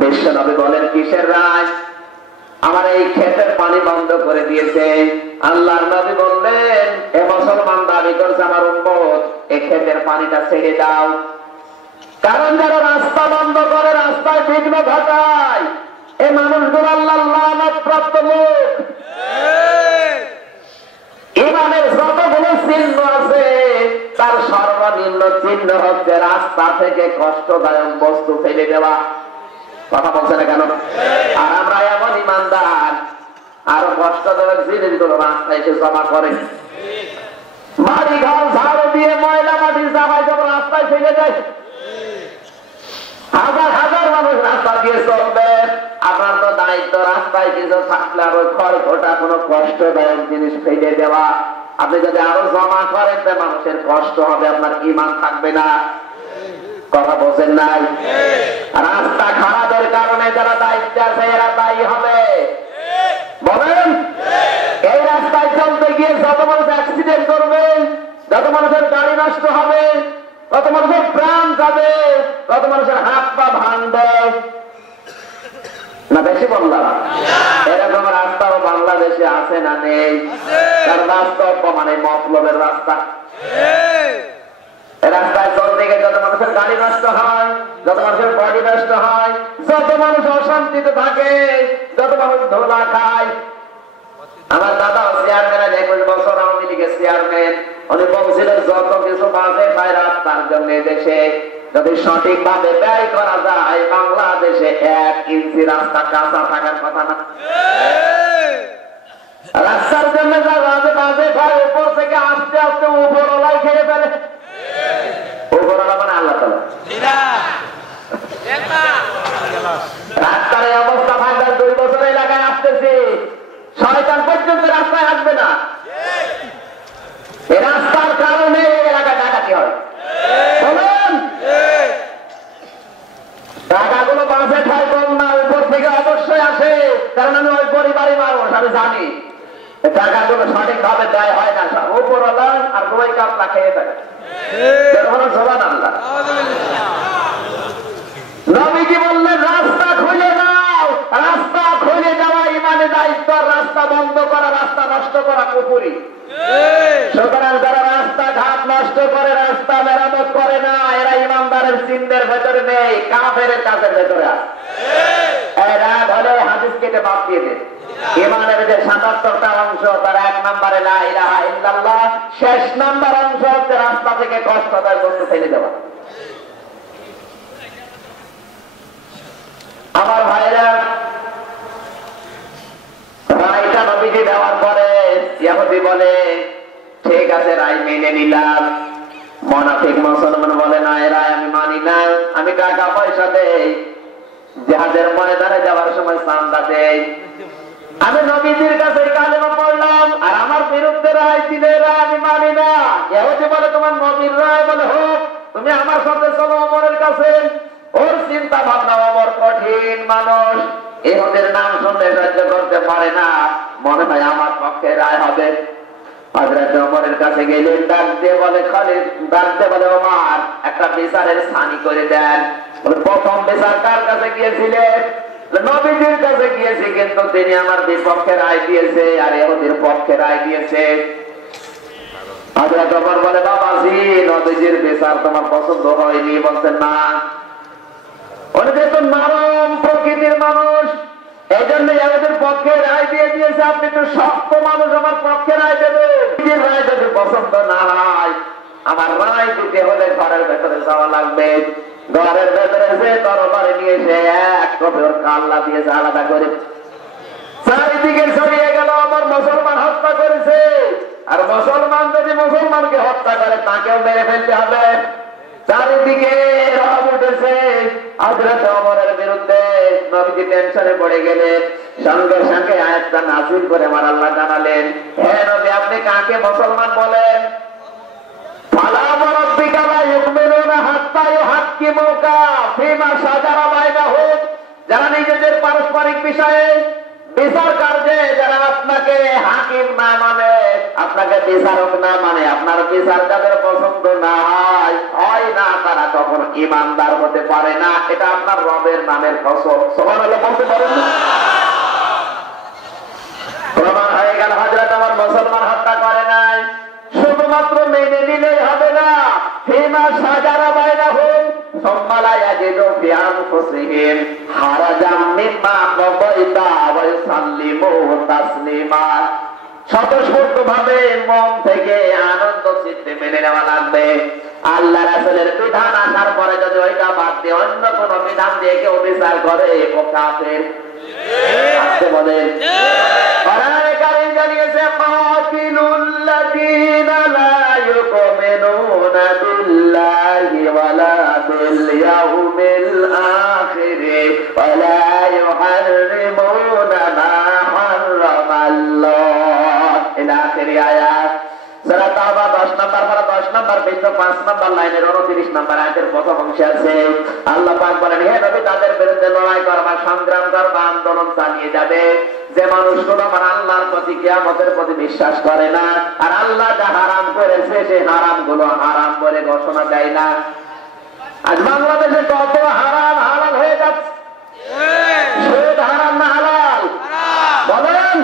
বিশ্ব নবী বলেন, কিসের রায়? আমার এই ক্ষেতের পানি বন্ধ করে দিয়েছে। আল্লাহর নবী বললেন, এ মুসলমান দাবি করছে আমার উম্মত, এই ক্ষেতের পানিটা ছেড়ে দাও। কারণ যারা রাস্তা বন্ধ করে, রাস্তায় বিঘ্ন ঘটায়, এই মানুষগুলো আল্লাহর লানত-প্রাপ্ত লোক। ইমানের যতগুলো চিহ্ন আছে তার সর্বনিম্ন চিহ্ন হচ্ছে রাস্তা থেকে কষ্টদায়ক বস্তু ফেলে দেওয়া। কথা বলছে না কেন? আর আমরা এমন ইমানদার, আরো কষ্টদায়ক জিনিসগুলো রাস্তায় এসে জমা করে, বাড়ি ঘর ঝাড়ু দিয়ে ময়লা মাটি জামায় যখন রাস্তায় ফেলে যায়, হাজার হাজার মানুষ রাস্তা দিয়ে চলবে। আপনার তো দায়িত্ব রাস্তায় কিছু থাকলে আর ওই খড়-খোটা কোনো কষ্টদায়ক জিনিস ফেলে দেওয়া। আপনি যদি আরো জমা করেন তো মানুষের কষ্ট হবে, আপনার ঈমান থাকবে না। কথা বলছেন নাই? রাস্তা খারাপের কারণে যারা দায়িত্বে আছে এরা দায়ী হবে। বলেন, এই রাস্তায় চলতে গিয়ে যত মানুষ অ্যাক্সিডেন্ট করবে, যত মানুষের গাড়ি নষ্ট হবে, কত মানুষের প্রাণ যাবে, কত মানুষের হাত পা ভাঙবে, না বেশি বললাম? এরকম রাস্তাও বাংলাদেশে আছে না নেই? তার বাস্তব মানে মতলবের রাস্তা। রাস্তায় চলতে গিয়ে যত মানুষের গাড়ি নষ্ট হয়, যত মানুষের বডি নষ্ট হয়, যত মানুষ অশান্তিতে থাকে, যত মানুষ ধোলা খায়। আমার দাদা চেয়ারম্যান, 21 বছর আওয়ামী লীগের চেয়ারম্যান, উনি বলছিলেন যত কিছু বাজে পায় রাস্তার জন্য দেশে যদি সঠিক ভাবে ব্যয় করা যায়, বাংলাদেশে 1 ইঞ্চি রাস্তা কাঁচা থাকার কথা না। রাস্তার জন্য যা বাজে বাজে পায়, উপর থেকে আস্তে আস্তে উপরওয়ালাই খেয়ে ফেলে। উপরওয়ালা মানে আল্লাহ তাআলা। রাস্তার এই অবস্থা ভাই, 2 বছর এলাকায় আসতেছি, শয়তান পর্যন্ত রাস্তায় আসবে না। এই রাস্তার কারণে এলাকায় ডাকাতি হয়। বলুন, টাকাগুলো বাসে খায় কম না, উপর থেকে অবশ্যই আসে, কারণ আমি ওই পরিবারের মানুষ, আমি জানি টাকাগুলো সঠিক ভাবে দেয় হয় না, উপরওয়ালা আর গোয়াই কাপলা খেয়ে ফেলে। সুবহানাল্লাহ। নবীজি বললেন রাস্তা খুলে দাও। রাস্তা খুলে দেওয়া ইমানের দায়িত্ব, রাস্তা বন্ধ করা, রাস্তা নষ্ট করা কুফরি। সুতরাং যারা রাস্তা ঘাট নষ্ট করে, রাস্তা মেরামত করে না, এরা ইমানদারের চিহ্নের ভেতরে নেই, কাফেরের কাজের ভেতরে আছে। এরা ধরে হাদিস কেটে বাদ দিয়ে দেয়। ইমানের যে 77টা অংশ, তার 1 নম্বরে লা ইলাহা ইল্লাল্লাহ, শেষ নাম্বার অংশ হচ্ছে রাস্তা থেকে কষ্টদায়ক বস্তু ফেলে দেওয়া। আমার ভাইরা, রায়টা নবীজি দেওয়ার পরে ইহুদি বলে ঠিক আছে, রায় মেনে নিলাম। মুনাফিক মুসলমান বলে না, এ রায় আমি মানি না, আমি টাকা পয়সা দেই, জিহাদের ময়দানে যাওয়ার সময় চাঁদা দেই, আমি নবীজির কাছে কালেমা পড়লাম, আর আমার বিরুদ্ধে রায় দিলে রায় আমি মানি না। ইহুদি বলে তোমার নবীর রায়, বলে হোক, তুমি আমার সাথে চলো ওমরের কাছে। ওর চিন্তা ভাবনা, ওমর কঠিন মানুষ, ইহুদির নাম শুনলে সহ্য করতে পারে না, মনে হয় আমার পক্ষে রায় হবে। হযরত ওমরের কাছে গেলেন, ডাক দিয়ে বলে খালিদ, ডাক দিয়ে বলে ওমর, একটা বিচারের ছানি করে দেন। প্রথম বিচার কার কাছে গিয়েছিলেন? নবীজির কাছে গিয়েছি, কিন্তু তিনি আমার বিপক্ষে রায় দিয়েছে, আর ইহুদির পক্ষে রায় দিয়েছে। হযরত ওমর বলে বাবাজি, নবীজির বিচার তোমার পছন্দ হয়নি? বলছেন না। উনি যেহেতু নরম প্রকৃতির মানুষ, এই জন্য ইহুদির পক্ষে রায় দিয়ে দিয়েছে, আপনি তো শক্ত মানুষ, আমার পক্ষে রায় দেবে। নিজের রায় যদি পছন্দ না হয়, আমার রায় দিতে হলে ঘরের ভেতরে যাওয়া লাগবে। ঘরের ভেতরে যে তরবারি নিয়ে এসে এক কপি ওর কাল্লা দিয়েছে আলাদা করে, চারিদিকে ছড়িয়ে গেল আমার মুসলমান হত্যা করেছে। আর মুসলমান যদি মুসলমানকে হত্যা করে, তাকেও মেরে ফেলতে হবে। চারিদিকে রব উঠেছে হযরত ওমরের বিরুদ্ধে। নবীজি টেনশনে পড়ে গেলেন, সঙ্গে সঙ্গে আয়াতটা নাযিল করে আমার আল্লাহ জানালেন, হে নবী, আপনি কাকে মুসলমান বলেন? ফালা ওয়ারাব্বিকা লা ইউমিনুনা হাত্তা ইউহাক্কিমুকা ফীমা শাজারা বাইনাহুম, যারা নিজেদের পারস্পরিক বিষয়ে বিচার কার্যে যারা আপনাকে হাকিম না মানে, আপনাকে বিচারক না মানে, আপনার বিচার যাদের পছন্দ না হয় না, তারা তখন ইমানদার হতে পারে না। এটা আপনার রবের নামের কসম। সুবহানাল্লাহ বলতে পারেন না? প্রমাণ হয়ে গেল হযরত ওমর মুসলমান হত্যা করে নাই। শুধুমাত্র মেনে নিলেই হবে না, ফীমা শাজারা বাইনাহুম সুম্মা লা ইয়াজিদু ফি আনফুসিহিম হারাজাম মিম্মা কাদাইতা ওয়া ইউসাল্লিমু তাসলিমা। স্বতঃস্ফূর্তভাবে মন থেকে আনন্দ চিত্তে মেনে নেওয়া লাগবে। আল্লাহ রাসূলের বিধান আসার পরে যদি ওইটা বাদ দিয়ে অন্য কোন বিধান দিয়ে কেউ বিচার করে ও কাফের। আপনি বলেন কোরআনে কারীম জানিয়েছে কাতিলুল্লাযীনা লা ইউমিনুনা বিল্লাহি ওয়ালা বিল ইয়াউমিল আখির ওয়ালা ইউহাররিমুনা মা হারামাল্লাহ ইলা আখিরি আয়াত। সূরা তাওবা 10 নম্বর পারা 10 নম্বর পৃষ্ঠা 5 নম্বর লাইনের 29 নম্বর আয়াতের প্রথম অংশে আছে আল্লাহ পাক বলেন হে নবী তাদের বিরুদ্ধে লড়াই করবা, সংগ্রাম করবা, আন্দোলন চালিয়ে যাবে যে মানুষগুলো আমার আল্লাহর প্রতি কিয়ামতের প্রতি বিশ্বাস করে না আর আল্লাহ যা হারাম করেছে সেই হারামগুলো হারাম বলে ঘোষণা দেয় না। আজ বাংলাদেশে কত হারাম হালাল হয়ে যাচ্ছে। সুদ হারাম না হালাল বলেন?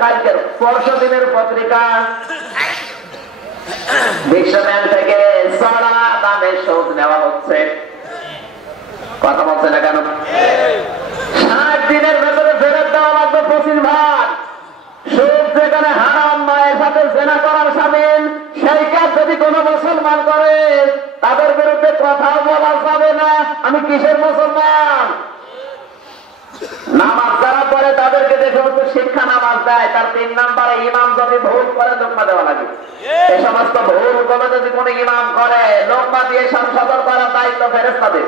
কালকের পরশু দিনের পত্রিকা বিশ্বব্যাংক থেকে চড়া দামে সুদ নেওয়া হচ্ছে। কথা বলছে না কেন? 60 দিনের ভেতরে ফেরত দেওয়া লাগবে 25 ভাগ। সুদ যেখানে হারাম মায়ের সাথে জেনা করার শামিল, সেই কাজ যদি কোন মুসলমান করে তাদের বিরুদ্ধে কথাও বলা যাবে না। আমি কিসের মুসলমান? নামাজ যারা পড়ে তাদেরকে দেখে হচ্ছে শিক্ষা নামাজ দেয়, তার 3 নম্বরে ইমাম যদি ভুল করে লোকমা দেওয়া লাগে। এই সমস্ত ভুল গুলো যদি কোন ইমাম করে লোকমা দিয়ে সংশোধন করার দায়িত্ব ফেরেশতাদের।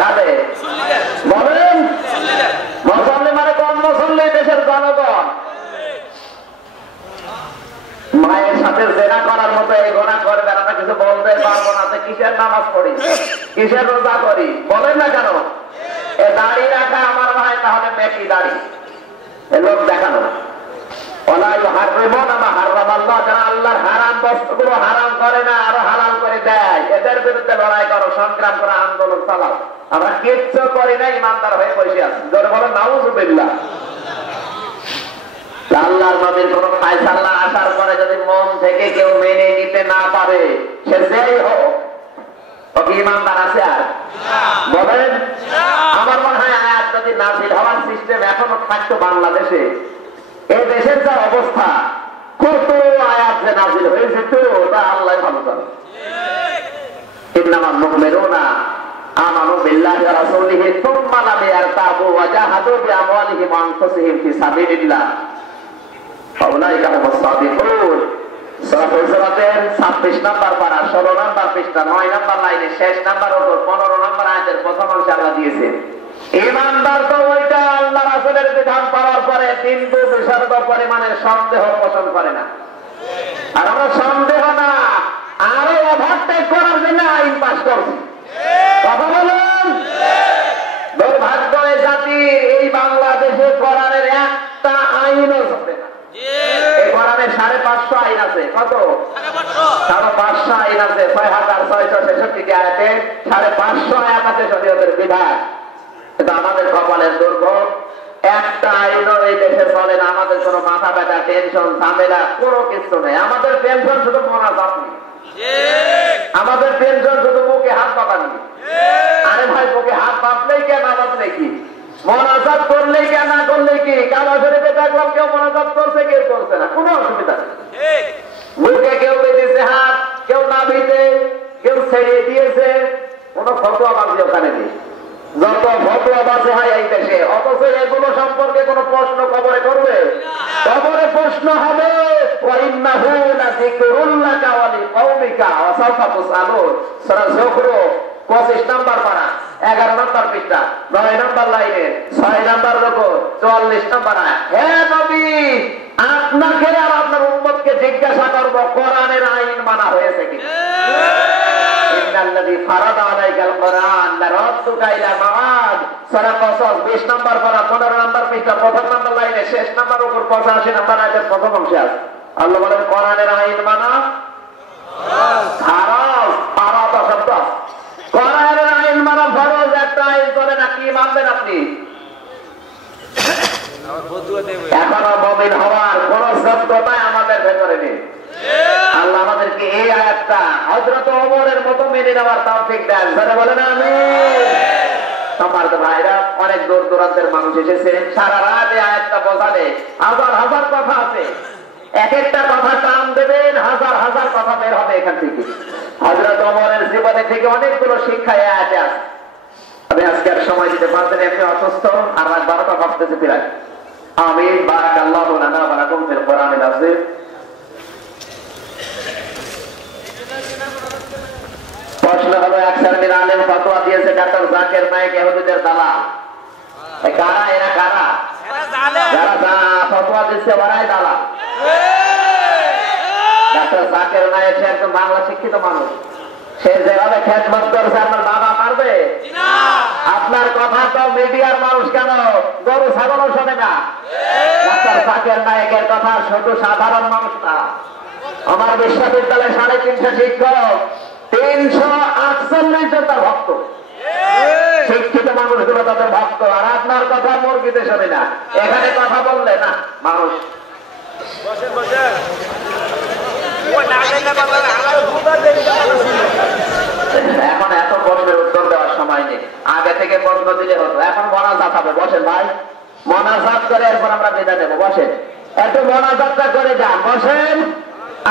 তাদের বলেন মুসল্লি মানে কোন মুসল্লি? দেশের জনগণ। মায়ের সাথে জেনা করার মতো এই গুনাহ করবে না, কিছু বলতে পারবো না। কিসের নামাজ পড়ি, কিসের রোজা করি বলেন না কেন? এ দাড়ি রাখা আমার ভাই তাহলে মেকি দাড়ি এ লোক দেখানো। যারা আল্লাহর হারাম বস্তুগুলো হারাম করে না আরো হালাল করে দেয়, এদের বিরুদ্ধে লড়াই করো, সংগ্রাম করো, আন্দোলন চালাও। আমরা কিচ্ছু করি না, ইমানদার হয়ে বসে আছি। জোরে বলো নাউযুবিল্লাহ। আল্লাহর নবীর কোন ফায়সালা আসার পরে যদি মন থেকে কেউ মেনে নিতে না পারে, সে যেই হোক, ও কি ইমানদার আছে? আর বলেন আমার মনে হয় আয়াত যদি নাযিল হওয়ার সিস্টেম এখনো থাকতো বাংলাদেশে, এই দেশের যা অবস্থা, কত আয়াত যে নাযিল হয়েছে তো ওটা আল্লাহ ভালো জানে। ইন্নামাল মুমিনুনা আমানু বিল্লাহি ওয়া রাসূলিহি সুম্মা লাম ইয়ারতাবু ওয়া জাহাদু বিআমওয়ালিহিম ওয়া আনফুসিহিম ফি সাবিলিল্লাহ ফাউলাইকা হুমুস সাদিকুন। সূরা হুজুরাতের 26 নম্বর পারা 16 নম্বর পৃষ্ঠা 9 নম্বর লাইনে শেষ নম্বর ওপর 15 নম্বর আয়াতের প্রথম অংশ আল্লাহ দিয়েছে ইমানদার তো ওইটা আল্লাহ রাসূলের বিধান পাওয়ার পরে বিন্দু বিসর্গ পরিমাণের সন্দেহ পোষণ করে না। আর আমরা সন্দেহ না, আরো ওভারটেক করার জন্য আইন পাস করছি। কথা বলুন। দুর্ভাগ্য এই জাতির, এই বাংলাদেশে কোরআনের একটা আইনও চলে না। এই কোরআনের 550 আইন আছে। কত? 550 আইন আছে। 6666 আয়াতে 550 আয়াত আছে শরীয়তের বিধান। কিন্তু আমাদের কপালের দুর্ভোগ, একটা আইনও এই দেশে চলে না। আমাদের কোনো মাথা ব্যথা, টেনশন, ঝামেলা কোনো কিছু নেই। আমাদের টেনশন শুধু মোনাজাত নেই, আমাদের টেনশন শুধু মুখে হাত পাতানি। আরে ভাই, মুখে হাত পাতলেই কে নামাজ নাকি? মোনাজাত করলেই কে, না করলেই কি? কাবা শরীফে দেখলাম কেউ মোনাজাত করছে, কেউ করছে না, কোনো অসুবিধা নেই। মুখে কেউ বেঁধেছে হাত, কেউ নাভিতে, কেউ ছেড়ে দিয়েছে, কোনো ফতোয়া বাজি ওখানে নেই। যত ফতোয়া বাজে হয় এই দেশে, অথচ এগুলো সম্পর্কে কোনো প্রশ্ন কবরে করবে? কবরে প্রশ্ন হবে। ওয়াইন্নাহু লাযিকরুল লাকা ওয়া লিকাওমিকা ওয়া সাওফা তুসআলুন। সূরা যুখরুফ 25 নম্বর পারা 11 নম্বর পৃষ্ঠা 9 নম্বর লাইনে 6 নম্বর রুকু 44 নম্বর আয়াত। হে নবী, আপনাকে আর আপনার উম্মতকে জিজ্ঞাসা করব, কোরআনের আইন মানা হয়েছে কি? ইন্নাল্লাযী ফারাদা আলাইকাল কোরআন লারাদ্দুকা ইলা মাআদ। সূরা কসস 20 নম্বর পারা 15 নম্বর পৃষ্ঠা 1 নম্বর লাইনে শেষ নম্বর উপর 85 নম্বর আয়াতের প্রথম অংশে আছে আল্লাহ বলেন কোরআনের আইন মানা ফরজ। ফরজ শব্দ কোরআনের আইন মানা ফরজ। একটা আইন চলে না, কি মানবেন আপনি? এখনো মুমিন হওয়ার কোন যোগ্যতা আমাদের ভেতরে নেই। আল্লাহ আমাদেরকে এই আয়াতটা হযরত ওমরের মতো মেনে নেওয়ার তৌফিক দেন। যারা বলেন আমিন। সম্মানিত ভাইরা, অনেক দূর দূরান্তের মানুষ এসেছে, সারা রাত এই আয়াতটা বোঝালে হাজার হাজার কথা আছে। এক একটা কথা টান দেবেন, হাজার হাজার কথা বের হবে এখান থেকে। হযরত ওমরের জীবনে থেকে অনেকগুলো শিক্ষা আছে। আমি আজকে আর সময় দিতে পারতেন, আপনি অসুস্থ, আর রাত 12টা বাজতেছে প্রায়। আমিন। বারাকাল্লাহু লানা ওয়া লাকুম ফিল কোরআনিল আযীম। প্রশ্ন হলো, এক শ্রেণীর আলেম ফতোয়া দিয়েছে ডাক্তার জাকির নায়েক ইহুদিদের দালাল। কারা এরা? কারা? যারা ফতোয়া দিচ্ছে ওরাই দালাল। ডাক্তার জাকির নায়েক সে একজন বাংলা শিক্ষিত মানুষ, সে যেভাবে খেদমত করছে আপনার বাবা পারবে? আপনার কথা তো মিডিয়ার মানুষ কেন গরু ছাগলও শোনে না। ডাক্তার জাকির নায়েকের কথা শুধু সাধারণ মানুষ না, আমার বিশ্ববিদ্যালয়ে 350 শিক্ষক, 348 জন তার ভক্ত। শিক্ষিত মানুষগুলো তাদের ভক্ত, আর আপনার কথা মুরগিতে শোনে না। এখানে কথা বললে না মানুষ। এখন এত প্রশ্নের উত্তর দেওয়ার সময় নেই, আগে থেকে প্রশ্ন দিলে হতো। এখন মোনাজাত হবে, বসেন ভাই, মোনাজাত করে এরপর আমরা বিদায় নেবো। বসেন, একটু মোনাজাতটা করে যান, বসেন।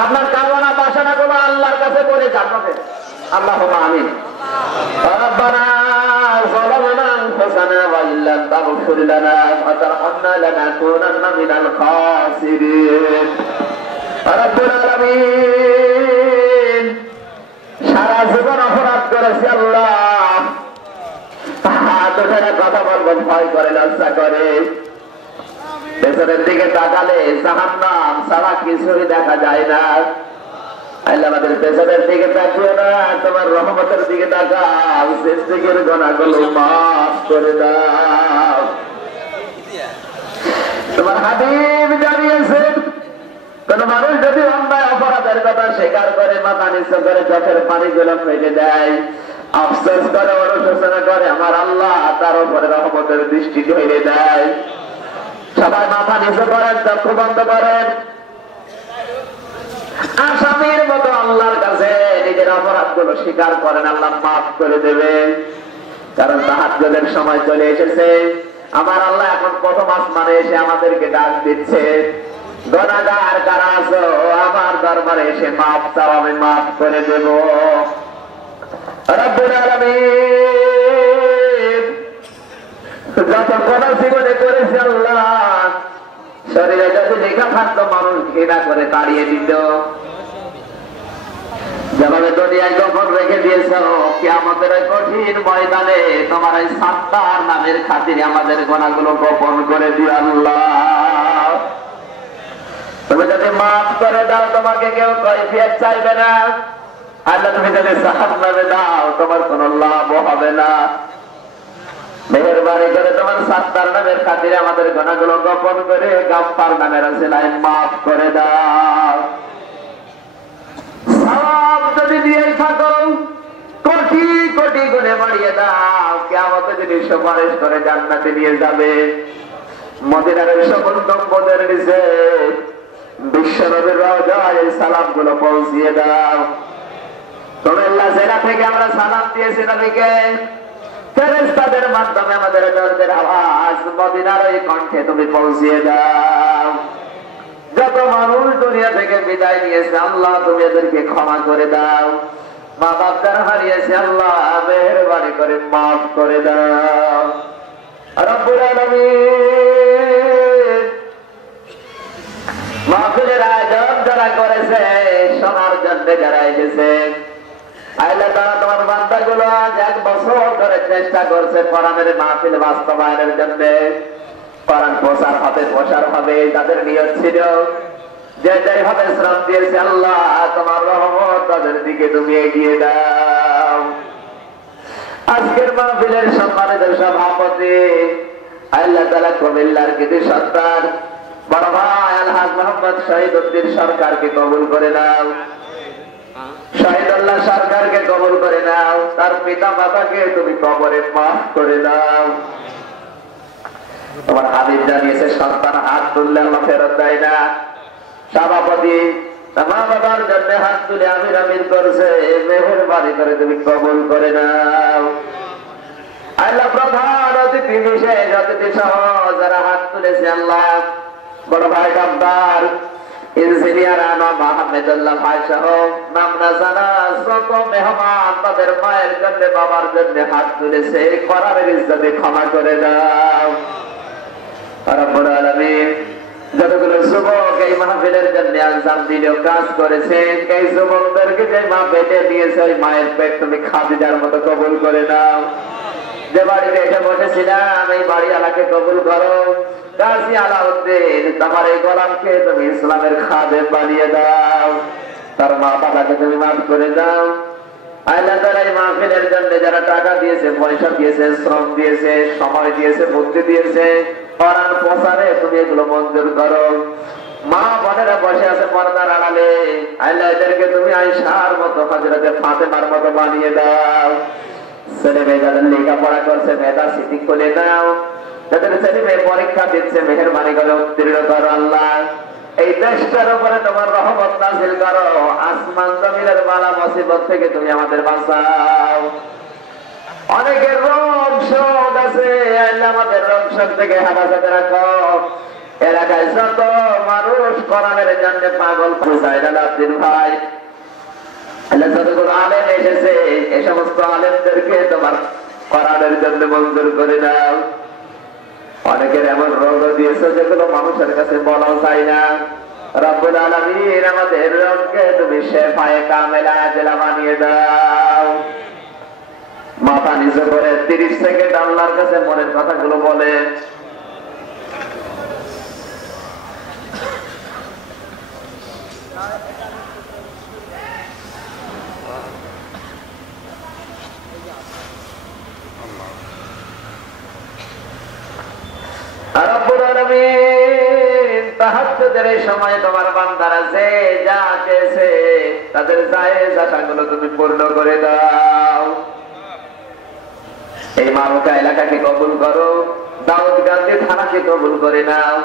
আপনার কামনা বাসনা গুলো আল্লাহর কাছে বলে যান, বসেন। আল্লাহুম্মা আমিন। রব্বানা যালামনা আনফুসানা ওয়া ইল্লাম তাগফির লানা ওয়া তারহামনা লানাকুনান্না মিনাল খাসিরিন। রব্বুল আলামিন, সারা জীবন অপরাধ করেছি আল্লাহ, হাত উঠে কথা বলবো ভয় করে, লজ্জা করে। পেছনের দিকে তাকালে জাহান্নাম ছাড়া কিছুই দেখা যায় না। আল্লাহ আমাদের পেছনের দিকে তাকিও না, তোমার রহমতের দিকে তাকাও, জিন্দেগীর গুনাহগুলো মাফ করে দাও। তোমার হাবিব জানিয়েছেন, কোন মানুষ যদি অন্যায় অপরাধের কথা স্বীকার করে, মাথা নিচু করে চোখের পানিগুলো ফেলে দেয়, আফসোস করে, অনুশোচনা করে, আমার আল্লাহ তার উপরে রহমতের দৃষ্টি ঢেলে দেয়। সবাই মাথা নিচু করেন, চক্ষু বন্ধ করেন। আসামির মতো আল্লাহর কাছে নিজের অপরাধ গুলো স্বীকার করেন, আল্লাহ মাফ করে দেবে। কারণ তাহাজ্জুদের সময় চলে এসেছে। আমার আল্লাহ এখন প্রথম আসমানে এসে আমাদেরকে ডাক দিচ্ছে, গুনাহগার কারা আছো আমার দরবারে এসে মাফ চাও, আমি মাফ করে দেব। রব্বুল আলামিন, যত গুনাহ জীবনে করেছি আল্লাহ, শরীরে যদি লেখা থাকতো মানুষ ঘৃণা করে তাড়িয়ে দিত। যেভাবে দুনিয়ায় গোপন রেখে দিয়েছ, কিয়ামতের কঠিন ময়দানে তোমার এই সাত্তার নামের খাতিরে আমাদের গুনাহগুলো গোপন করে দিও আল্লাহ। তুমি যদি মাফ করে দাও, তোমাকে কেউ কৈফিয়ত চাইবে না। আল্লাহ তুমি যদি জাহান্নামে দাও, তোমার কোনো লাভ হবে না। মেহেরবানি করে তোমার সাত্তার নামের খাতিরে আমাদের গুনাহগুলো গোপন করে গাফফার নামের ওসিলায় মাফ করে দাও। সওয়াব যদি দিয়ে থাকো, কোটি কোটি গুণে বাড়িয়ে দাও। কিয়ামতে যদি সুপারিশ করে জান্নাতে নিয়ে যাবে। মদিনার সকল দম্পতির নিচে বিশ্বনবীর রওজায় এই সালামগুলো পৌঁছিয়ে দাও। তুমি আল্লাহ জেলা থেকে আমরা সালাম দিয়েছি নবীকে, ফেরেশতাদের মাধ্যমে আমাদের দরদের আওয়াজ মদিনার এই কণ্ঠে তুমি পৌঁছিয়ে দাও। যত মানুষ দুনিয়া থেকে বিদায় নিয়েছে আল্লাহ তুমি এদেরকে ক্ষমা করে দাও। মা বাপ যারা হারিয়েছে আল্লাহ মেহেরবানি করে মাফ করে দাও। রব্বুল আলামিন, মাহফিলের আয়োজন যারা করেছে, শোনার জন্য যারা এসেছে, আইলে তারা তোমার বান্দাগুলো আজ 1 বছর ধরে চেষ্টা করছে কোরআনের মাহফিল বাস্তবায়নের জন্য। কোরআন প্রচার হবে, প্রসার হবে, তাদের নিয়ত ছিল। যে যেভাবে শ্রম দিয়েছে আল্লাহ তোমার রহমত তাদের দিকে তুমি এগিয়ে দাও। আজকের মাহফিলের সম্মানিত সভাপতি আল্লাহ তাআলা কুমিল্লার কৃতি সন্তান বড় ভাই আলহাজ মোহাম্মদ শহীদউদ্দিন সরকারকে কবুল করে নাও। শহীদুল্লাহ সরকারকে কবুল করে নাও। তার পিতা মাতাকে তুমি কবরে মাফ করে দাও। তোমার হাবিব জানিয়েছে, সন্তান হাত তুললে আল্লাহ ফেরত দেয় না। সভাপতি মা বাবার জন্য হাত তুলে আমির আমির করছে, মেহেরবানি করে তুমি কবুল করে নাও। আল্লাহ প্রধান অতিথি বিশেষ অতিথি সহ যারা হাত তুলেছে আল্লাহ, বড় ভাই ডাক্তার ইঞ্জিনিয়ার আনা মাহমুদুল্লাহ ভাই সহ নামনা জানা যত মেহমান তাদের মায়ের জন্য বাবার জন্য হাত তুলেছে করারের ইজ্জতে ক্ষমা করে দাও রব্বুল আলামিন। যতগুলো যুবক এই মাহফিলের জন্য আঞ্জাম দিলেও কাজ করেছে, এই যুবকদেরকে যে মা পেটে দিয়েছে ওই মায়ের পেট তুমি খাদিজার মতো কবুল করে দাও। যে বাড়িতে এসে বসেছিলাম এই বাড়িওয়ালাকে কবুল করো। গাজী আলাউদ্দিন তোমার এই গোলামকে তুমি ইসলামের খাদেম বানিয়ে দাও, তার মা বাবাকে তুমি মাফ করে দাও। আল্লাহ তাআলা এই মাহফিলের জন্য যারা টাকা দিয়েছে, পয়সা দিয়েছে, শ্রম দিয়েছে, সময় দিয়েছে, বুদ্ধি দিয়েছে, কোরআন প্রচারে তুমি এগুলো মঞ্জুর করো। মা বোনেরা বসে আছে পর্দার আড়ালে, আল্লাহ এদেরকে তুমি আয়েশার মতো, হযরতে ফাতেমার মতো বানিয়ে দাও। ছেলে মেয়ে যাদের লেখাপড়া করছে মেধা স্মৃতি খুলে দাও, যাদের ছেলে মেয়ে পরীক্ষা দিচ্ছে মেহেরবানি করে উত্তীর্ণ করো আল্লাহ। এই দেশটার উপরে তোমার রহমত নাযিল করো, আসমান জমিনের বালা মুসিবত থেকে তুমি আমাদের বাঁচাও। অনেকের রোগ শোক আছে, আল্লাহ আমাদের রোগ শোক থেকে হেফাজতে রাখো। এলাকায় যত মানুষ কোরআনের জন্য পাগল হুসাইন আব্দুল ভাই, আল্লাহ যতগুলো আলেম এসেছে এই সমস্ত আলেমদেরকে তোমার কোরআনের জন্য মঞ্জুর করে দাও। অনেকের এমন রোগ দিয়েছে যেগুলো মানুষের কাছে বলা যায় না। রব্বুল আলামিন আমাদের রোগকে তুমি শেফায়ে কামেলা আজলা বানিয়ে দাও। মাথা নিচু করে 30 সেকেন্ড আল্লাহর কাছে মনের কথাগুলো বলে। রব্বুল আলামিন তাহাজ্জুদের এই সময় তোমার বান্দারা যে যা চেয়েছে তাদের জায়েজ আশাগুলো তুমি পূর্ণ করে দাও। এই মারুকা এলাকাকে কবুল করো, দাউদকান্দি থানাকে কবুল করে নাও।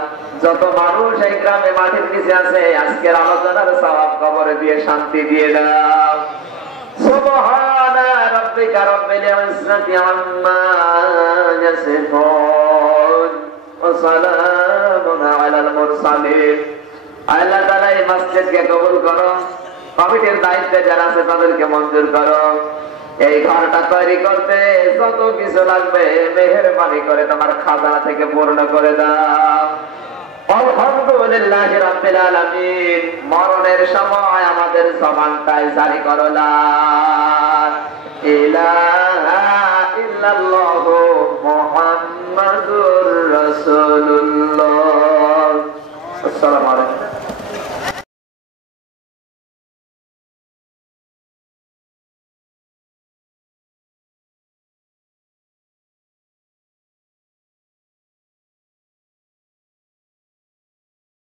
যত মানুষ এই গ্রামে মাটির নিচে আছে আজকের আলোচনার সওয়াব কবরে দিয়ে শান্তি দিয়ে দাও। সুবহানা রাব্বিকা রাব্বিল ইজ্জাতি আম্মা ইয়াসিফুন ওয়া সালামুন আলাল মুরসালিন। আল্লাহ তাআলা এই মসজিদকে কবুল করো, কমিটির দায়িত্বে যারা আছে তাদেরকে মঞ্জুর করো। এই ঘরটা তৈরি করতে যত কিছু লাগবে মেহেরবানি করে তোমার খাজানা থেকে পূর্ণ করে দাও। আলহামদুলিল্লাহি রাব্বিল আলামিন। মরণের সময় আমাদের জবানটায় জারি করো লা ইলাহা ইল্লাল্লাহু